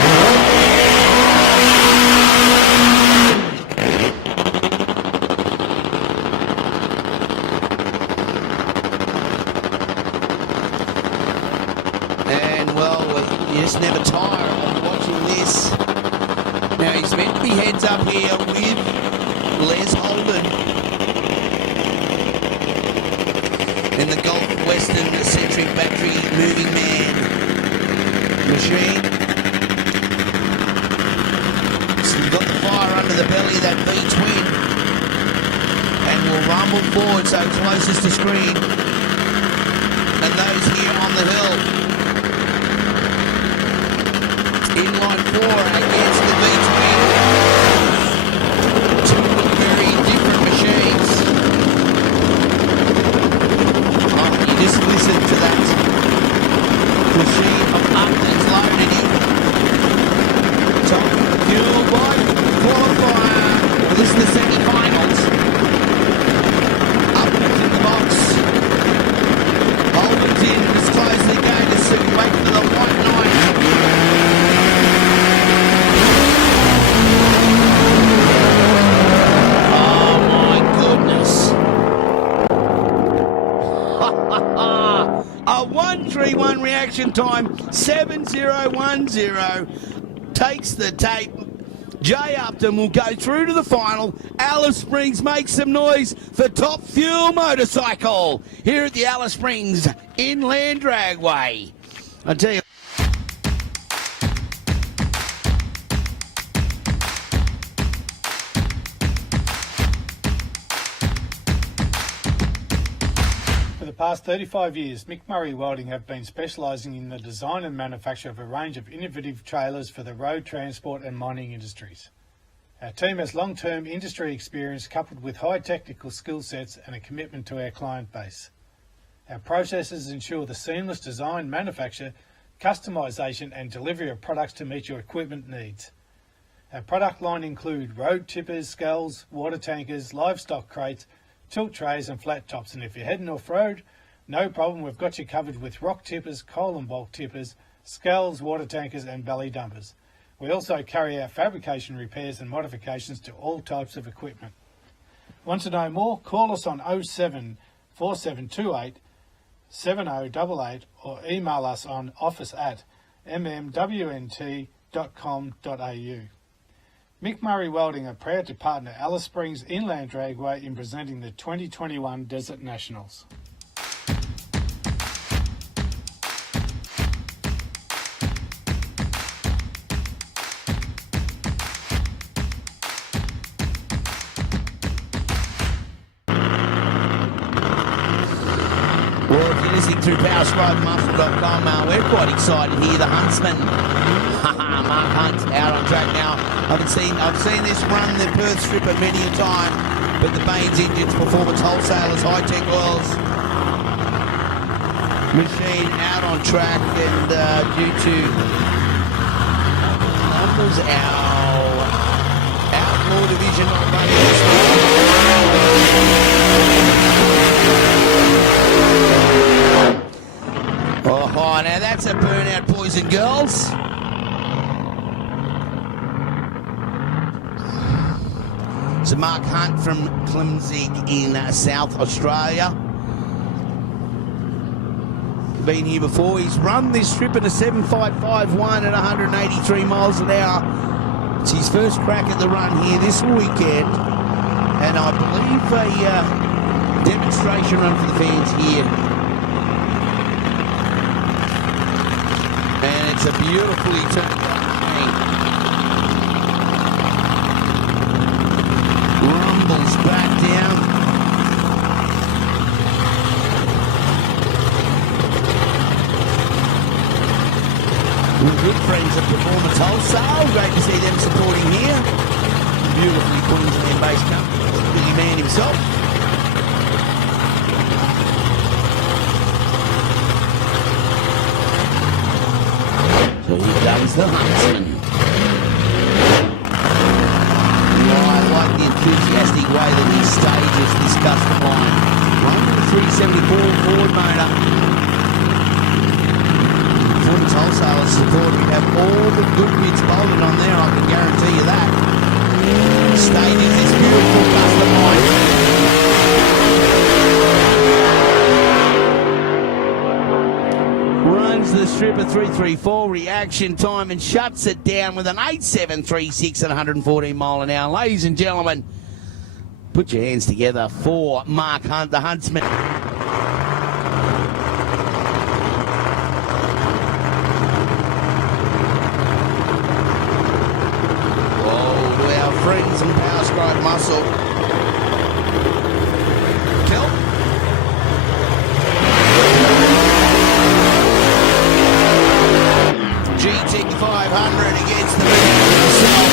You just never tire of watching this. Now he's meant to be heads up here with Les Holden in the Gulf Western Centric Battery Moving Man machine. So we've got the fire under the belly of that V-twin, and will rumble forward so closest to screen. And those here on the hill. Inline 4 against the V-twin. Two very different machines. Oh, you just listen to that machine of Upton's loaded in. Top fuel by qualifier. This is the semi-finals. Upton's in the box. Holden's in as close as they go to wait for the White Knight. A 1-3-1 reaction time, 7-0-1-0. Takes the tape. Jay Upton will go through to the final. Alice Springs makes some noise for Top Fuel Motorcycle here at the Alice Springs Inland Dragway. I tell you. For the past 35 years, Mick Murray Welding have been specialising in the design and manufacture of a range of innovative trailers for the road transport and mining industries. Our team has long-term industry experience coupled with high technical skill sets and a commitment to our client base. Our processes ensure the seamless design, manufacture, customisation and delivery of products to meet your equipment needs. Our product line include road tippers, sculls, water tankers, livestock crates, tilt trays and flat tops, and if you're heading off-road, no problem, we've got you covered with rock tippers, coal and bulk tippers, sculls, water tankers and belly dumpers. We also carry out fabrication repairs and modifications to all types of equipment. Want to know more? Call us on 07 4728 7088 or email us on office@mmwnt.com.au. Mick Murray Welding are proud to partner Alice Springs Inland Dragway in presenting the 2021 Desert Nationals. Well, if you're listening through powerscribemuscle.com, we're quite excited here. The Huntsman, Mark Hunt, out on track now. I've seen this run the Perth Stripper many a time, but the Baines Engines Performance Wholesalers High-Tech Oils machine out on track, and due to numbers, our Outlaw division not running this Oh, now that's a burnout, boys and girls. So Mark Hunt from Clemzig in South Australia. Been here before. He's run this trip in a 7.551 at 183 miles an hour. It's his first crack at the run here this weekend. And I believe a demonstration run for the fans here. And it's a beautifully turned out thing. Rumbles back down. We're good friends at Performance Wholesale. Great to see them supporting here. Beautifully Queensland-based company. Billy Man himself. So here comes the Huntsman. I like the enthusiastic way that he stages this custom line. Run with a 374 Ford motor. Performance Wholesalers support. We have all the good bits bolted on there, I can guarantee you that. Stages this beautiful custom line. Runs the strip at 334 reaction time and shuts it down with an 8.736 at 114 mile an hour. Ladies and gentlemen, put your hands together for Mark Hunt, the Huntsman. Oh, to our friends in Powerscribe Muscle. Kel? GT 500 against the man himself.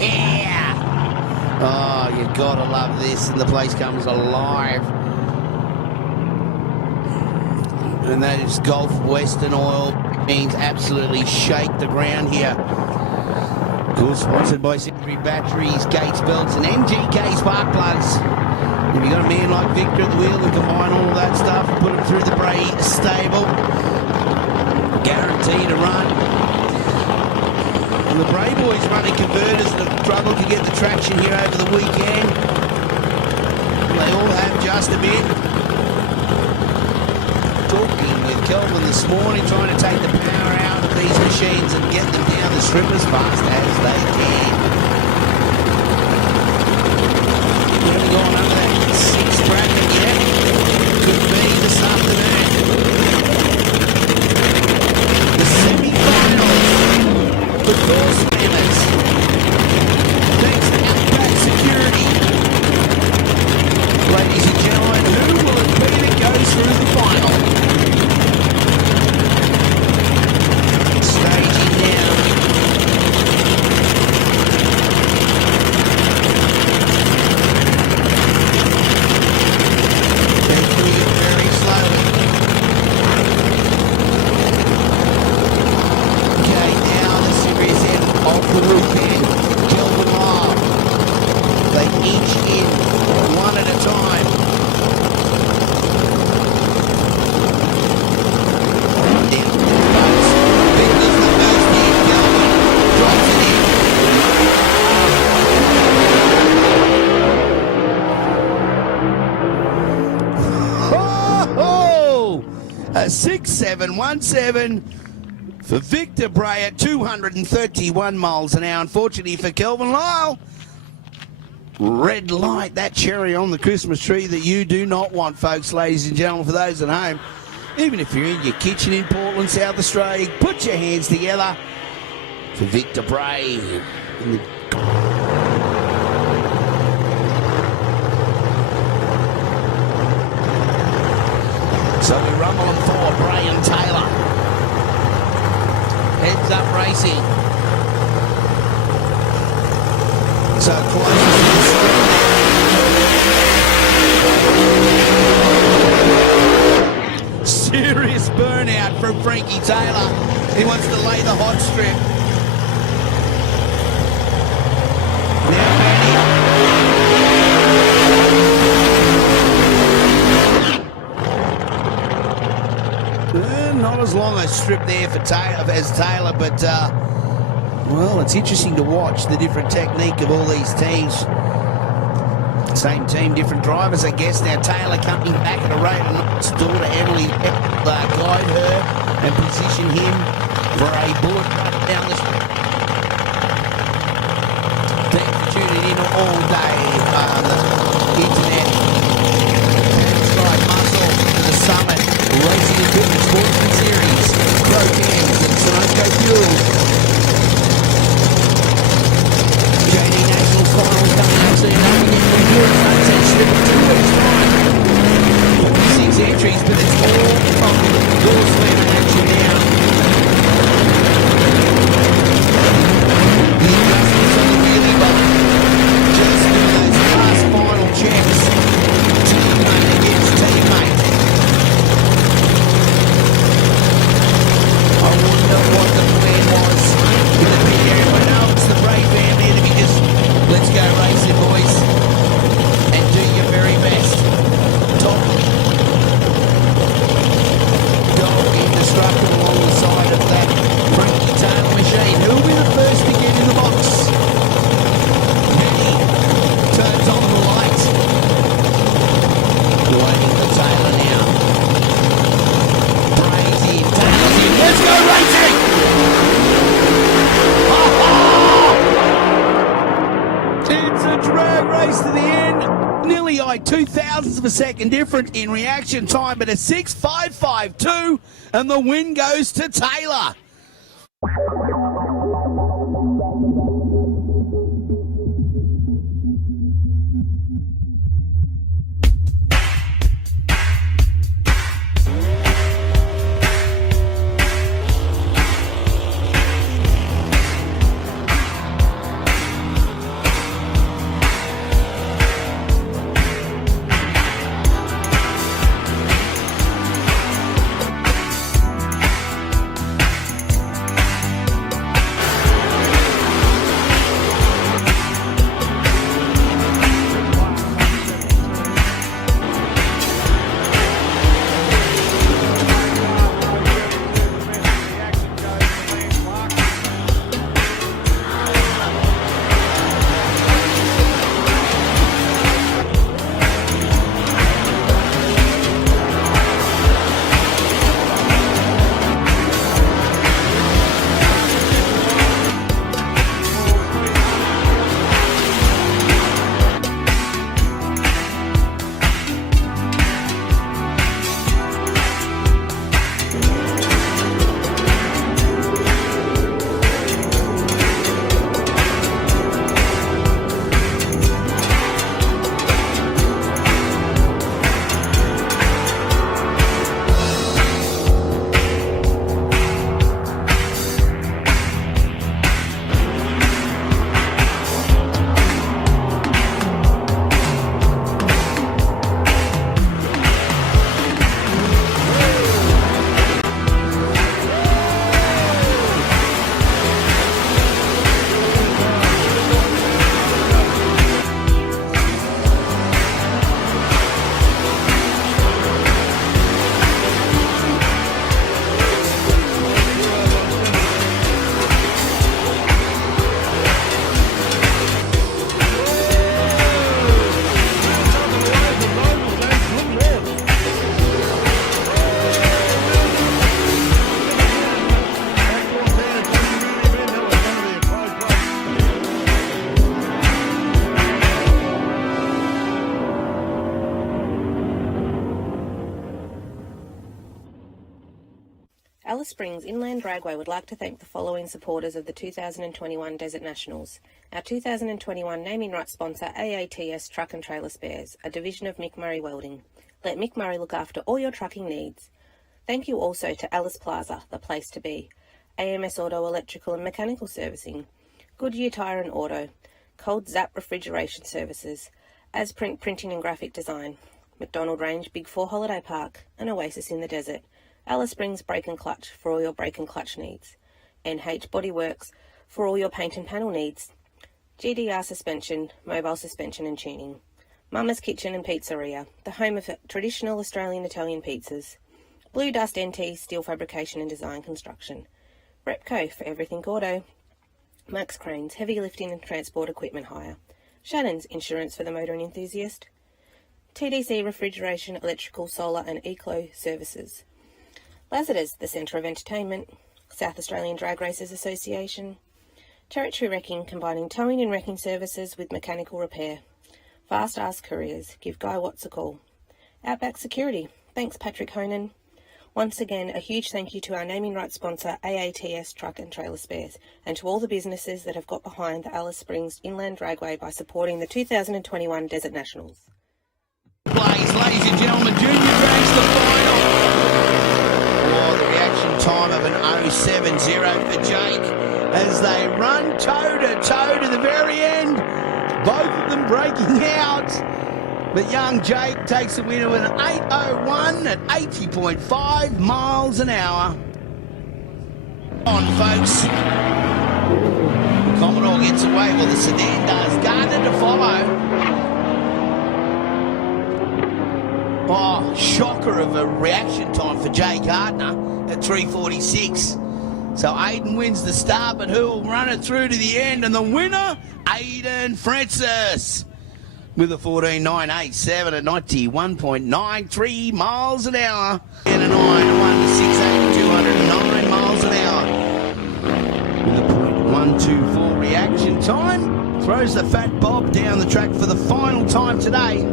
Yeah! Oh, you gotta love this, and the place comes alive. And that is Gulf Western Oil. Means absolutely shake the ground here. Of course, sponsored by Secondary Batteries, Gates Belts, and MGK Spark Plugs. If you've got a man like Victor at the wheel and combine all that stuff and put him through the Bray stable, guaranteed to run. And the Bray boys running converters that have struggled to get the traction here over the weekend. They all have just a bit. Talking with Kelvin this morning, trying to take the power out of these machines and get them down the strip as fast as they can. We haven't gone under that 6 bracket yet. Could be this afternoon. The semi-finals for course winners. Thanks to Outback Security. Ladies and gentlemen, who will it be that goes through the final? Staging now. They're doing it very slowly. Okay, now the serious end of the route then. Kelvin Lyle. They inch in one at a time. Down the boats. Victor's the first in. Kelvin drops it in. Ho! A 6.717 for Victor Bray at 231 miles an hour. Unfortunately for Kelvin Lyle. Red light, that cherry on the Christmas tree that you do not want, folks, ladies and gentlemen, for those at home. Even if you're in your kitchen in Portland, South Australia, put your hands together for Victor Bray. So we rumble them forward, Bray and Taylor. Heads up racing. So close to the strip. Serious burnout from Frankie Taylor. He wants to lay the hot strip. Now Manny. Not as long a strip there for Taylor as Taylor, but well, it's interesting to watch the different technique of all these teams. Same team, different drivers, I guess. Now Taylor coming back at a rate of knots. Daughter Emily guide her and position him for a bullet down the street. Thanks for tuning in all day on the internet. Strike Muscle to the Summit Racing Equipment Sportsman Series. Pro Cams and Sunoco Fuels. JD National Finals coming up soon. Sunset Strip in 2 weeks' time. 46 entries, but it's all from doorstep action now. The adjustments on the wheelie bar. Just do those last final checks. Teammate against teammate. I wonder what the plan was in the pit area. I know it's the Bray family to be just, let's go racing, boys, and do your very best. Top dog indestructible along the side of that Frankie Taylor machine. Who'll be the first to get in the box? Manny turns on the light. Waiting for Taylor now. Bray's in, Taylor's in. Let's go racing! It's a drag race to the end. Nearly 0.02 of a second different in reaction time, but a 6.552, and the win goes to Taylor. Alice Springs Inland Dragway would like to thank the following supporters of the 2021 Desert Nationals. Our 2021 naming rights sponsor, AATS Truck and Trailer Spares, a division of Mick Murray Welding. Let Mick Murray look after all your trucking needs. Thank you also to Alice Plaza, the place to be. AMS Auto Electrical and Mechanical Servicing, Goodyear Tire and Auto, Cold Zap Refrigeration Services, Asprint Printing and Graphic Design, McDonald Range Big 4 Holiday Park, an oasis in the desert, Alice Springs Brake and Clutch for all your brake and clutch needs, NH Bodyworks for all your paint and panel needs, GDR Suspension, Mobile Suspension and Tuning, Mama's Kitchen and Pizzeria, the home of traditional Australian Italian pizzas, Blue Dust NT Steel Fabrication and Design Construction, Repco for everything auto, Max Cranes Heavy Lifting and Transport Equipment Hire, Shannon's Insurance for the Motoring Enthusiast, TDC Refrigeration, Electrical, Solar and Eclo Services, Lazadas, the Centre of Entertainment, South Australian Drag Racers Association, Territory Wrecking, combining towing and wrecking services with mechanical repair, Fast Ask Couriers, give Guy Watts a call, Outback Security, thanks Patrick Honan. Once again, a huge thank you to our naming rights sponsor, AATS Truck and Trailer Spares, and to all the businesses that have got behind the Alice Springs Inland Dragway by supporting the 2021 Desert Nationals. Ladies and gentlemen, Junior drags the final. Oh, the reaction time of an 0.70 for Jake as they run toe-to-toe to the very end. Both of them breaking out. But young Jake takes the winner with an 8.01 at 80.5 miles an hour. On, folks. The Commodore gets away. Well, the sedan does. Gardner to follow. Oh, shocker of a reaction time for Jay Gardner at 3.46. So Aiden wins the start, but who will run it through to the end? And the winner, Aiden Francis, with a 14.987 at 91.93 miles an hour. And a 9.1 to 209 miles an hour. With a .124 reaction time. Throws the Fat Bob down the track for the final time today.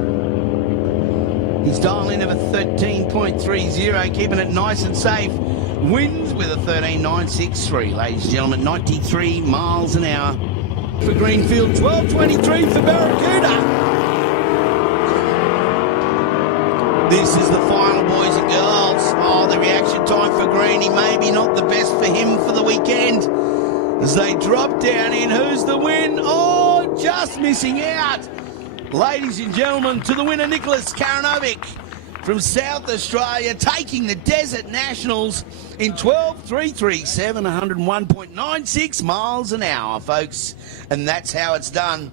He's dialing in of a 13.30, keeping it nice and safe. Wins with a 13.963, ladies and gentlemen, 93 miles an hour. For Greenfield, 12.23 for Barracuda. This is the final, boys and girls. Oh, the reaction time for Greenie, maybe not the best for him for the weekend. As they drop down in, who's the win? Oh, just missing out. Ladies and gentlemen, to the winner, Nicholas Karanovic from South Australia, taking the Desert Nationals in 12.337, 101.96 miles an hour, folks. And that's how it's done.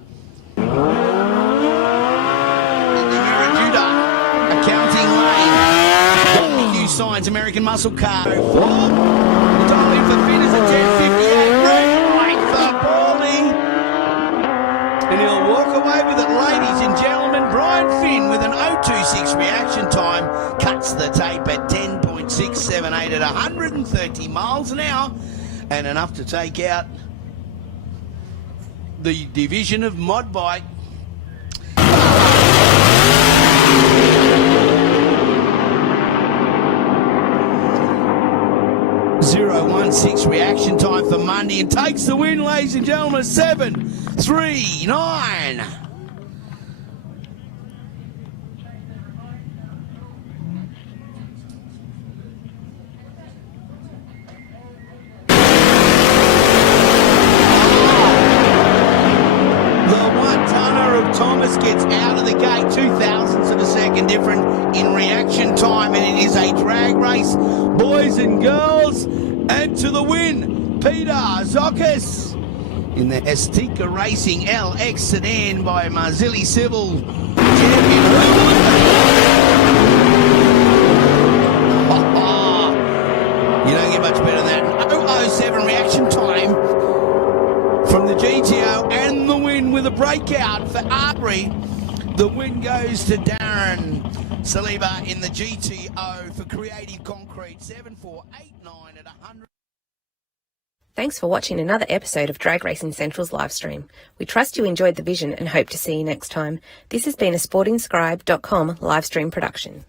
In the Mirajuda Accounting Lane, Hugh Signs American Muscle Car. The time in for Finn is a 10.58. Right for Paulie. And he'll walk away with it, ladies and gentlemen. Brian Finn with an 0.26 reaction time cuts the tape at 10.678 at 130 miles an hour, and enough to take out the division of mod bike. 0.16 reaction time for Mundy, and takes the win, ladies and gentlemen, 7.39. Thomas gets out of the gate, 0.02 of a second different in reaction time, and it is a drag race, boys and girls. And to the win, Peter Zokis in the Estica Racing LX sedan by Marzilli Civil. Champion. You don't get much better than that. 0.07 reaction time from the GTO, and the win with a breakout for Arbery. The win goes to Darren Saliba in the GTO for Creative Concrete, 7.489 at 100. Thanks for watching another episode of Drag Racing Central's livestream. We trust you enjoyed the vision and hope to see you next time. This has been a sportingscribe.com livestream production.